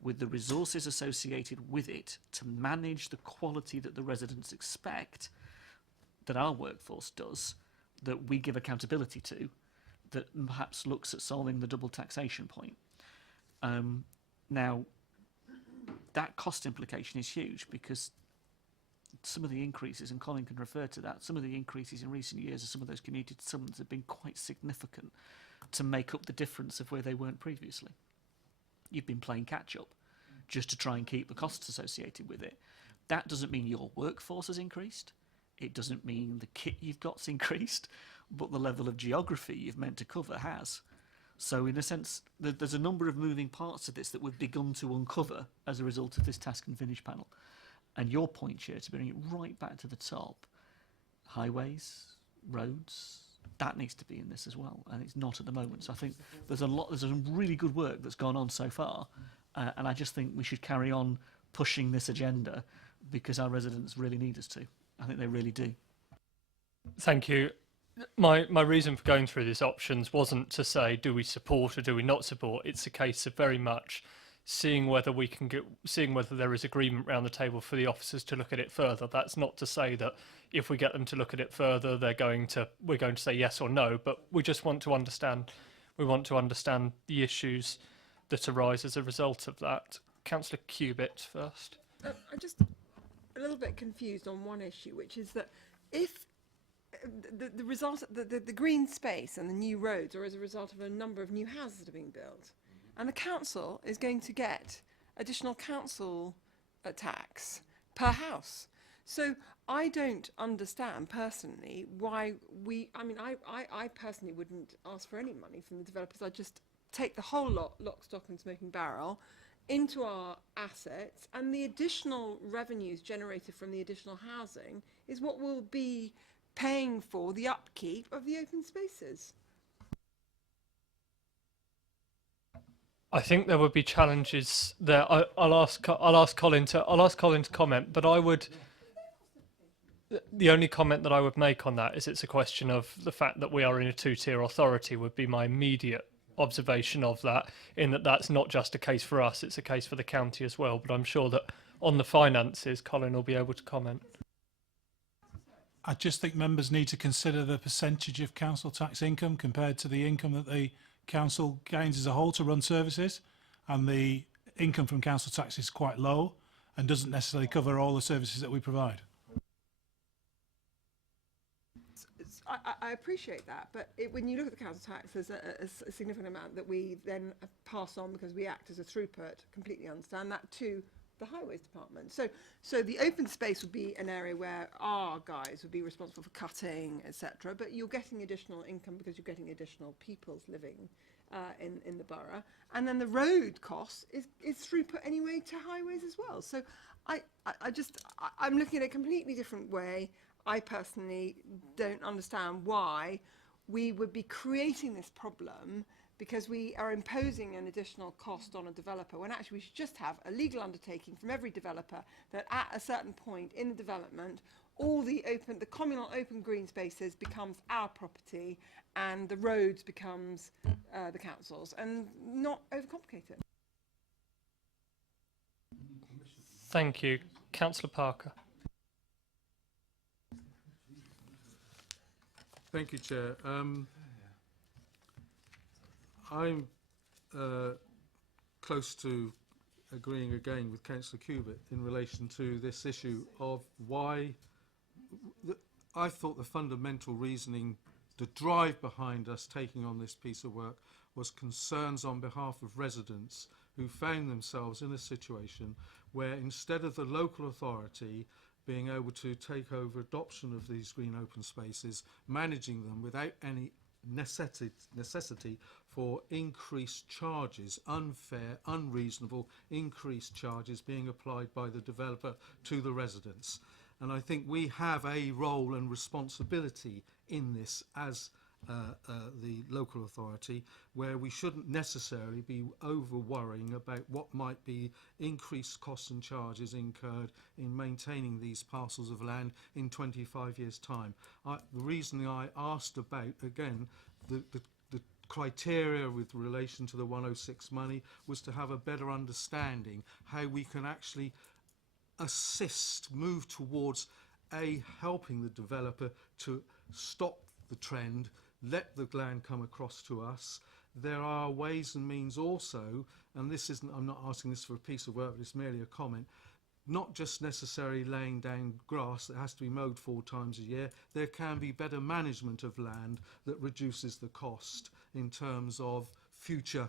with the resources associated with it to manage the quality that the residents expect, that our workforce does, that we give accountability to, that perhaps looks at solving the double taxation point. Now, that cost implication is huge, because some of the increases, and Colin can refer to that, some of the increases in recent years of some of those community settlements have been quite significant to make up the difference of where they weren't previously. You've been playing catch up just to try and keep the costs associated with it. That doesn't mean your workforce has increased. It doesn't mean the kit you've got's increased. but the level of geography you've meant to cover has. So in a sense, there's a number of moving parts to this that we've begun to uncover as a result of this task and finish panel. And your point, Chair, to bring it right back to the top, highways, roads, that needs to be in this as well, and it's not at the moment. So I think there's some really good work that's gone on so far, and I just think we should carry on pushing this agenda because our residents really need us to. I think they really do. Thank you. My reason for going through these options wasn't to say do we support or do we not support. It's a case of very much seeing whether there is agreement around the table for the officers to look at it further. That's not to say that if we get them to look at it further, we're going to say yes or no. But we just want to understand. We want to understand the issues that arise as a result of that. Councillor Cubitt first. I'm just a little bit confused on one issue, which is that if the result, the green space and the new roads are as a result of a number of new houses that are being built, and the council is going to get additional council tax per house. So I don't understand personally why I personally wouldn't ask for any money from the developers. I'd just take the whole lot, lock, stock and smoking barrel, into our assets, and the additional revenues generated from the additional housing is what will be paying for the upkeep of the open spaces. I think there would be challenges there. I'll ask Colin to comment, but I would. The only comment that I would make on that is it's a question of the fact that we are in a two-tier authority would be my immediate observation of that, in that that's not just a case for us, it's a case for the county as well. But I'm sure that on the finances, Colin will be able to comment. I just think members need to consider the percentage of council tax income compared to the income that the council gains as a whole to run services, and the income from council tax is quite low and doesn't necessarily cover all the services that we provide. I appreciate that, but when you look at the council tax, there's a significant amount that we then pass on because we act as a throughput. Completely understand that to the highways department. So the open space would be an area where our guys would be responsible for cutting, etc. But you're getting additional income because you're getting additional people's living in the borough, and then the road cost is throughput anyway to highways as well. So I'm looking at a completely different way. I personally don't understand why we would be creating this problem because we are imposing an additional cost on a developer, when actually we should just have a legal undertaking from every developer that at a certain point in the development, all the communal open green spaces becomes our property and the roads becomes the council's, and not overcomplicate it. Thank you. Councillor Parker. Thank you, Chair. I'm close to agreeing again with Councillor Cubitt in relation to this issue of why I thought the fundamental reasoning, the drive behind us taking on this piece of work, was concerns on behalf of residents who found themselves in a situation where instead of the local authority being able to take over adoption of these green open spaces, managing them without any necessity for increased charges, unfair, unreasonable increased charges being applied by the developer to the residents. And I think we have a role and responsibility in this as the local authority, where we shouldn't necessarily be over worrying about what might be increased costs and charges incurred in maintaining these parcels of land in 25 years' time. The reason I asked about, again, the criteria with relation to the 106 money was to have a better understanding how we can actually assist, move towards helping the developer to stop the trend, let the land come across to us. There are ways and means also, and this isn't, I'm not asking this for a piece of work, but it's merely a comment, not just necessarily laying down grass that has to be mowed 4 times a year. There can be better management of land that reduces the cost in terms of future,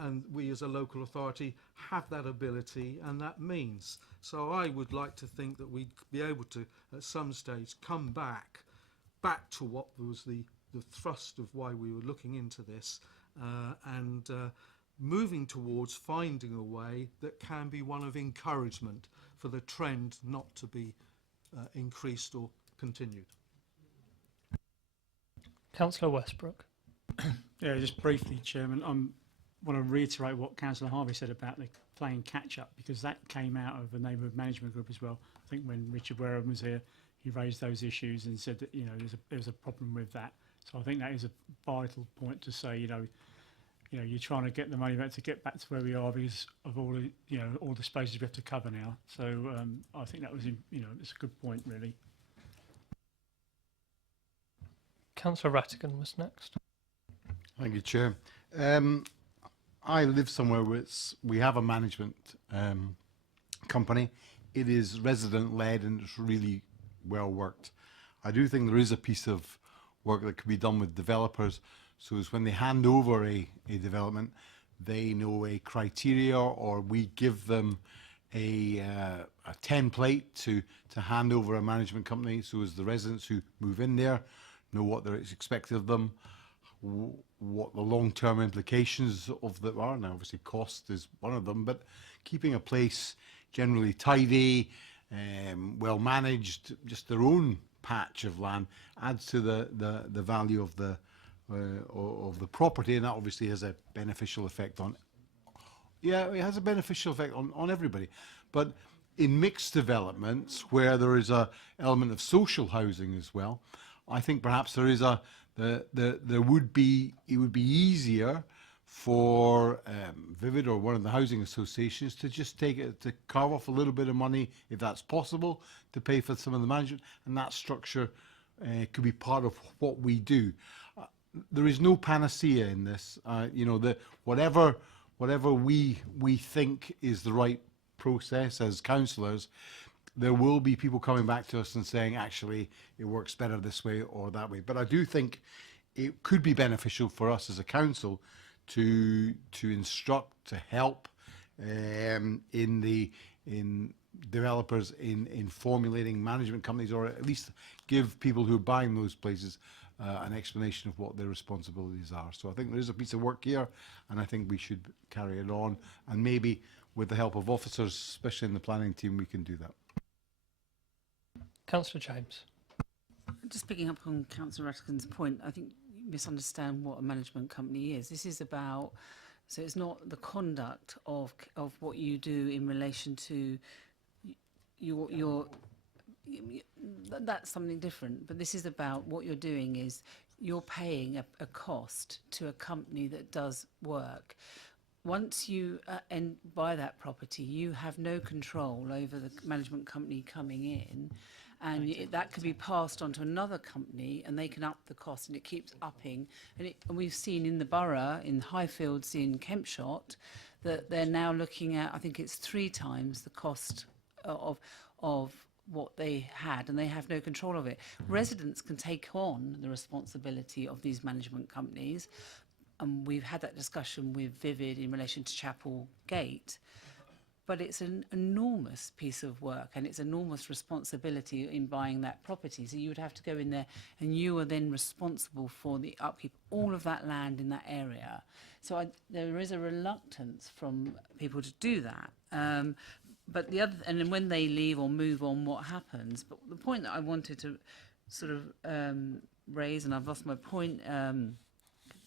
and we as a local authority have that ability and that means. So I would like to think that we'd be able to, at some stage, come back to what was the the thrust of why we were looking into this, and moving towards finding a way that can be one of encouragement for the trend not to be increased or continued. Councillor Westbrook. Yeah, just briefly, Chairman, I want to reiterate what Councillor Harvey said about the playing catch-up, because that came out of the neighbourhood management group as well. I think when Richard Wareham was here, he raised those issues and said that, you know, there's a problem with that. So I think that is a vital point to say, you know, you're trying to get the money back to get back to where we are because of all the, you know, all the spaces we have to cover now. So I think that was, you know, it's a good point, really. Councillor Rattigan was next. Thank you, Chair. I live somewhere where we have a management company. It is resident-led and it's really well worked. I do think there is a piece of work that could be done with developers, so as when they hand over a development, they know a criteria, or we give them a template to hand over a management company, so as the residents who move in there know what is expected of them, what the long-term implications of that are. Now, obviously, cost is one of them, but keeping a place generally tidy, well managed, just their own patch of land adds to the value of the property, and that obviously has a beneficial effect on. Yeah, it has a beneficial effect on everybody, but in mixed developments where there is a element of social housing as well, I think perhaps there is it would be easier for Vivid or one of the housing associations to just to carve off a little bit of money, if that's possible, to pay for some of the management, and that structure could be part of what we do. There is no panacea in this. You know, whatever we think is the right process as councillors, there will be people coming back to us and saying, actually, it works better this way or that way. But I do think it could be beneficial for us as a council to instruct, to help in developers in formulating management companies, or at least give people who are buying those places an explanation of what their responsibilities are. So I think there is a piece of work here, and I think we should carry it on, and maybe with the help of officers, especially in the planning team, we can do that. Councillor James. Just picking up on Councillor Rattigan's point, I think you misunderstand what a management company is. This is about, so it's not the conduct of what you do in relation to your that's something different. But this is about what you're doing is you're paying a cost to a company that does work. Once you buy that property, you have no control over the management company coming in, and that could be passed on to another company, and they can up the cost, and it keeps upping. And we've seen in the borough, in Highfields, in Kempshot, that they're now looking at, I think it's 3 times the cost of what they had, and they have no control of it. Residents can take on the responsibility of these management companies, and we've had that discussion with Vivid in relation to Chapel Gate. But it's an enormous piece of work, and it's enormous responsibility in buying that property. So you would have to go in there, and you are then responsible for the upkeep, all of that land in that area. So there is a reluctance from people to do that. But the other, and then when they leave or move on, what happens? But the point that I wanted to sort of raise, and I've lost my point.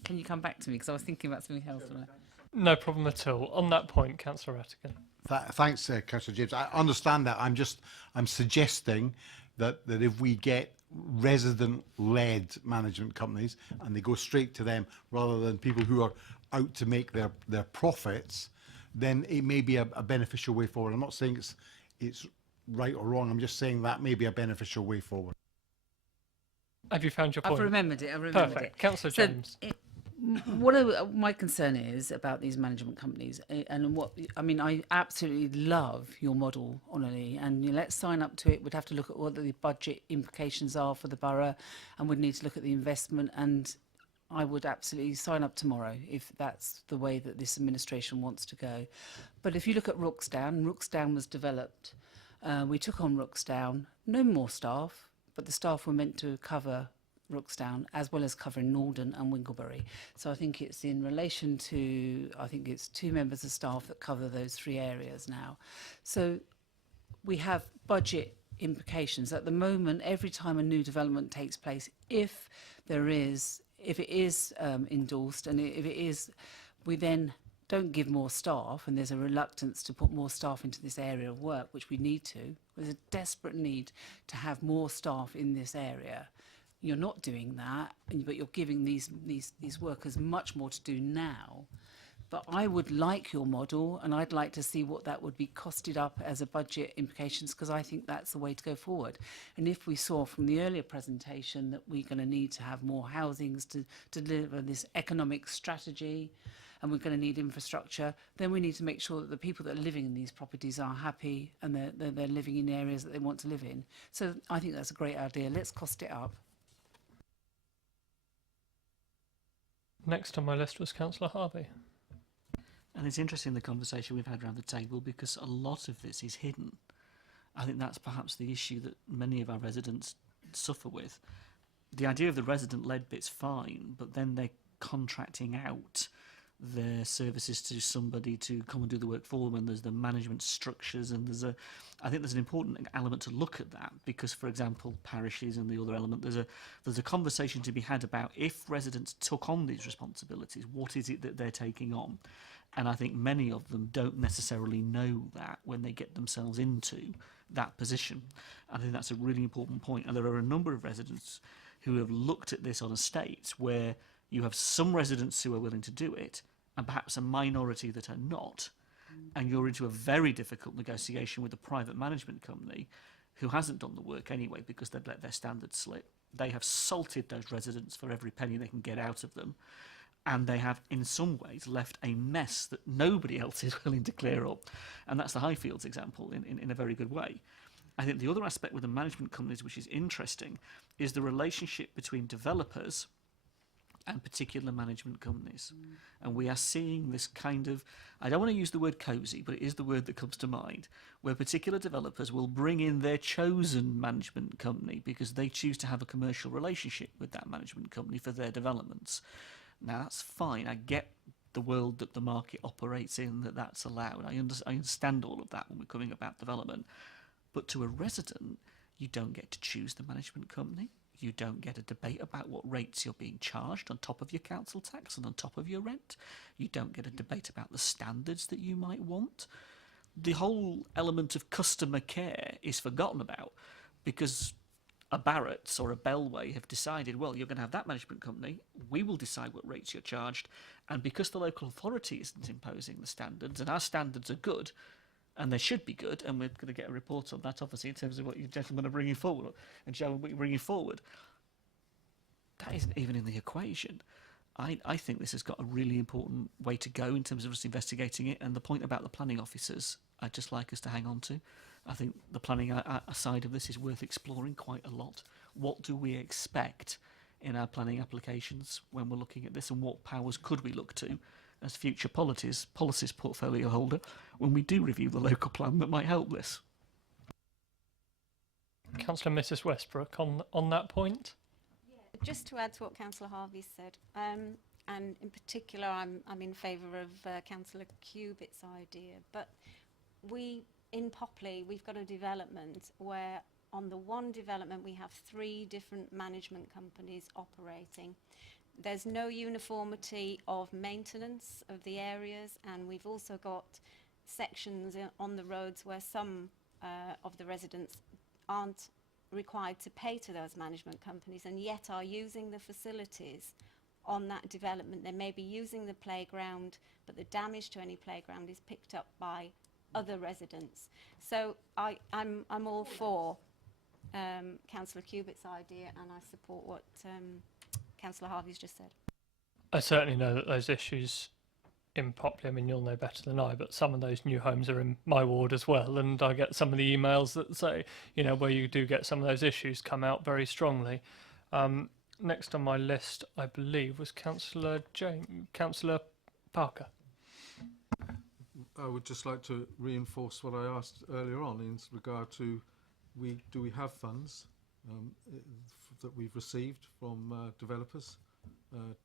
Can you come back to me, because I was thinking about something else. No problem at all. On that point, Councillor Rattigan. Thanks, Councillor James. I understand that. I'm suggesting that if we get resident-led management companies and they go straight to them rather than people who are out to make their profits, then it may be a beneficial way forward. I'm not saying it's right or wrong. I'm just saying that may be a beneficial way forward. Have you found your point? I've remembered it. Perfect. Councillor James. What my concern is about these management companies, and I absolutely love your model, Honolulu, and let's sign up to it. We'd have to look at what the budget implications are for the borough, and we'd need to look at the investment, and I would absolutely sign up tomorrow if that's the way that this administration wants to go. But if you look at Rooksdown was developed. We took on Rooksdown, no more staff, but the staff were meant to cover Rooksdown, as well as covering Norden and Winglebury. So I think it's in relation to, I think it's 2 members of staff that cover those 3 areas now. So we have budget implications. At the moment, every time a new development takes place, if it is endorsed and if it is, we then don't give more staff, and there's a reluctance to put more staff into this area of work, which we need to. There's a desperate need to have more staff in this area. You're not doing that, but you're giving these workers much more to do now. But I would like your model, and I'd like to see what that would be costed up as a budget implications, because I think that's the way to go forward. And if we saw from the earlier presentation that we're going to need to have more housings to deliver this economic strategy, and we're going to need infrastructure, then we need to make sure that the people that are living in these properties are happy and they're living in areas that they want to live in. So I think that's a great idea. Let's cost it up. Next on my list was Councillor Harvey. And it's interesting the conversation we've had around the table, because a lot of this is hidden. I think that's perhaps the issue that many of our residents suffer with. The idea of the resident-led bit's fine, but then they're contracting out their services to somebody to come and do the work for them, and there's the management structures, and I think there's an important element to look at that, because, for example, parishes and the other element, there's a conversation to be had about, if residents took on these responsibilities, what is it that they're taking on? And I think many of them don't necessarily know that when they get themselves into that position. I think that's a really important point. And there are a number of residents who have looked at this on estates where you have some residents who are willing to do it, and perhaps a minority that are not. And you're into a very difficult negotiation with a private management company who hasn't done the work anyway, because they've let their standards slip. They have salted those residents for every penny they can get out of them. And they have, in some ways, left a mess that nobody else is willing to clear up. And that's the Highfields example in a very good way. I think the other aspect with the management companies, which is interesting, is the relationship between developers and particular management companies. And we are seeing this kind of, I don't want to use the word cosy, but it is the word that comes to mind, where particular developers will bring in their chosen management company because they choose to have a commercial relationship with that management company for their developments. Now, that's fine. I get the world that the market operates in, that's allowed. I understand all of that when we're coming about development. But to a resident, you don't get to choose the management company. You don't get a debate about what rates you're being charged on top of your council tax and on top of your rent. You don't get a debate about the standards that you might want. The whole element of customer care is forgotten about, because a Barrett's or a Bellway have decided, well, you're going to have that management company, we will decide what rates you're charged, and because the local authority isn't imposing the standards, and our standards are good, and they should be good, and we're going to get a report on that, obviously, in terms of what you gentlemen are bringing forward, and showing what you're bringing forward, that isn't even in the equation. I think this has got a really important way to go in terms of us investigating it, and the point about the planning officers, I'd just like us to hang on to. I think the planning side of this is worth exploring quite a lot. What do we expect in our planning applications when we're looking at this, and what powers could we look to as future policies portfolio holder when we do review the local plan that might help this? Councillor Mrs Westbrook, on that point? Just to add to what Councillor Harvey said, and in particular I'm in favour of Councillor Cubitt's idea, but in Popley we've got a development where on the one development we have 3 different management companies operating. There's no uniformity of maintenance of the areas, and we've also got sections on the roads where some of the residents aren't required to pay to those management companies and yet are using the facilities on that development. They may be using the playground, but the damage to any playground is picked up by other residents. So I'm all for Councillor Cubitt's idea, and I support what Councillor Harvey's just said. I certainly know that those issues in Popley, I mean, you'll know better than I, but some of those new homes are in my ward as well, and I get some of the emails that say, you know, where you do get some of those issues come out very strongly. Next on my list, I believe, was Councillor Parker. I would just like to reinforce what I asked earlier on in regard to do we have funds that we've received from developers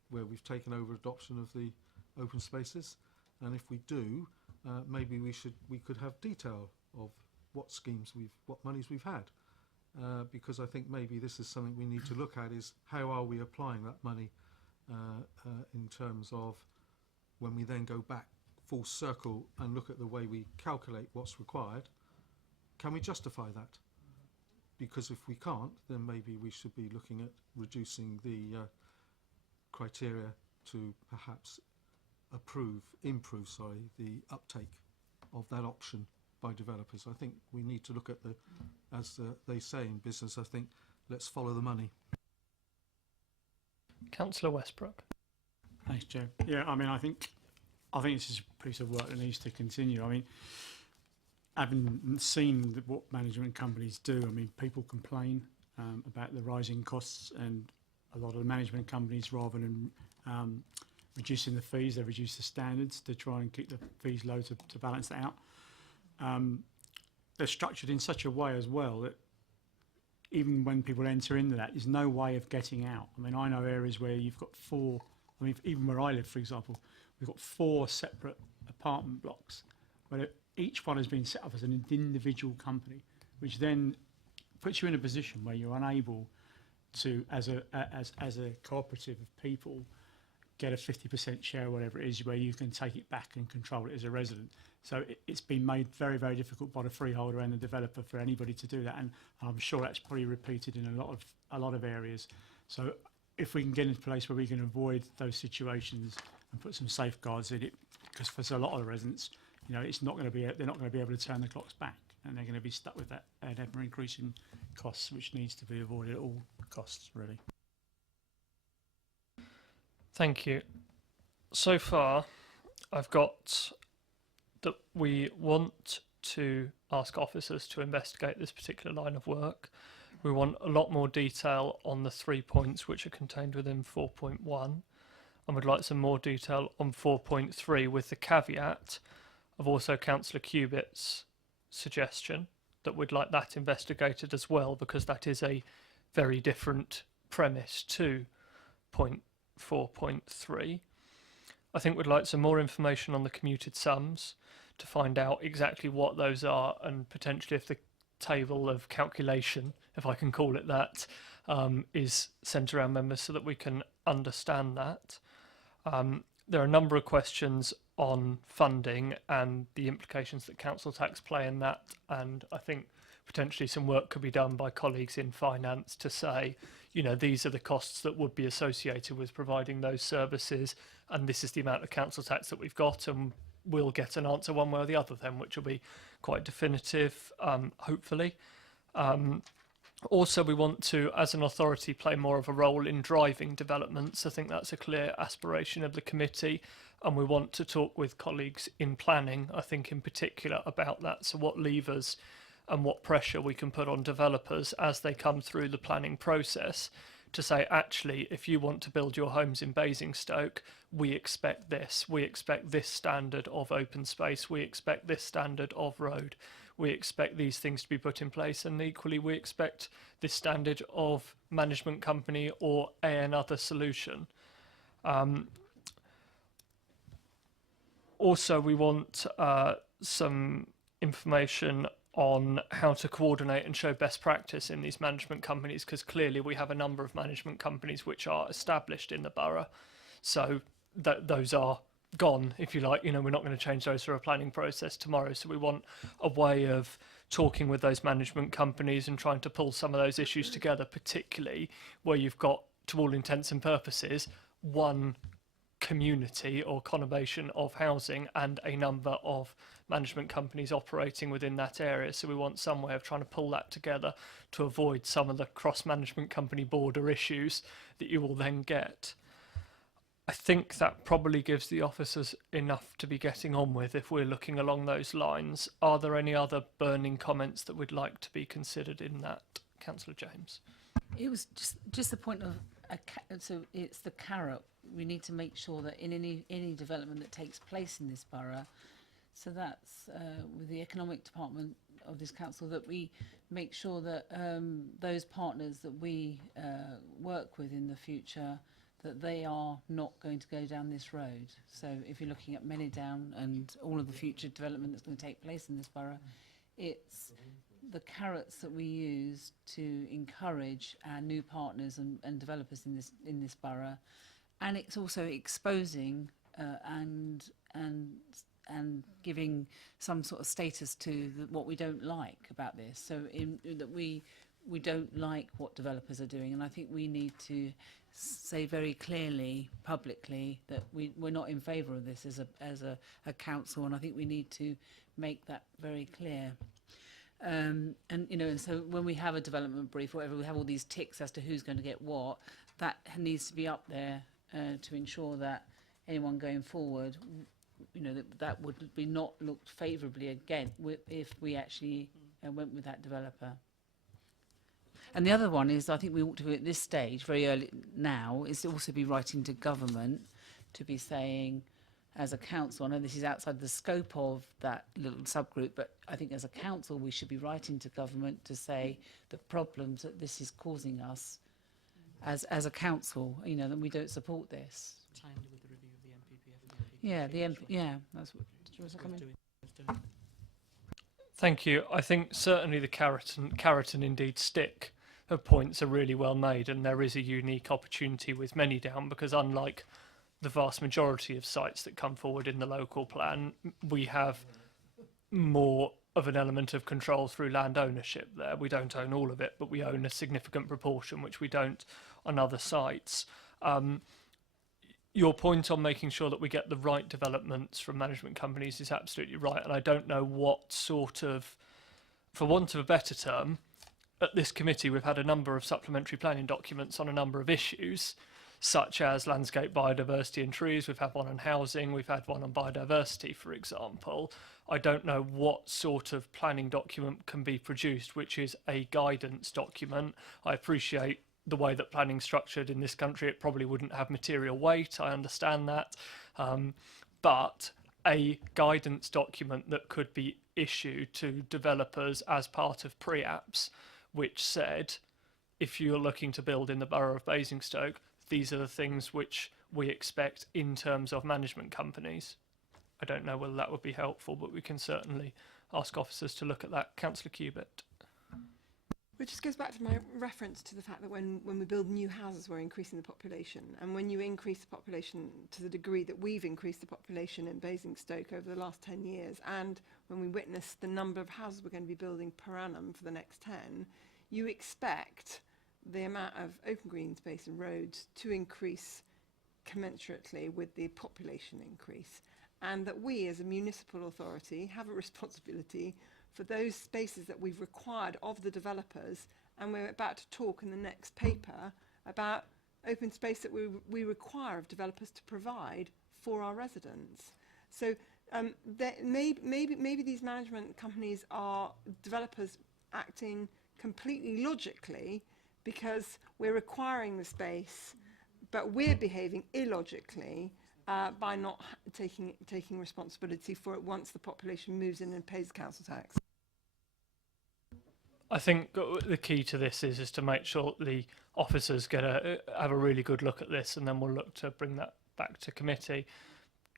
where we've taken over adoption of the open spaces, and if we do, maybe we could have detail of what schemes what monies we've had, because I think maybe this is something we need to look at, is how are we applying that money in terms of when we then go back full circle and look at the way we calculate what's required, can we justify that? Because if we can't, then maybe we should be looking at reducing the criteria to perhaps improve the uptake of that option by developers. I think we need to look at they say in business, I think, let's follow the money. Councillor Westbrook. Thanks, Joe. Yeah, I mean, I think this is a piece of work that needs to continue. I mean, having seen what management companies do, I mean, people complain about the rising costs, and a lot of the management companies, rather than reducing the fees, they reduce the standards to try and keep the fees low to balance that out. They're structured in such a way as well that even when people enter into that, there's no way of getting out. I mean, I know areas where you've got even where I live, for example, we've got 4 separate apartment blocks, where each one has been set up as an individual company, which then puts you in a position where you're unable to, as a cooperative of people, get a 50% share, whatever it is, where you can take it back and control it as a resident. So it's been made very, very difficult by the freeholder and the developer for anybody to do that, and I'm sure that's probably repeated in a lot of areas. So if we can get into a place where we can avoid those situations and put some safeguards in it, because for a lot of the residents, you know, they're not going to be able to turn the clocks back, and they're going to be stuck with that ever increasing costs, which needs to be avoided at all costs, really. Thank you. So far, I've got that we want to ask officers to investigate this particular line of work. We want a lot more detail on the 3 points which are contained within 4.1, and we'd like some more detail on 4.3, with the caveat of also Councillor Cubitt's suggestion that we'd like that investigated as well, because that is a very different premise to point 4.3. I think we'd like some more information on the commuted sums to find out exactly what those are, and potentially if the table of calculation, if I can call it that, is sent around members so that we can understand that. There are a number of questions on funding and the implications that council tax play in that, and I think potentially some work could be done by colleagues in finance to say, you know, these are the costs that would be associated with providing those services, and this is the amount of council tax that we've got, and we'll get an answer one way or the other then, which will be quite definitive, hopefully. Also, we want to, as an authority, play more of a role in driving developments. I think that's a clear aspiration of the committee, and we want to talk with colleagues in planning, I think in particular, about that. So what levers and what pressure we can put on developers as they come through the planning process to say, actually, if you want to build your homes in Basingstoke, we expect this standard of open space, we expect this standard of road, we expect these things to be put in place, and equally we expect this standard of management company or another solution. Also, we want some information on how to coordinate and show best practice in these management companies, because clearly we have a number of management companies which are established in the borough, so those are gone, if you like. You know, we're not going to change those through a planning process tomorrow, so we want a way of talking with those management companies and trying to pull some of those issues together, particularly where you've got, to all intents and purposes, one community or conurbation of housing and a number of management companies operating within that area. So we want some way of trying to pull that together to avoid some of the cross-management company border issues that you will then get. I think that probably gives the officers enough to be getting on with if we're looking along those lines. Are there any other burning comments that we'd like to be considered in that? Councillor James. It was just the point of so it's the carrot. We need to make sure that in any development that takes place in this borough, so that's with the economic department of this council that we make sure that those partners that we work with in the future, that they are not going to go down this road. So if you're looking at Manydown and all of the future development that's going to take place in this borough, it's the carrots that we use to encourage our new partners and developers in this borough, and it's also exposing and giving some sort of status to what we don't like about this. So that we don't like what developers are doing, and I think we need to say very clearly, publicly, that we're not in favour of this as a council, and I think we need to make that very clear. And so when we have a development brief or whatever, we have all these ticks as to who's going to get what. That needs to be up there to ensure that anyone going forward, that would be not looked favourably again if we actually went with that developer. And the other one is, I think we ought to, at this stage, very early now, is to also be writing to government to be saying, as a council, I know this is outside the scope of that little subgroup, but I think as a council we should be writing to government to say the problems that this is causing us as a council, that we don't support this. Timely with the review of the MPPF. Yeah, that's what. Do you want to come in? Thank you. I think certainly the carrot and indeed stick of points are really well made, and there is a unique opportunity with Manydown because unlike the vast majority of sites that come forward in the local plan, we have more of an element of control through land ownership there. We don't own all of it, but we own a significant proportion, which we don't on other sites. Your point on making sure that we get the right developments from management companies is absolutely right, and I don't know what sort of, for want of a better term, at this committee we've had a number of supplementary planning documents on a number of issues, such as landscape biodiversity and trees. We've had one on housing, we've had one on biodiversity, for example. I don't know what sort of planning document can be produced, which is a guidance document. I appreciate the way that planning's structured in this country, it probably wouldn't have material weight, I understand that. But a guidance document that could be issued to developers as part of pre-apps, which said, if you're looking to build in the borough of Basingstoke, these are the things which we expect in terms of management companies. I don't know whether that would be helpful, but we can certainly ask officers to look at that. Councillor Cubitt. Which just goes back to my reference to the fact that when we build new houses, we're increasing the population. And when you increase the population to the degree that we've increased the population in Basingstoke over the last 10 years, and when we witness the number of houses we're going to be building per annum for the next 10, you expect the amount of open green space and roads to increase commensurately with the population increase. And that we as a municipal authority have a responsibility for those spaces that we've required of the developers, and we're about to talk in the next paper about open space that we require of developers to provide for our residents. So maybe these management companies are developers acting completely logically because we're requiring the space, but we're behaving illogically by not taking responsibility for it once the population moves in and pays council tax. I think the key to this is to make sure the officers have a really good look at this, and then we'll look to bring that back to committee.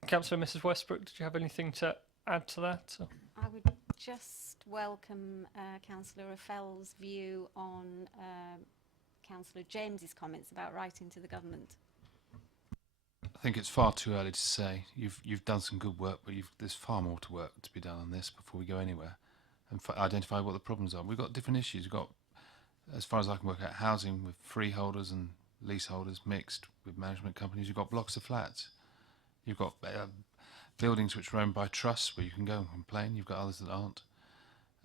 Councillor Mrs Westbrook, did you have anything to add to that? I would just welcome Councillor Affell's view on Councillor James's comments about writing to the government. I think it's far too early to say. You've done some good work, but there's far more to work to be done on this before we go anywhere and identify what the problems are. We've got different issues. We've got, as far as I can work out, housing with freeholders and leaseholders mixed with management companies. You've got blocks of flats. You've got buildings which are owned by trusts where you can go and complain. You've got others that aren't.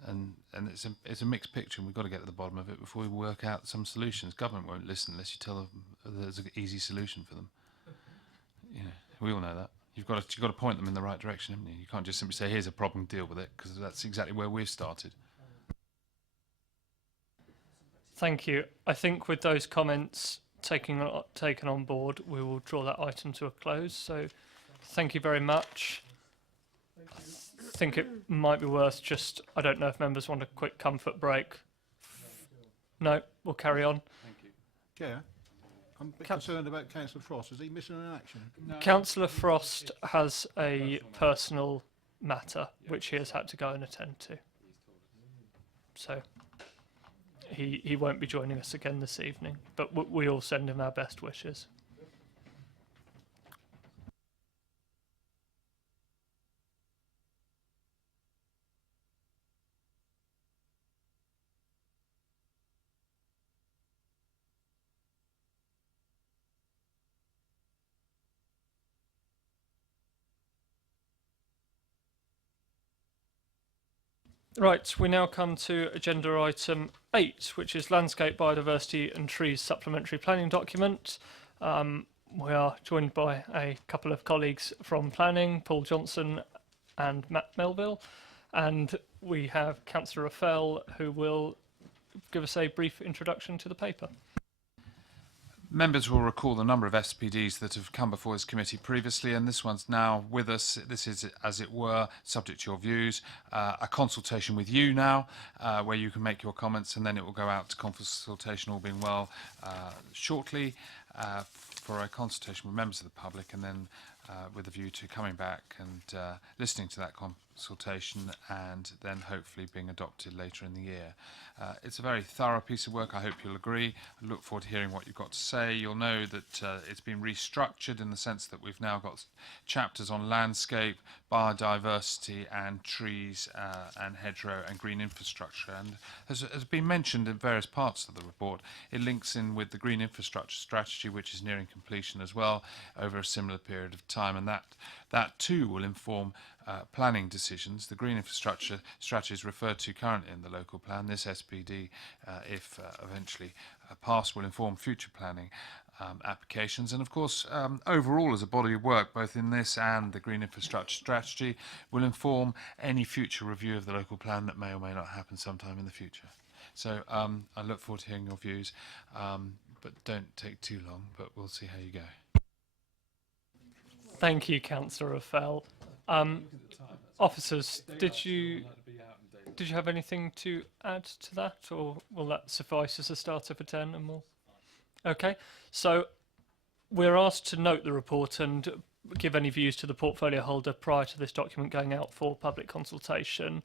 And it's a mixed picture, and we've got to get to the bottom of it before we work out some solutions. Government won't listen unless you tell them there's an easy solution for them. We all know that. You've got to point them in the right direction, haven't you? You can't just simply say, here's a problem, deal with it, because that's exactly where we've started. Thank you. I think with those comments taken on board, we will draw that item to a close. So thank you very much. think it might be worth just, I don't know if members want a quick comfort break. No, we'll carry on. Chair, I'm a bit concerned about Councillor Frost. Is he missing an action? Councillor Frost has a personal matter which he has had to go and attend to. So he won't be joining us again this evening, but we all send him our best wishes. Right, we now come to agenda item 8, which is Landscape Biodiversity and Trees Supplementary Planning Document. We are joined by a couple of colleagues from planning, Paul Johnson and Matt Melville, and we have Councillor Raphael, who will give us a brief introduction to the paper. Members will recall the number of SPDs that have come before this committee previously, and this one's now with us. This is, as it were, subject to your views, a consultation with you now, where you can make your comments, and then it will go out to consultation, all being well, shortly, for a consultation with members of the public, and then with a view to coming back and listening to that consultation, and then hopefully being adopted later in the year. It's a very thorough piece of work. I hope you'll agree. I look forward to hearing what you've got to say. You'll know that it's been restructured in the sense that we've now got chapters on landscape, biodiversity and trees and hedgerow and green infrastructure. And as has been mentioned in various parts of the report, it links in with the green infrastructure strategy, which is nearing completion as well over a similar period of time. And that too will inform planning decisions. The green infrastructure strategy is referred to currently in the local plan. This SPD, if eventually passed, will inform future planning applications. And of course, overall as a body of work, both in this and the green infrastructure strategy, will inform any future review of the local plan that may or may not happen sometime in the future. So I look forward to hearing your views, but don't take too long, but we'll see how you go. Thank you, Councillor Raphael. Officers, did you have anything to add to that, or will that suffice as a starter for 10 and more? Okay, so we're asked to note the report and give any views to the portfolio holder prior to this document going out for public consultation.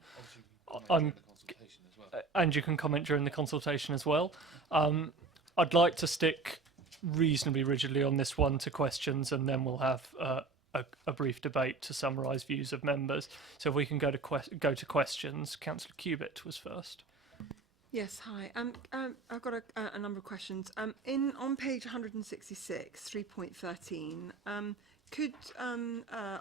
And you can comment during the consultation as well. I'd like to stick reasonably rigidly on this one to questions, and then we'll have a brief debate to summarise views of members. So if we can go to questions. Councillor Cubitt was first. Yes, hi. I've got a number of questions. On page 166, 3.13, could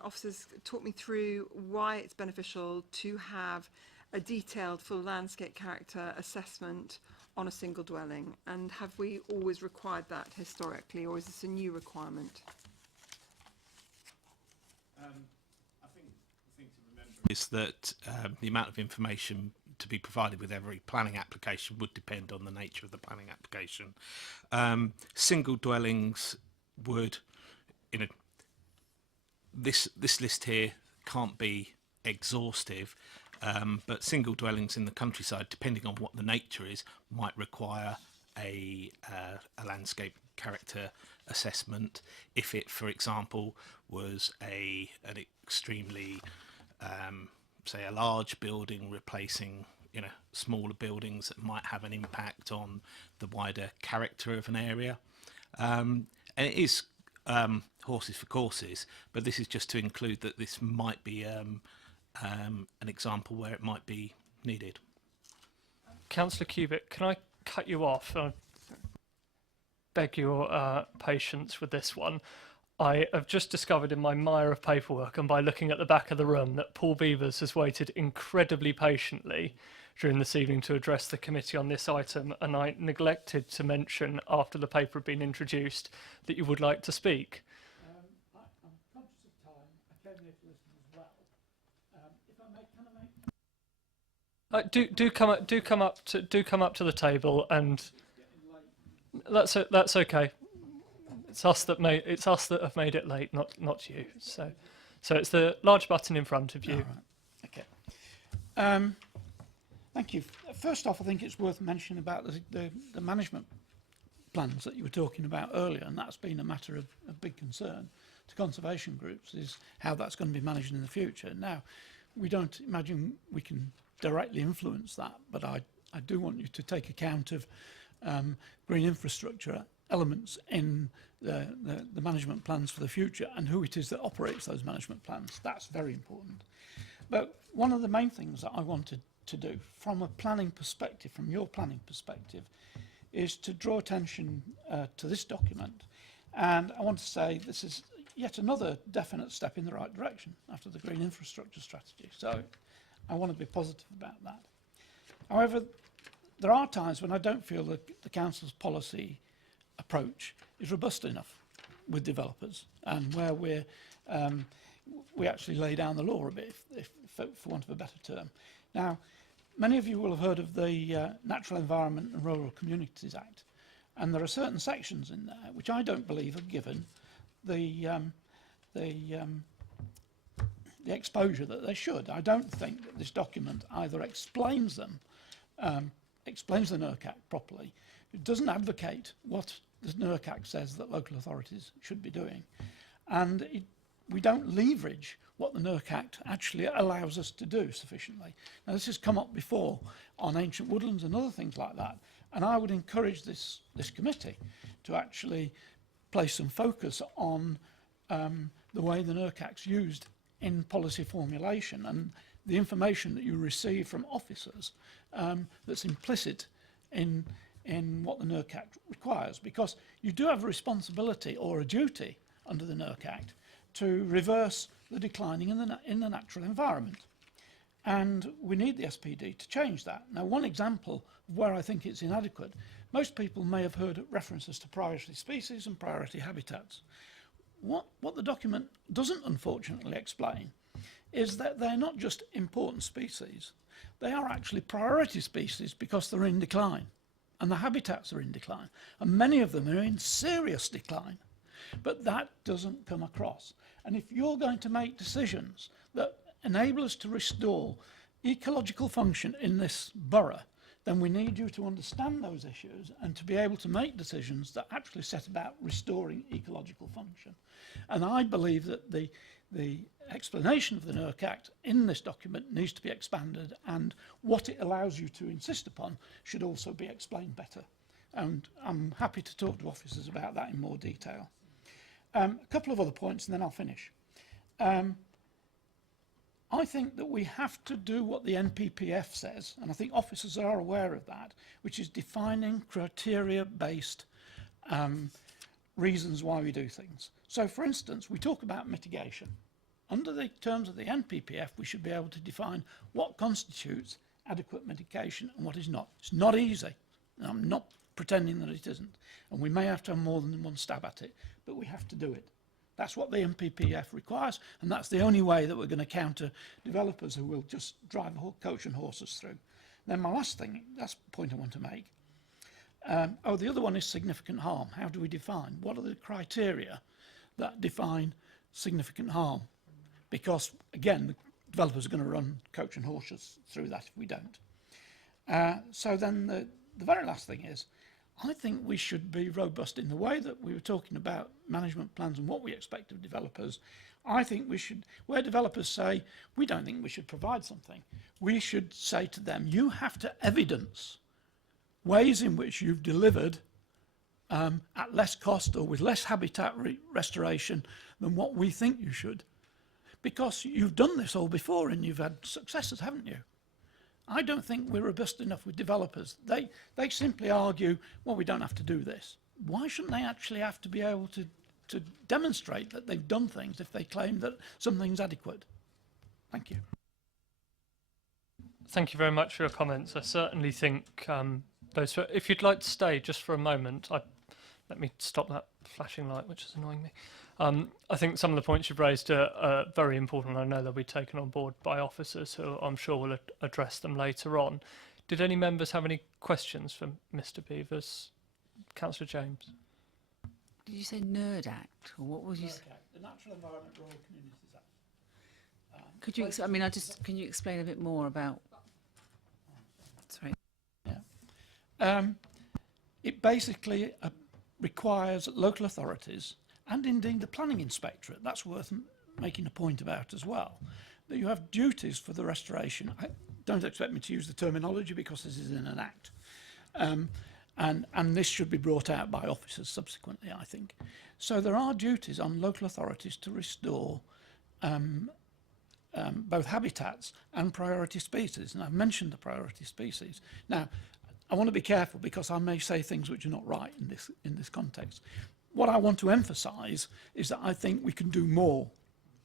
officers talk me through why it's beneficial to have a detailed full landscape character assessment on a single dwelling? And have we always required that historically, or is this a new requirement? I think the thing to remember is that the amount of information to be provided with every planning application would depend on the nature of the planning application. Single dwellings would, this list here can't be exhaustive, but single dwellings in the countryside, depending on what the nature is, might require a landscape character assessment if it, for example, was an extremely say a large building replacing smaller buildings that might have an impact on the wider character of an area. And it is horses for courses, but this is just to include that this might be an example where it might be needed. Councillor Cubitt, can I cut you off? I beg your patience with this one. I have just discovered in my mire of paperwork and by looking at the back of the room that Paul Beavers has waited incredibly patiently during this evening to address the committee on this item, and I neglected to mention after the paper had been introduced that you would like to speak. I'm conscious of time. I came here to listen as well. If I may, can I make... do come up to the table, and that's okay. It's us that have made it late, not you. So it's the large button in front of you. All right. Okay. Thank you. First off, I think it's worth mentioning about the management plans that you were talking about earlier, and that's been a matter of big concern to conservation groups, is how that's going to be managed in the future. Now, we don't imagine we can directly influence that, but I do want you to take account of green infrastructure elements in the management plans for the future and who it is that operates those management plans. That's very important. But one of the main things that I wanted to do from a planning perspective, from your planning perspective, is to draw attention to this document. And I want to say this is yet another definite step in the right direction after the green infrastructure strategy. So I want to be positive about that. However, there are times when I don't feel that the council's policy approach is robust enough with developers, and where we actually lay down the law a bit, if for want of a better term. Now, many of you will have heard of the Natural Environment and Rural Communities Act, and there are certain sections in there which I don't believe have given the exposure that they should. I don't think that this document either explains them, explains the NERC Act properly. It doesn't advocate what the NERC Act says that local authorities should be doing, and we don't leverage what the NERC Act actually allows us to do sufficiently. Now, this has come up before on ancient woodlands and other things like that, and I would encourage this committee to actually place some focus on the way the NERC Act's used in policy formulation and the information that you receive from officers that's implicit in what the NERC Act requires, because you do have a responsibility or a duty under the NERC Act to reverse the declining in the natural environment. And we need the SPD to change that. Now, one example of where I think it's inadequate, most people may have heard references to priority species and priority habitats. What the document doesn't unfortunately explain is that they're not just important species, they are actually priority species because they're in decline, and the habitats are in decline, and many of them are in serious decline. But that doesn't come across. And if you're going to make decisions that enable us to restore ecological function in this borough, then we need you to understand those issues and to be able to make decisions that actually set about restoring ecological function. And I believe that the explanation of the NERC Act in this document needs to be expanded, and what it allows you to insist upon should also be explained better. And I'm happy to talk to officers about that in more detail. A couple of other points and then I'll finish. I think that we have to do what the NPPF says, and I think officers are aware of that, which is defining criteria-based reasons why we do things. So, for instance, we talk about mitigation. Under the terms of the NPPF, we should be able to define what constitutes adequate mitigation and what is not. It's not easy, and I'm not pretending that it isn't, and we may have to have more than one stab at it, but we have to do it. That's what the NPPF requires, and that's the only way that we're going to counter developers who will just drive a coach and horses through. Then my last point I want to make. The other one is significant harm. How do we define? What are the criteria that define significant harm? Because, again, the developers are going to run coach and horses through that if we don't. So then the very last thing is, I think we should be robust in the way that we were talking about management plans and what we expect of developers. I think we should, where developers say, we don't think we should provide something, we should say to them, you have to evidence ways in which you've delivered at less cost or with less habitat restoration than what we think you should. Because you've done this all before and you've had successes, haven't you? I don't think we're robust enough with developers. They simply argue, well, we don't have to do this. Why shouldn't they actually have to be able to demonstrate that they've done things if they claim that something's adequate? Thank you. Thank you very much for your comments. I certainly think if you'd like to stay just for a moment, let me stop that flashing light, which is annoying me. I think some of the points you've raised are very important. I know they'll be taken on board by officers who I'm sure will address them later on. Did any members have any questions for Mr. Beavers? Councillor James. Did you say NERD Act, or what was you? The Natural Environment Rural Communities Act. Could you? Can you explain a bit more about It basically requires local authorities and indeed the planning inspectorate, that's worth making a point about as well, that you have duties for the restoration. Don't expect me to use the terminology because this is in an act. And this should be brought out by officers subsequently, I think. So there are duties on local authorities to restore both habitats and priority species. And I've mentioned the priority species. Now, I want to be careful because I may say things which are not right in this context. What I want to emphasise is that I think we can do more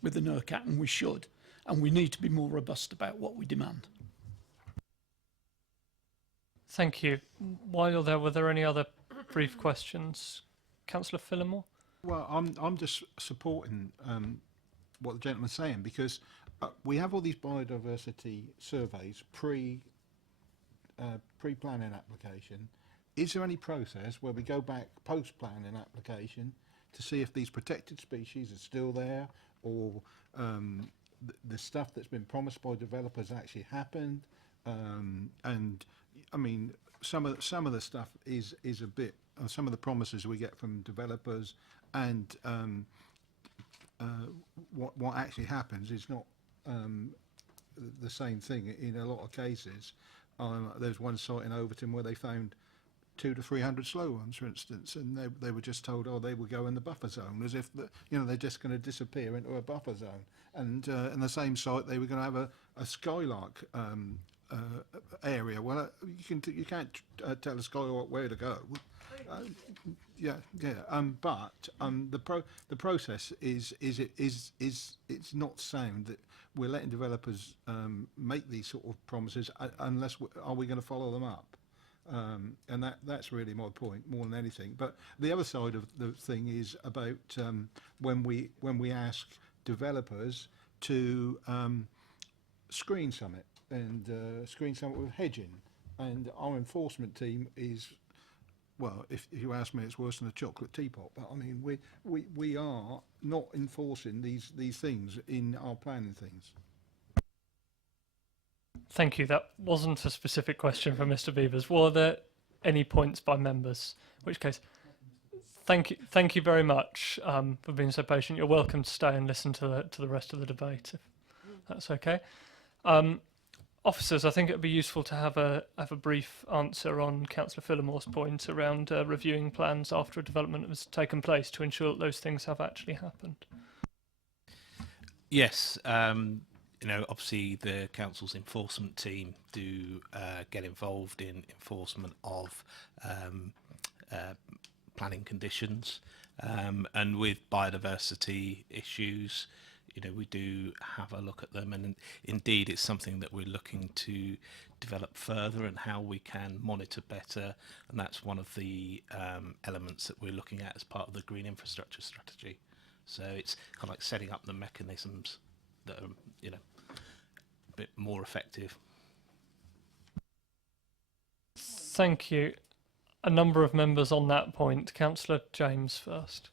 with the NERCAT, and we should, and we need to be more robust about what we demand. Thank you. While you're there, were there any other brief questions? Councillor Phillimore? Well, I'm just supporting what the gentleman's saying, because we have all these biodiversity surveys pre-planning application. Is there any process where we go back post-planning application to see if these protected species are still there, or the stuff that's been promised by developers actually happened? And I mean, some of the stuff is a bit. Some of the promises we get from developers and what actually happens is not the same thing in a lot of cases. There's one site in Overton where they found 200 to 300 slow worms, for instance, and they were just told, oh, they will go in the buffer zone, as if they're just going to disappear into a buffer zone. And in the same site, they were going to have a skylark area. Well, you can't tell a skylark where to go. But the process is it's not sound that we're letting developers make these sort of promises unless are we going to follow them up? And that's really my point more than anything. But the other side of the thing is about when we ask developers to screen summit and screen summit with hedging, and our enforcement team is, well, if you ask me, it's worse than a chocolate teapot. But I mean, we are not enforcing these things in our planning things. Thank you. That wasn't a specific question from Mr. Beavers. Were there any points by members? In which case, thank you very much for being so patient. You're welcome to stay and listen to the rest of the debate, if that's okay. Officers, I think it would be useful to have a brief answer on Councillor Phillimore's point around reviewing plans after a development has taken place to ensure that those things have actually happened. Yes, obviously the council's enforcement team do get involved in enforcement of planning conditions, and with biodiversity issues, we do have a look at them, and indeed it's something that we're looking to develop further and how we can monitor better, and that's one of the elements that we're looking at as part of the green infrastructure strategy. So it's kind of like setting up the mechanisms that are, a bit more effective. Thank you. A number of members on that point. Councillor James first.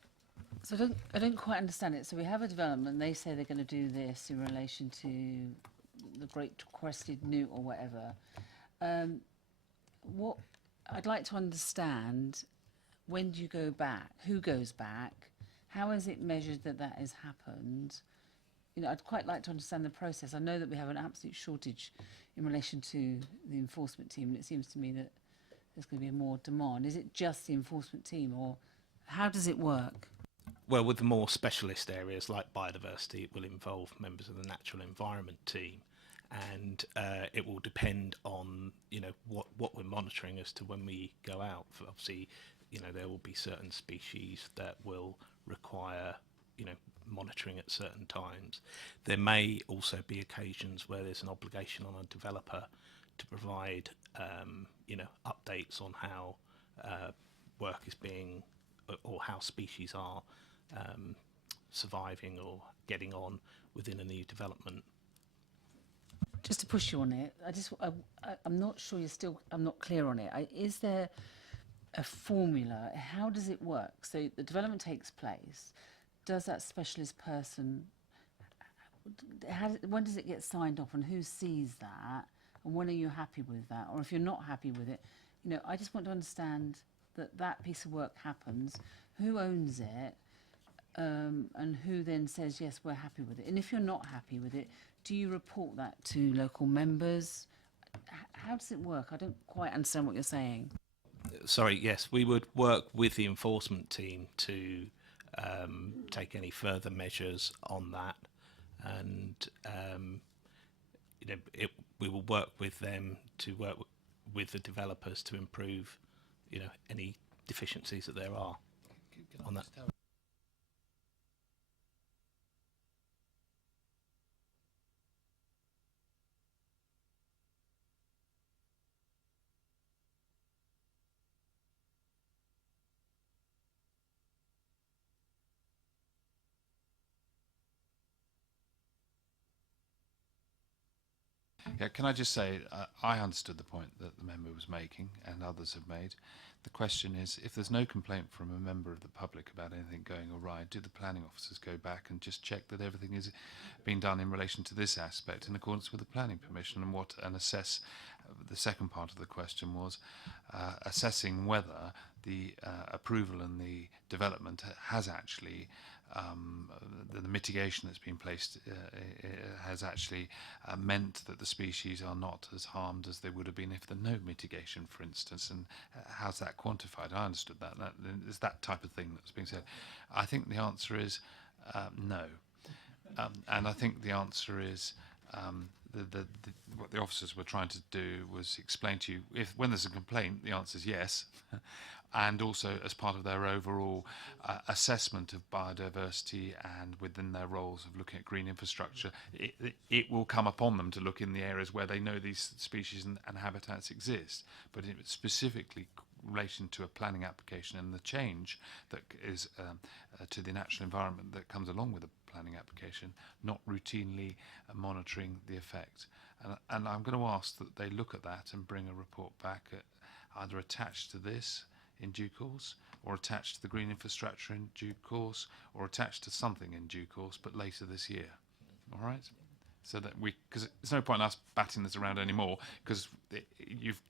So I don't quite understand it. So we have a development, they say they're going to do this in relation to the Great Crested Newt or whatever. What I'd like to understand, when do you go back? Who goes back? How is it measured that that has happened? I'd quite like to understand the process. I know that we have an absolute shortage in relation to the enforcement team, and it seems to me that there's going to be more demand. Is it just the enforcement team, or how does it work? Well, with the more specialist areas like biodiversity, it will involve members of the natural environment team, and it will depend on what we're monitoring as to when we go out. Obviously, there will be certain species that will require monitoring at certain times. There may also be occasions where there's an obligation on a developer to provide updates on how work is being, or how species are surviving or getting on within a new development. Just to push you on it, I'm not sure I'm not clear on it. Is there a formula? How does it work? So the development takes place. Does that specialist person, when does it get signed off, and who sees that? And when are you happy with that? Or if you're not happy with it, you know, I just want to understand that that piece of work happens, who owns it, and who then says, yes, we're happy with it. And if you're not happy with it, do you report that to local members? How does it work? I don't quite understand what you're saying. Sorry, yes, we would work with the enforcement team to take any further measures on that, and you know, we will work with them to work with the developers to improve, you know, any deficiencies that there are on that. Yeah, can I just say, I understood the point that the member was making and others have made. The question is, if there's no complaint from a member of the public about anything going awry, do the planning officers go back and just check that everything is being done in relation to this aspect in accordance with the planning permission, and assess, the second part of the question was assessing whether the approval and the development has actually the mitigation that's been placed has actually meant that the species are not as harmed as they would have been if there's no mitigation, for instance, and how's that quantified? I understood that. Is that type of thing that's being said? I think the answer is no. And I think the answer is what the officers were trying to do was explain to you, if when there's a complaint, the answer is yes. And also as part of their overall assessment of biodiversity and within their roles of looking at green infrastructure, it will come upon them to look in the areas where they know these species and habitats exist. But in specifically relation to a planning application and the change that is to the natural environment that comes along with a planning application, not routinely monitoring the effect. And I'm going to ask that they look at that and bring a report back either attached to this in due course, or attached to the green infrastructure in due course, or attached to something in due course, but later this year. All right? So that because there's no point in us batting this around anymore, because you've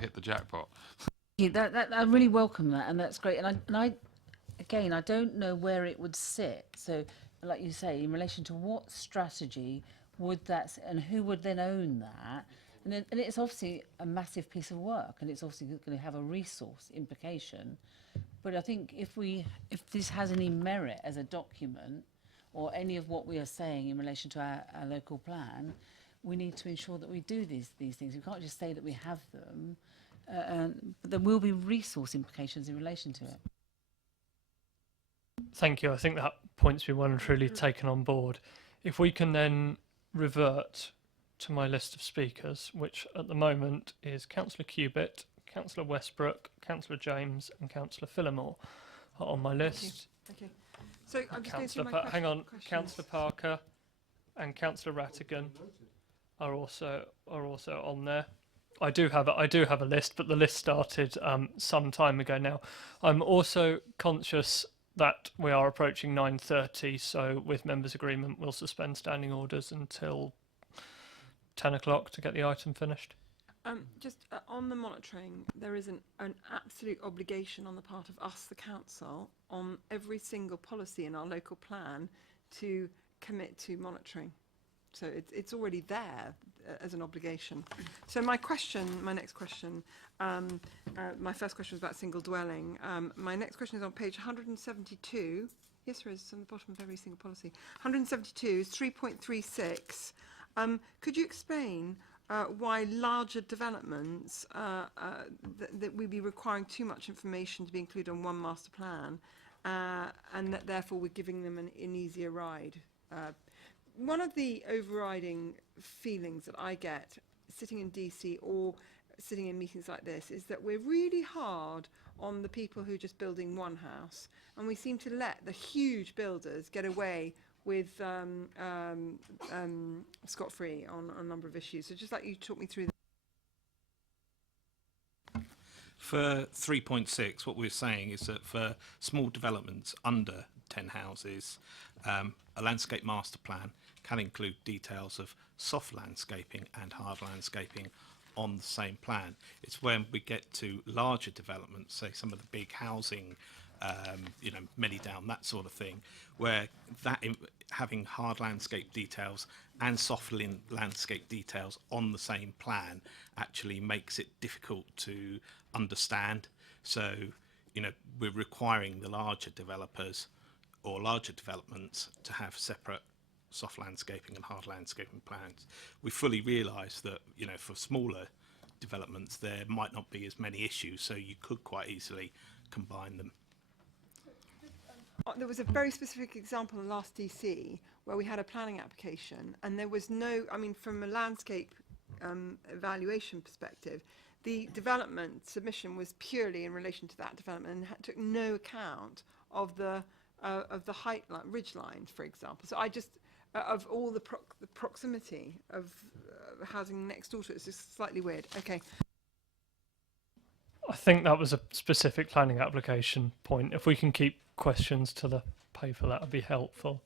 hit the jackpot. Yeah, I really welcome that, and that's great. And I again, I don't know where it would sit. So, like you say, in relation to what strategy would that, and who would then own that? And it's obviously a massive piece of work, and it's obviously going to have a resource implication. But I think if this has any merit as a document, or any of what we are saying in relation to our local plan, we need to ensure that we do these things. We can't just say that we have them. But there will be resource implications in relation to it. Thank you. I think that point's been well and truly taken on board. If we can then revert to my list of speakers, which at the moment is Councillor Cubitt, Councillor Westbrook, Councillor James and Councillor Phillimore are on my list. Thank you. So I'm just going through my hang on, questions. Councillor Parker and Councillor Rattigan are also on there. I do have a list, but the list started some time ago now. I'm also conscious that we are approaching 9:30, so with members' agreement, we'll suspend standing orders until 10 o'clock to get the item finished. Just on the monitoring, there is an absolute obligation on the part of us, the council, on every single policy in our local plan to commit to monitoring. So it's already there as an obligation. So my next question, my first question was about single dwelling. My next question is on page 172. Yes, there is, it's on the bottom of every single policy. 172 is 3.36. Could you explain why larger developments, that we'd be requiring too much information to be included on one master plan, and that therefore we're giving them an easier ride? One of the overriding feelings that I get sitting in DC or sitting in meetings like this is that we're really hard on the people who are just building one house, and we seem to let the huge builders get away with scot-free on a number of issues. So just like you talk me through that. For 3.6, what we're saying is that for small developments under 10 houses, a landscape master plan can include details of soft landscaping and hard landscaping on the same plan. It's when we get to larger developments, say some of the big housing, you know, many down, that sort of thing, where having hard landscape details and soft landscape details on the same plan actually makes it difficult to understand. So, you know, we're requiring the larger developers or larger developments to have separate soft landscaping and hard landscaping plans. We fully realise that, you know, for smaller developments there might not be as many issues, so you could quite easily combine them. There was a very specific example in last DC where we had a planning application and there was no, I mean, from a landscape evaluation perspective, the development submission was purely in relation to that development and took no account of the height line, ridge line, for example. So I just, of all the proximity of housing next door to it, it's just slightly weird. Okay. I think that was a specific planning application point. If we can keep questions to the paper, that would be helpful.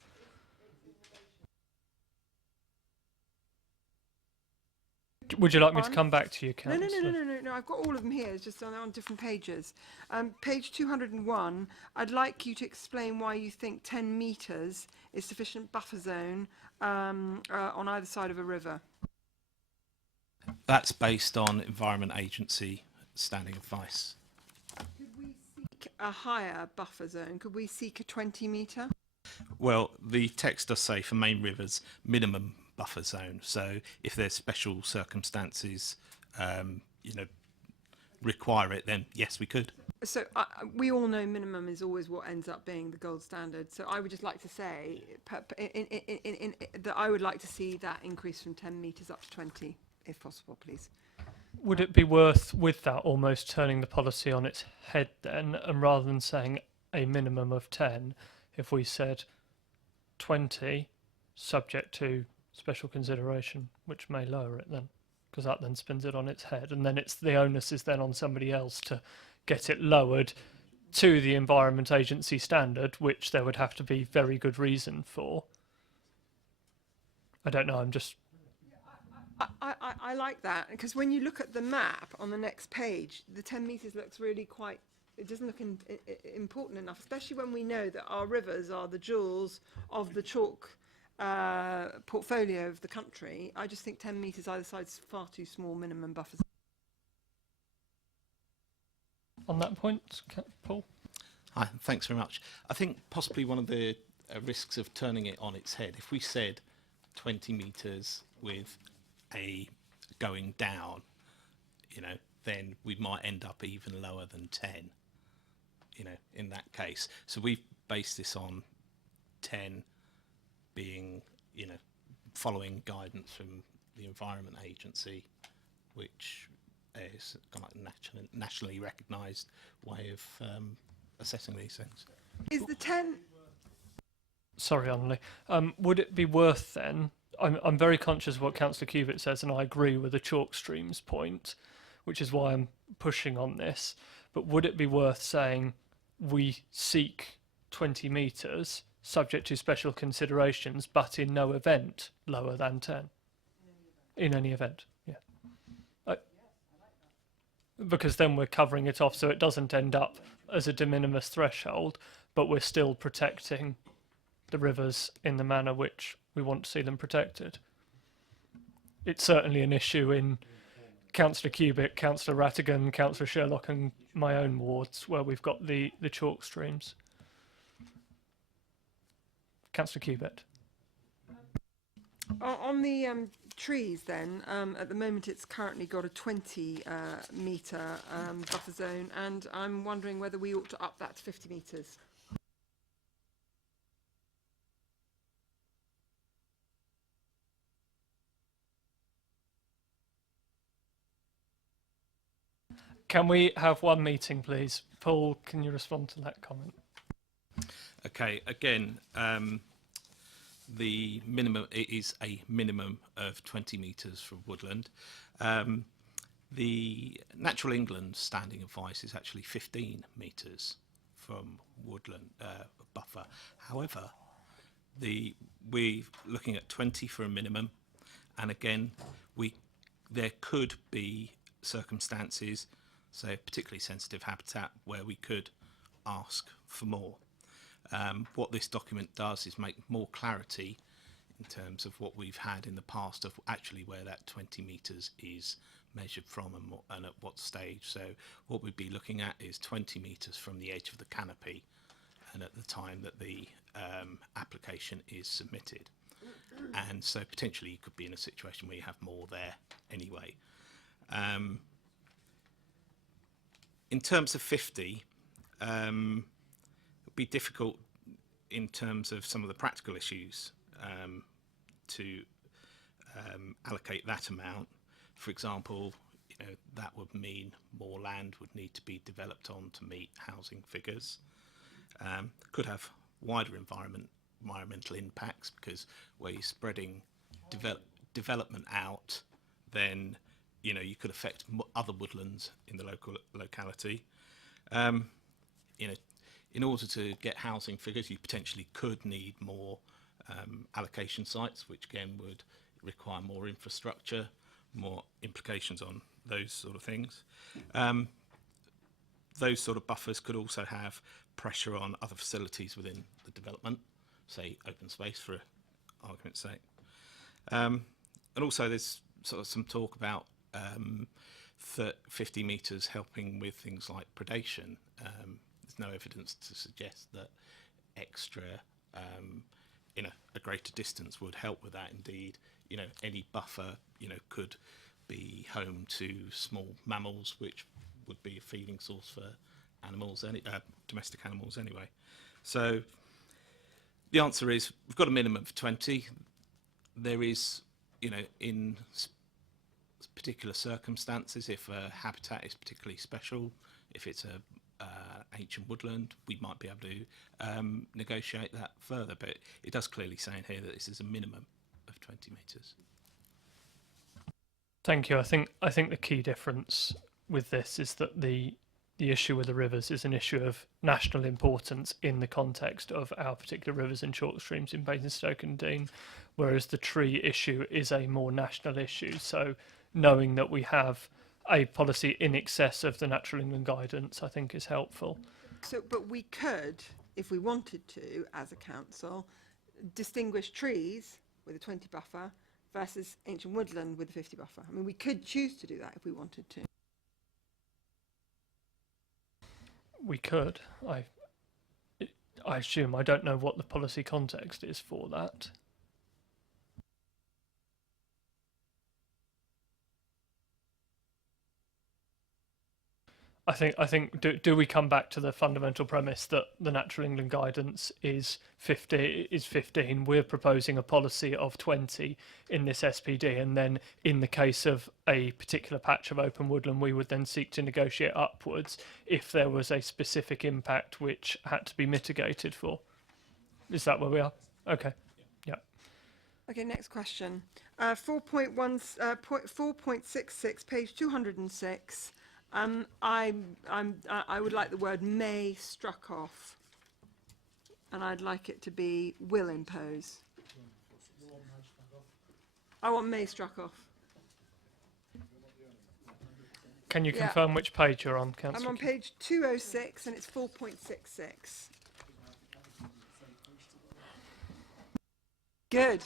Would you like me to come back to you, Councillor? No. I've got all of them here. It's just on different pages. Page 201. I'd like you to explain why you think 10 metres is sufficient buffer zone on either side of a river. That's based on Environment Agency standing advice. Could we seek a higher buffer zone? Could we seek a 20 metre? Well, the text does say for main rivers minimum buffer zone. So if there's special circumstances, you know, require it, then yes, we could. So we all know minimum is always what ends up being the gold standard. So I would just like to say that I would like to see that increase from 10 metres up to 20, if possible, please. Would it be worth, with that, almost turning the policy on its head then, and rather than saying a minimum of 10, if we said 20, subject to special consideration, which may lower it then, because that then spins it on its head, and then it's the onus is then on somebody else to get it lowered to the Environment Agency standard, which there would have to be very good reason for. I don't know, I'm just... I like that, because when you look at the map on the next page, the 10 metres looks really quite, it doesn't look important enough, especially when we know that our rivers are the jewels of the chalk portfolio of the country. I just think 10 metres either side is far too small minimum buffers. On that point, Paul? Hi, thanks very much. I think possibly one of the risks of turning it on its head, if we said 20 metres with a going down, you know, then we might end up even lower than 10, you know, in that case. So we've based this on 10 being, you know, following guidance from the Environment Agency, which is kind of like nationally recognised way of assessing these things. Is the 10... Sorry, Emily. Would it be worth then, I'm very conscious of what Councillor Cubitt says, and I agree with the chalk streams point, which is why I'm pushing on this, but would it be worth saying we seek 20 metres subject to special considerations, but in no event lower than 10? In any event, yeah. Because then we're covering it off so it doesn't end up as a de minimis threshold, but we're still protecting the rivers in the manner which we want to see them protected. It's certainly an issue in Councillor Cubitt, Councillor Rattigan, Councillor Sherlock and my own wards where we've got the chalk streams. Councillor Cubitt. On the trees then, at the moment it's currently got a 20 metre buffer zone, and I'm wondering whether we ought to up that to 50 metres. Can we have one meeting, please? Paul, can you respond to that comment? Okay, again, the minimum, it is a minimum of 20 metres for woodland. The Natural England standing advice is actually 15 metres from woodland buffer. However, we're looking at 20 for a minimum, and again, we there could be circumstances, say particularly sensitive habitat, where we could ask for more. What this document does is make more clarity in terms of what we've had in the past of actually where that 20 metres is measured from and at what stage. So what we'd be looking at is 20 metres from the edge of the canopy and at the time that the application is submitted. And so potentially you could be in a situation where you have more there anyway. In terms of 50, it would be difficult in terms of some of the practical issues to allocate that amount. For example, you know, that would mean more land would need to be developed on to meet housing figures. Could have wider environmental impacts, because where you're spreading development out, then you know you could affect other woodlands in the locality. You know, in order to get housing figures, you potentially could need more allocation sites, which again would require more infrastructure, more implications on those sort of things. Those sort of buffers could also have pressure on other facilities within the development, say open space for argument's sake. And also there's sort of some talk about 50 metres helping with things like predation. There's no evidence to suggest that extra in a greater distance would help with that. Indeed, you know, any buffer, you know, could be home to small mammals, which would be a feeding source for animals, domestic animals anyway. So the answer is we've got a minimum of 20. There is, you know, in particular circumstances, if a habitat is particularly special, if it's a ancient woodland, we might be able to negotiate that further, but it does clearly say in here that this is a minimum of 20 metres. Thank you. I think the key difference with this is that the issue with the rivers is an issue of national importance in the context of our particular rivers and chalk streams in Basingstoke and Dean, whereas the tree issue is a more national issue. So knowing that we have a policy in excess of the Natural England guidance, I think is helpful. So, but we could, if we wanted to, as a council, distinguish trees with a 20 buffer versus ancient woodland with a 50 buffer. I mean, we could choose to do that if we wanted to. We could. I assume. I don't know what the policy context is for that. I think do we come back to the fundamental premise that the Natural England guidance is 15? We're proposing a policy of 20 in this SPD, and then in the case of a particular patch of open woodland, we would then seek to negotiate upwards if there was a specific impact which had to be mitigated for. Is that where we are? Okay. Yeah. Okay, next question. 4.66, page 206. I would like the word may struck off, and I'd like it to be will impose. I want may struck off. Can you confirm which page you're on, Councillor? I'm on page 206 and it's 4.66. Good.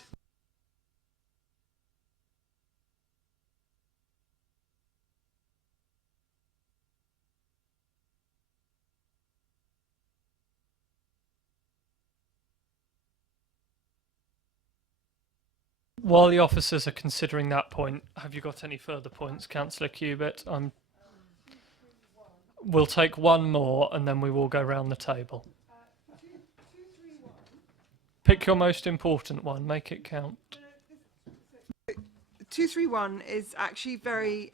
While the officers are considering that point, have you got any further points, Councillor Cubitt? We'll take one more and then we will go round the table. Pick your most important one, make it count. 231 is actually very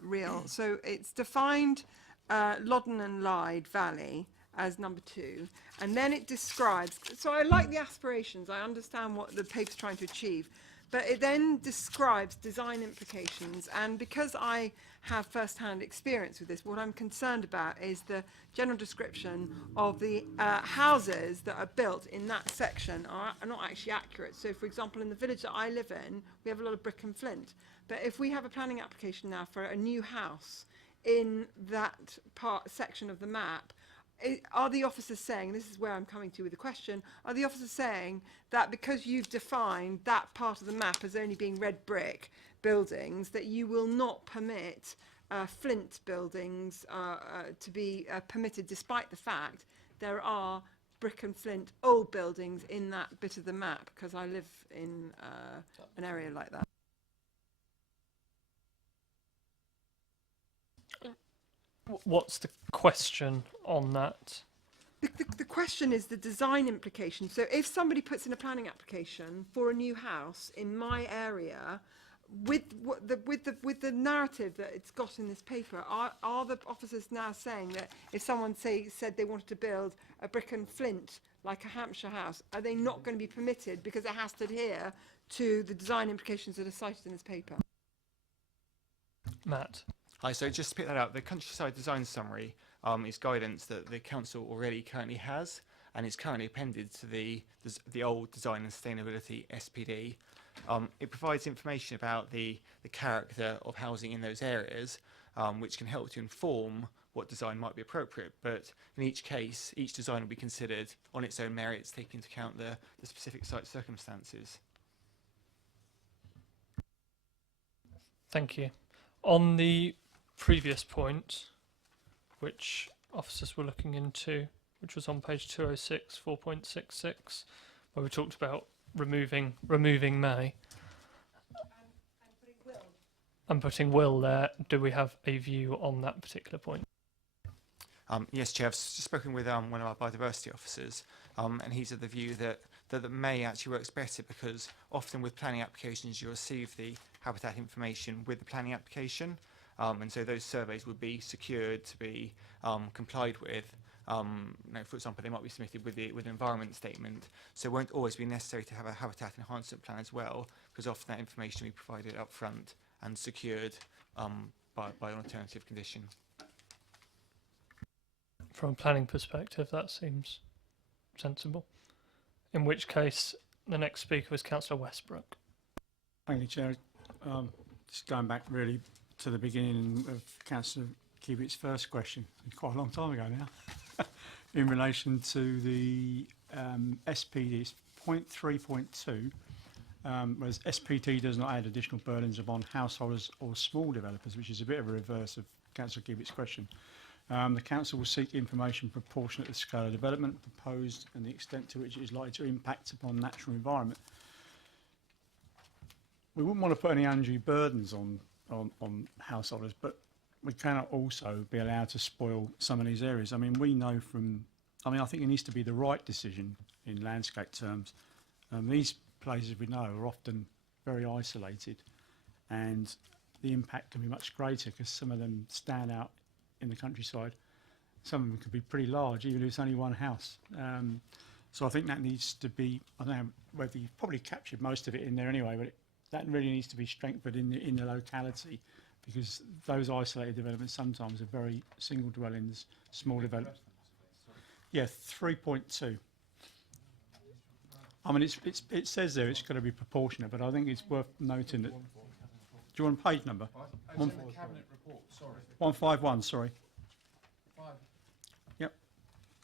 real. So it's defined Loddon and Lyde Valley as number 2, and then it describes, so I like the aspirations, I understand what the paper's trying to achieve, but it then describes design implications, and because I have first-hand experience with this. What I'm concerned about is the general description of the houses that are built in that section are not actually accurate. So, for example, in the village that I live in, we have a lot of brick and flint. But if we have a planning application now for a new house in that section of the map, are the officers saying, this is where I'm coming to with the question, are the officers saying that because you've defined that part of the map as only being red brick buildings, that you will not permit flint buildings to be permitted, despite the fact there are brick and flint old buildings in that bit of the map, because I live in an area like that? What's the question on that? The question is the design implication. So if somebody puts in a planning application for a new house in my area, with the narrative that it's got in this paper, are the officers now saying that if someone said they wanted to build a brick and flint like a Hampshire house, are they not going to be permitted because it has to adhere to the design implications that are cited in this paper? Matt? Hi, so just to pick that up, the countryside design summary is guidance that the council already currently has, and it's currently appended to the old design and sustainability SPD. It provides information about the character of housing in those areas, which can help to inform what design might be appropriate. But in each case, each design will be considered on its own merits, taking into account the specific site circumstances. Thank you. On the previous point, which officers were looking into, which was on page 206, 4.66, where we talked about removing may and putting will there. Do we have a view on that particular point? Yes, Chair, I've just spoken with one of our biodiversity officers, and he's of the view that the may actually works better, because often with planning applications you receive the habitat information with the planning application, and so those surveys would be secured to be complied with. For example, they might be submitted with an environment statement, so it won't always be necessary to have a habitat enhancement plan as well, because often that information will be provided up front and secured by an alternative condition. From a planning perspective, that seems sensible. In which case, the next speaker was Councillor Westbrook. Thank you, Chair. Just going back really to the beginning of Councillor Cubitt's first question, quite a long time ago now, in relation to the SPD, it's point 3.2, whereas SPT does not add additional burdens upon householders or small developers, which is a bit of a reverse of Councillor Cubitt's question. The Council will seek information proportionate to the scale of development proposed and the extent to which it is likely to impact upon natural environment. We wouldn't want to put any undue burdens on householders, but we cannot also be allowed to spoil some of these areas. I mean, we know from, I think it needs to be the right decision in landscape terms. These places we know are often very isolated, and the impact can be much greater because some of them stand out in the countryside. Some of them could be pretty large, even if it's only one house. So I think that needs to be, I don't know whether you've probably captured most of it in there anyway, but that really needs to be strengthened in the locality, because those isolated developments sometimes are very single dwellings, small developments. Yeah, 3.2. I mean, it says there it's got to be proportionate, but I think it's worth noting that. Do you want a page number? It's in the cabinet report. Sorry. 151. Sorry. Yep.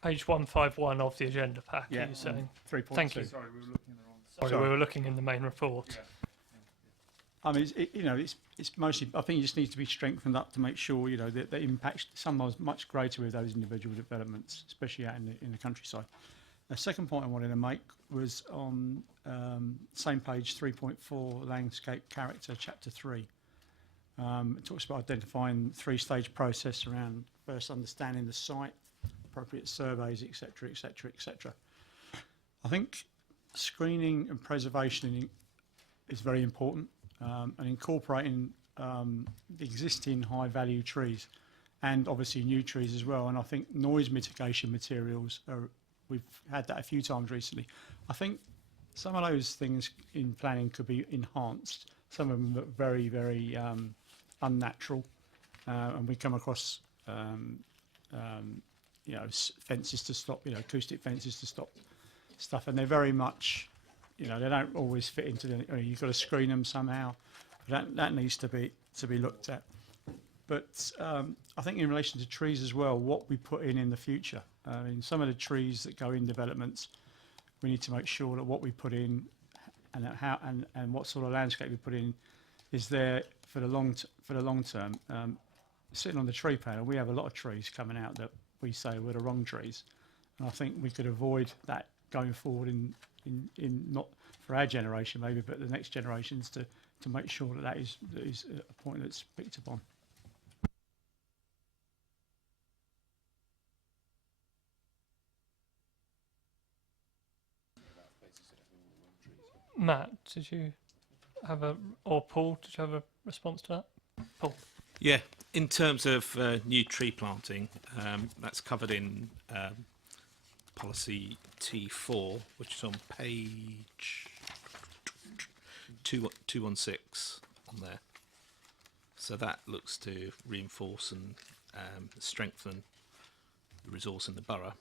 Page 151 of the agenda pack. Yeah. Are you saying? 3.2. Thank you. Sorry, we were looking in the wrong. Sorry, we were looking in the main report. Yeah. I mean, it's mostly. I think it just needs to be strengthened up to make sure that the impacts sometimes much greater with those individual developments, especially out in the countryside. The second point I wanted to make was on same page 3.4, landscape character, chapter 3. It talks about identifying three-stage process around first understanding the site, appropriate surveys, etc., etc., etc. I think screening and preservation is very important, and incorporating the existing high-value trees and obviously new trees as well. And I think noise mitigation materials we've had that a few times recently. I think some of those things in planning could be enhanced. Some of them look very, very unnatural, and we come across you know, fences to stop, you know, acoustic fences to stop stuff, and they're very much, you know, they don't always fit into the. You've got to screen them somehow. That needs to be looked at. But I think in relation to trees as well, what we put in the future. I mean, some of the trees that go in developments, we need to make sure that what we put in and how and what sort of landscape we put in is there for the long term. Sitting on the tree panel, we have a lot of trees coming out that we say were the wrong trees, and I think we could avoid that going forward in not for our generation maybe, but the next generations to make sure that is a point that's picked upon. Matt, did you have or Paul, did you have a response to that? Paul? Yeah, in terms of new tree planting, that's covered in policy T4, which is on page 216 on there. So that looks to reinforce and strengthen the resource in the borough.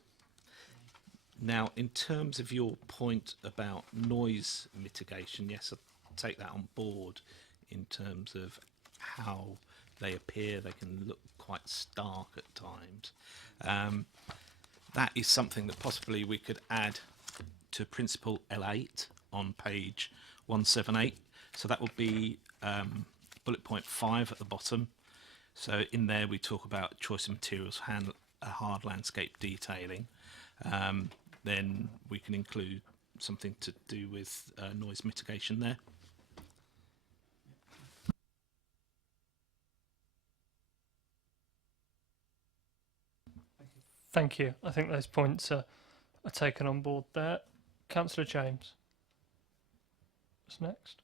Now, in terms of your point about noise mitigation, yes, I take that on board in terms of how they appear. They can look quite stark at times. That is something that possibly we could add to Principle L8 on page 178. So that would be bullet point 5 at the bottom. So in there we talk about choice of materials, hard landscape detailing. Then we can include something to do with noise mitigation there. Thank you. I think those points are taken on board there. Councillor James. What's next?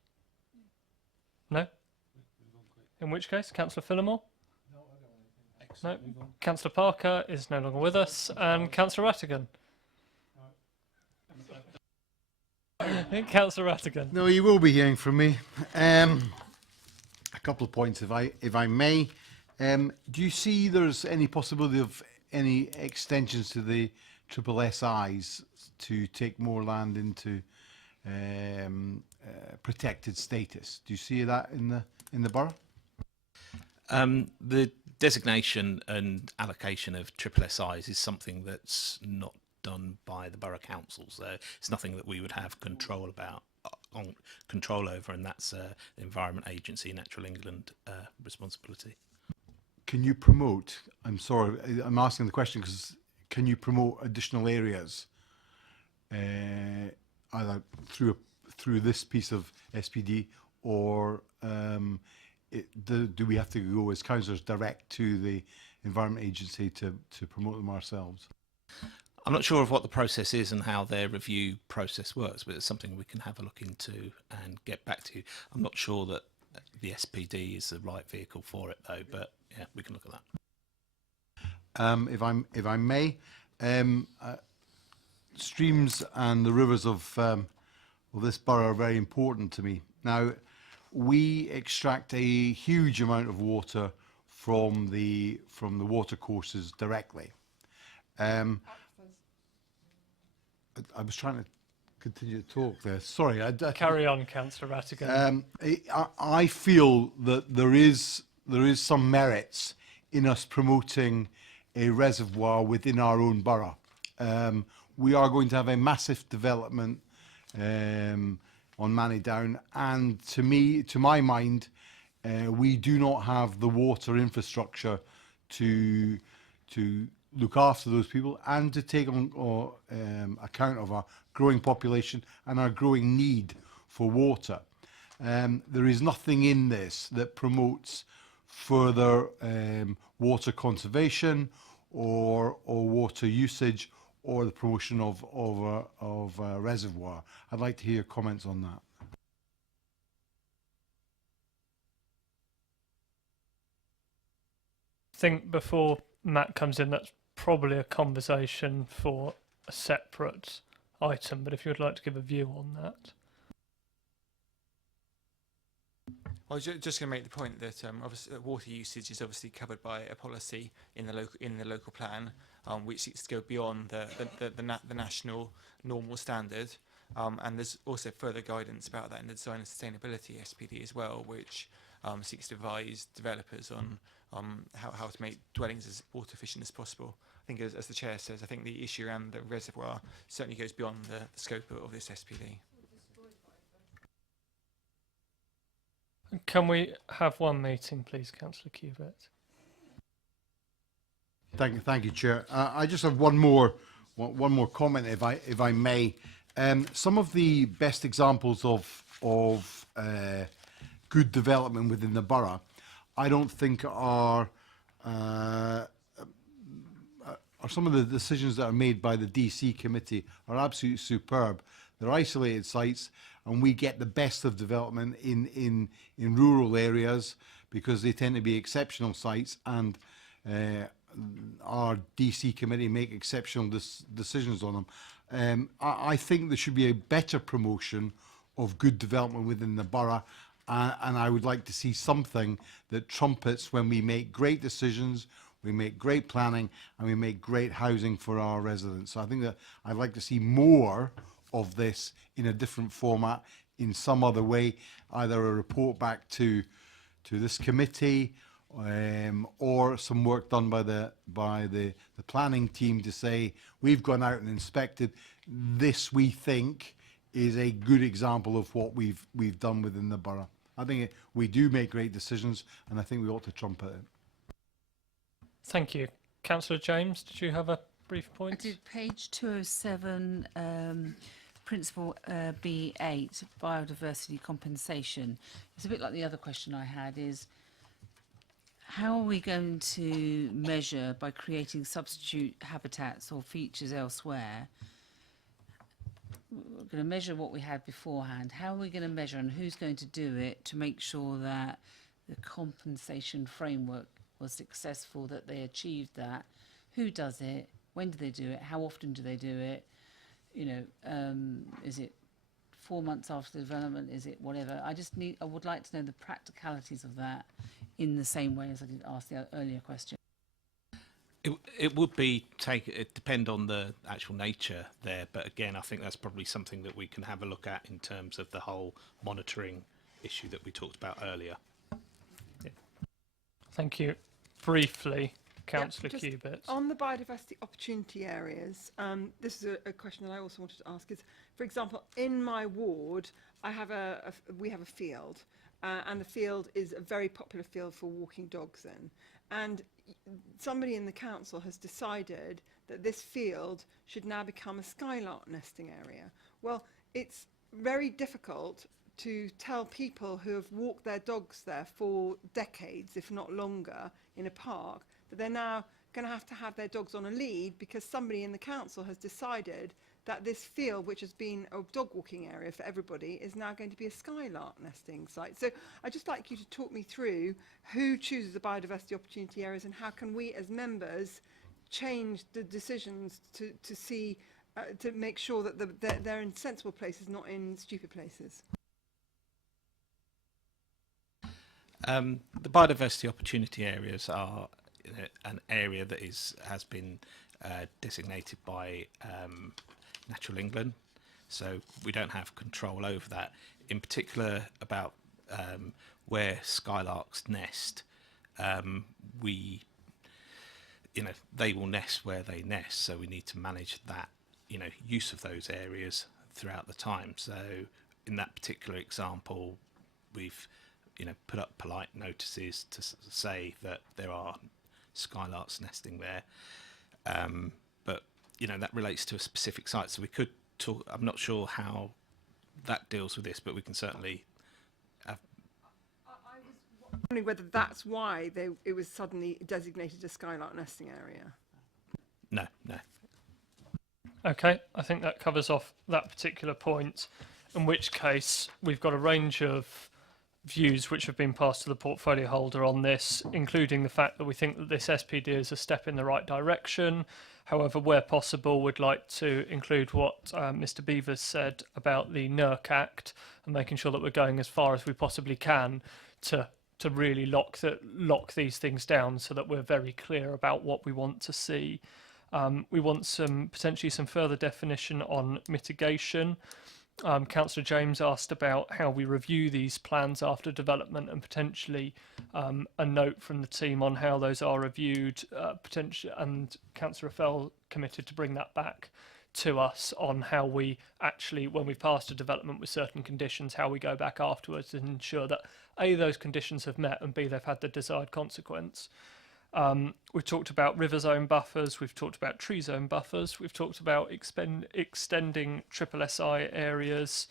No? In which case, Councillor Phillimore? No. Councillor Parker is no longer with us. And Councillor Rattigan? Councillor Rattigan. No, you will be hearing from me. A couple of points, if I may. Do you see there's any possibility of any extensions to the triple SIs to take more land into protected status? Do you see that in the borough? The designation and allocation of triple SIs is something that's not done by the borough councils. It's nothing that we would have control over, and that's the Environment Agency, Natural England responsibility. Can you promote, I'm sorry, I'm asking the question because can you promote additional areas either through this piece of SPD or do we have to go as councillors direct to the Environment Agency to promote them ourselves? I'm not sure of what the process is and how their review process works, but it's something we can have a look into and get back to you. I'm not sure that the SPD is the right vehicle for it though, but yeah, we can look at that. If I may, streams and the rivers of this borough are very important to me. Now, we extract a huge amount of water from the water courses directly. I was trying to continue to talk there. Sorry. Carry on, Councillor Rattigan. I feel that there is some merits in us promoting a reservoir within our own borough. We are going to have a massive development on Manidown, and to my mind, we do not have the water infrastructure to look after those people and to take on account of our growing population and our growing need for water. There is nothing in this that promotes further water conservation or water usage or the promotion of a reservoir. I'd like to hear your comments on that. I think before Matt comes in, that's probably a conversation for a separate item, but if you would like to give a view on that. I was just going to make the point that obviously water usage is obviously covered by a policy in the local plan, which seeks to go beyond the national normal standard. And there's also further guidance about that in the Design and Sustainability SPD as well, which seeks to advise developers on how to make dwellings as water efficient as possible. I think, as the Chair says, I think the issue around the reservoir certainly goes beyond the scope of this SPD. Can we have one meeting, please, Councillor Cubitt? Thank you, Chair. I just have one more comment, if I may. Some of the best examples of good development within the borough, I don't think are some of the decisions that are made by the DC committee are absolutely superb. They're isolated sites, and we get the best of development in rural areas because they tend to be exceptional sites, and our DC committee make exceptional decisions on them. I think there should be a better promotion of good development within the borough, and I would like to see something that trumpets when we make great decisions, we make great planning, and we make great housing for our residents. So I think that I'd like to see more of this in a different format, in some other way, either a report back to this committee, or some work done by the planning team to say, we've gone out and inspected this, we think is a good example of what we've done within the borough. I think we do make great decisions, and I think we ought to trumpet it. Thank you. Councillor James, did you have a brief point? I did page 207, principle B8, biodiversity compensation. It's a bit like the other question I had, is how are we going to measure, by creating substitute habitats or features elsewhere, we're going to measure what we had beforehand. How are we going to measure, and who's going to do it to make sure that the compensation framework was successful, that they achieved that? Who does it? When do they do it? How often do they do it? You know, is it 4 months after development? Is it whatever? I would like to know the practicalities of that in the same way as I did ask the earlier question. It would be it depend on the actual nature there, but again, I think that's probably something that we can have a look at in terms of the whole monitoring issue that we talked about earlier. Yeah. Thank you. Briefly, Councillor Just Cubitt. on the biodiversity opportunity areas, this is a question that I also wanted to ask. Is, for example, in my ward, we have a field, and the field is a very popular field for walking dogs in. And somebody in the council has decided that this field should now become a skylark nesting area. Well, it's very difficult to tell people who have walked their dogs there for decades, if not longer, in a park, that they're now going to have their dogs on a lead because somebody in the council has decided that this field, which has been a dog walking area for everybody, is now going to be a skylark nesting site. So I'd just like you to talk me through who chooses the biodiversity opportunity areas, and how can we as members change the decisions to see, to make sure that they're in sensible places, not in stupid places. The biodiversity opportunity areas are an area that has been designated by Natural England, so we don't have control over that. In particular, about where skylarks nest, they will nest where they nest, so we need to manage that, use of those areas throughout the time. So in that particular example, we've put up polite notices to say that there are skylarks nesting there, but that relates to a specific site, so we could talk. I'm not sure how that deals with this, but we can certainly have. I was wondering whether that's why it was suddenly designated a skylark nesting area. No. Okay, I think that covers off that particular point, in which case we've got a range of views which have been passed to the portfolio holder on this, including the fact that we think that this SPD is a step in the right direction. However, where possible, we'd like to include what Mr. Beavers said about the NERC Act, and making sure that we're going as far as we possibly can to really lock these things down so that we're very clear about what we want to see. We want potentially some further definition on mitigation. Councillor James asked about how we review these plans after development, and potentially a note from the team on how those are reviewed, and Councillor Fell committed to bring that back to us on how we actually, when we've passed a development with certain conditions, how we go back afterwards and ensure that A, those conditions have met, and B, they've had the desired consequence. We've talked about river zone buffers, we've talked about tree zone buffers, we've talked about extending SSI areas,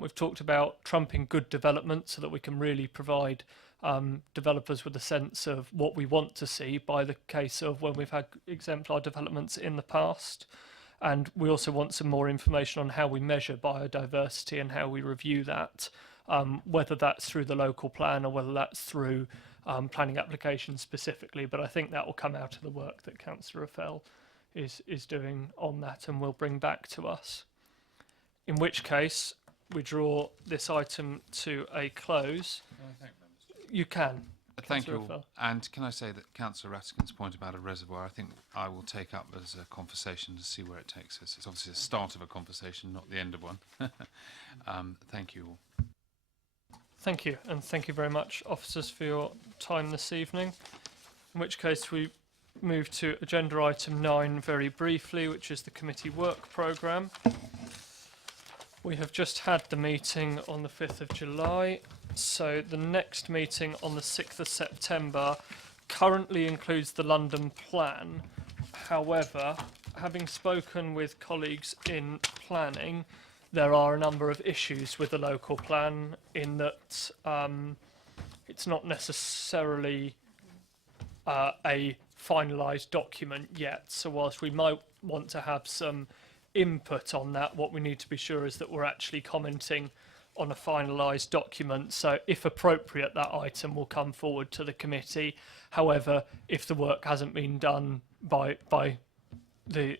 we've talked about trumping good development so that we can really provide developers with a sense of what we want to see by the case of when we've had exemplar developments in the past. And we also want some more information on how we measure biodiversity and how we review that, whether that's through the local plan or whether that's through planning applications specifically. But I think that will come out of the work that Councillor Fell is doing on that and will bring back to us. In which case, we draw this item to a close. You can. Thank you Councillor all. Fell. And can I say that Councillor Rattigan's point about a reservoir, I think I will take up as a conversation to see where it takes us. It's obviously the start of a conversation, not the end of one. Thank you all. Thank you, and thank you very much, officers, for your time this evening. In which case we move to agenda item 9 very briefly, which is the committee work programme. We have just had the meeting on the 5th of July, so the next meeting on the 6th of September currently includes the London plan. However, having spoken with colleagues in planning, there are a number of issues with the local plan in that it's not necessarily a finalised document yet. So whilst we might want to have some input on that, what we need to be sure is that we're actually commenting on a finalised document. So if appropriate, that item will come forward to the committee. However, if the work hasn't been done by the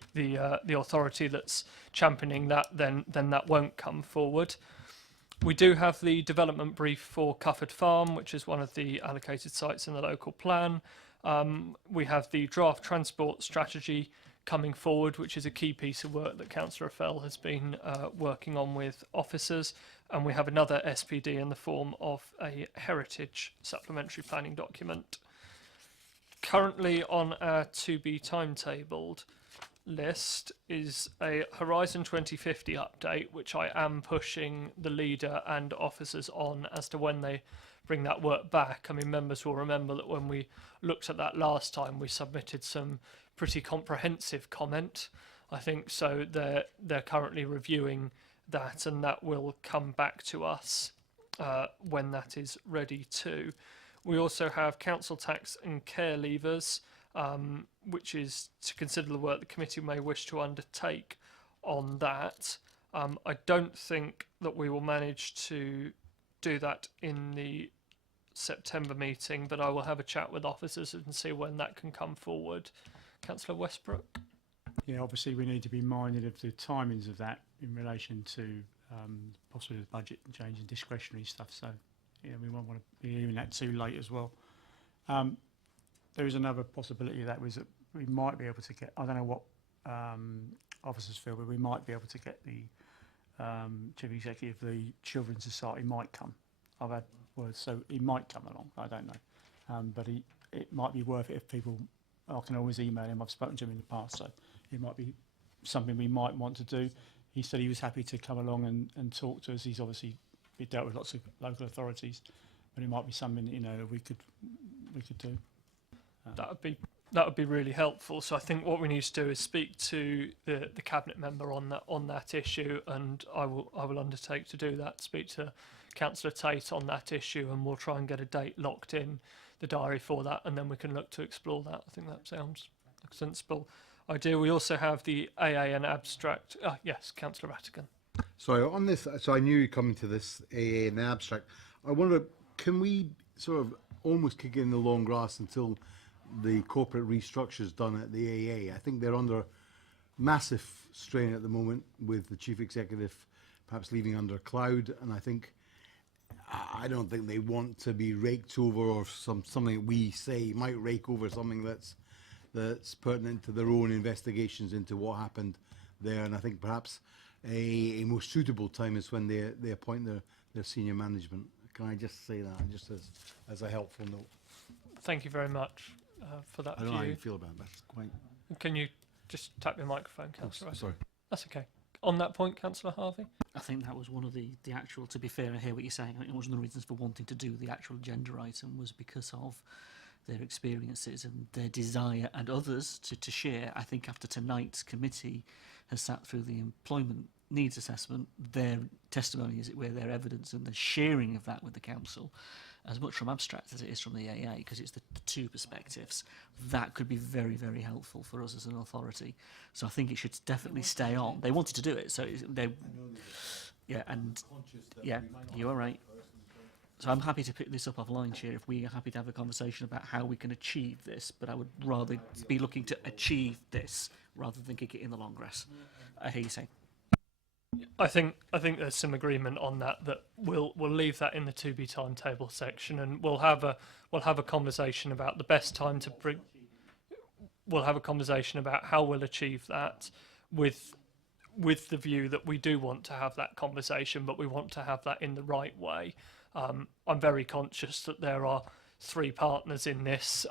authority that's championing that, then that won't come forward. We do have the development brief for Cufford Farm, which is one of the allocated sites in the local plan. We have the draft transport strategy coming forward, which is a key piece of work that Councillor Fell has been working on with officers. And we have another SPD in the form of a heritage supplementary planning document. Currently on our to be timetabled list is a Horizon 2050 update, which I am pushing the leader and officers on as to when they bring that work back. I mean, members will remember that when we looked at that last time, we submitted some pretty comprehensive comment, I think. So they're currently reviewing that, and that will come back to us when that is ready too. We also have council tax and care levers, which is to consider the work the committee may wish to undertake on that. I don't think that we will manage to do that in the September meeting, but I will have a chat with officers and see when that can come forward. Councillor Westbrook? Yeah, obviously we need to be minded of the timings of that in relation to possibly the budget and change and discretionary stuff. So, you know, we won't want to be doing that too late as well. There is another possibility that was that we might be able to get, I don't know what officers feel, but we might be able to get the Chief Executive of the Children's Society might come. I've had words, so he might come along, I don't know. But it might be worth it if people, I can always email him, I've spoken to him in the past, so it might be something we might want to do. He said he was happy to come along and talk to us. He's obviously dealt with lots of local authorities, but it might be something, you know, we could do. That would be really helpful. So I think what we need to do is speak to the cabinet member on that issue, and I will undertake to do that. Speak to Councillor Tate on that issue, and we'll try and get a date locked in the diary for that, and then we can look to explore that. I think that sounds like a sensible idea. We also have the AA and abstract. Yes, Councillor Rattigan. Sorry, on this, so I knew you'd come to this AA and abstract. I wonder, can we sort of almost kick in the long grass until the corporate restructure is done at the AA? I think they're under massive strain at the moment with the chief executive perhaps leaving under a cloud, and I think I don't think they want to be raked over, or something we say might rake over something that's pertinent to their own investigations into what happened there. And I think perhaps a more suitable time is when they appoint their senior management. Can I just say that, just as a helpful note? Thank you very much for that I don't know how you view. feel about that. It's quite. Can you just tap your microphone, Councillor? Sorry. That's okay. On that point, Councillor Harvey? I think that was one of the actual, to be fair, I hear what you're saying. I think one of the reasons for wanting to do the actual agenda item was because of their experiences and their desire, and others to share. I think after tonight's committee has sat through the employment needs assessment, their testimony, as it were, their evidence and the sharing of that with the council, as much from abstract as it is from the AA, because it's the two perspectives, that could be very, very helpful for us as an authority. So I think it should definitely stay on. They wanted to do it, so they, yeah, and yeah, you are right. So I'm happy to pick this up offline, Chair, if we are happy to have a conversation about how we can achieve this, but I would rather be looking to achieve this rather than kick it in the long grass. I hear you saying. I think there's some agreement on that we'll leave that in the to be timetable section, and we'll have a conversation about the best time to bring. We'll have a conversation about how we'll achieve that with the view that we do want to have that conversation, but we want to have that in the right way. I'm very conscious that there are three partners in this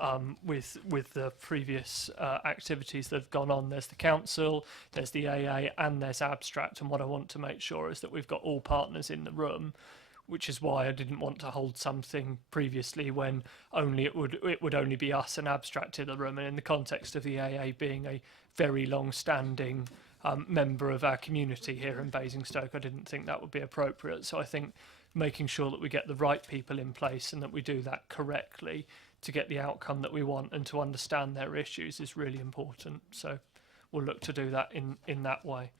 with the previous activities that have gone on. There's the council, there's the AA, and there's abstract. And what I want to make sure is that we've got all partners in the room, which is why I didn't want to hold something previously when only it would only be us and abstract in the room. And in the context of the AA being a very long-standing member of our community here in Basingstoke, I didn't think that would be appropriate. So I think making sure that we get the right people in place and that we do that correctly to get the outcome that we want and to understand their issues is really important. So we'll look to do that in that way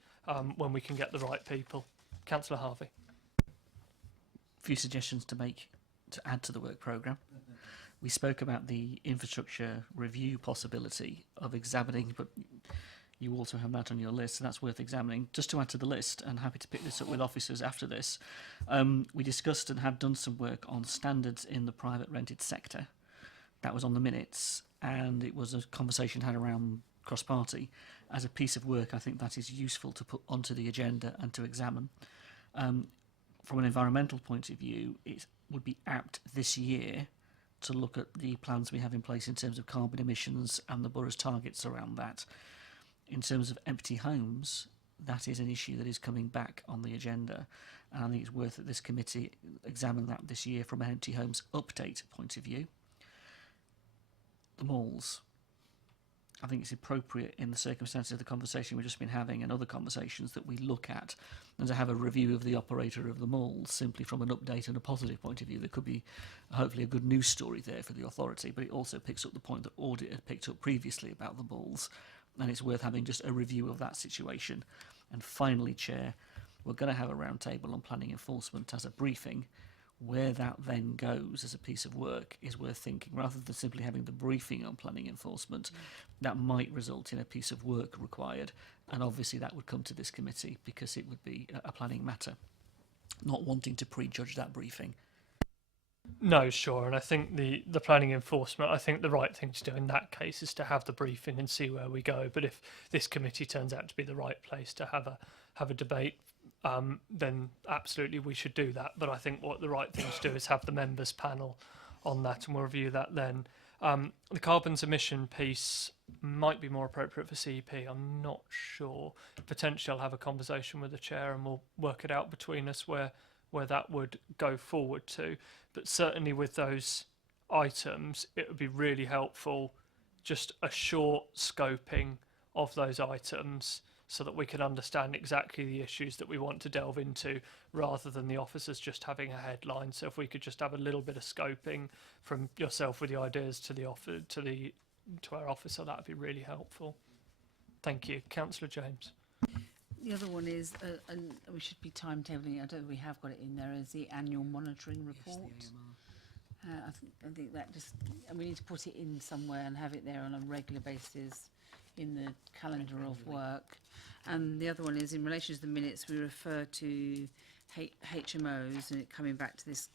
when we can get the right people. Councillor Harvey. A few suggestions to add to the work programme. We spoke about the infrastructure review possibility of examining, but you also have that on your list, so that's worth examining. Just to add to the list, and happy to pick this up with officers after this, we discussed and have done some work on standards in the private rented sector. That was on the minutes, and it was a conversation had around cross-party. As a piece of work, I think that is useful to put onto the agenda and to examine. From an environmental point of view, it would be apt this year to look at the plans we have in place in terms of carbon emissions and the borough's targets around that. In terms of empty homes, that is an issue that is coming back on the agenda, and I think it's worth that this committee examine that this year from an empty homes update point of view. The malls. I think it's appropriate in the circumstances of the conversation we've just been having and other conversations that we look at and to have a review of the operator of the malls simply from an update and a positive point of view. There could be hopefully a good news story there for the authority, but it also picks up the point that audit had picked up previously about the malls, and it's worth having just a review of that situation. And finally, Chair, we're going to have a round table on planning enforcement as a briefing. Where that then goes as a piece of work is worth thinking. Rather than simply having the briefing on planning enforcement, that might result in a piece of work required, and obviously that would come to this committee because it would be a planning matter. Not wanting to prejudge that briefing. No, sure, and I think the planning enforcement, I think the right thing to do in that case is to have the briefing and see where we go. But if this committee turns out to be the right place to have a debate, then absolutely we should do that. But I think what the right thing to do is have the members panel on that, and we'll review that then. The carbon emission piece might be more appropriate for CEP. I'm not sure. Potentially I'll have a conversation with the chair and we'll work it out between us where that would go forward to. But certainly with those items, it would be really helpful just a short scoping of those items so that we can understand exactly the issues that we want to delve into rather than the officers just having a headline. So if we could just have a little bit of scoping from yourself with the ideas to our officer, that would be really helpful. Thank you. Councillor James. The other one is, and we should be timetabling it, I don't know if we have got it in there, is the annual monitoring report. Yes, the AMR. I think that just, and we need to put it in somewhere and have it there on a regular basis in the calendar of work. And the other one is in relation to the minutes, we refer to HMOs and it coming back to this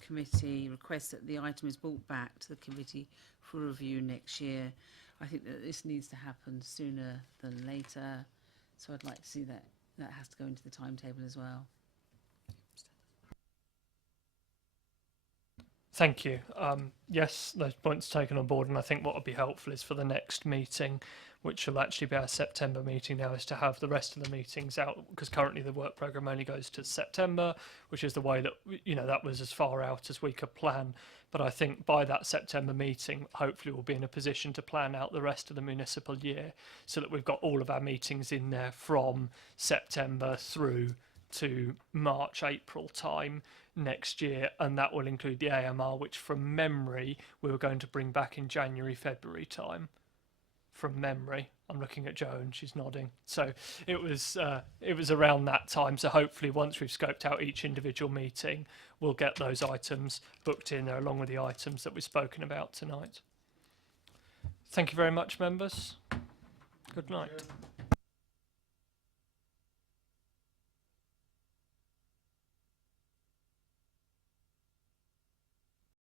committee, request that the item is brought back to the committee for review next year. I think that this needs to happen sooner than later, so I'd like to see that that has to go into the timetable as well. Thank you. Yes, those points taken on board, and I think what would be helpful is for the next meeting, which will actually be our September meeting now, is to have the rest of the meetings out, because currently the work programme only goes to September, which is the way that, you know, that was as far out as we could plan. But I think by that September meeting, hopefully we'll be in a position to plan out the rest of the municipal year so that we've got all of our meetings in there from September through to March, April time next year, and that will include the AMR, which from memory we were going to bring back in January, February time. From memory, I'm looking at Jo and she's nodding. So it was around that time. So hopefully once we've scoped out each individual meeting, we'll get those items booked in there along with the items that we've spoken about tonight. Thank you very much, members. Good night.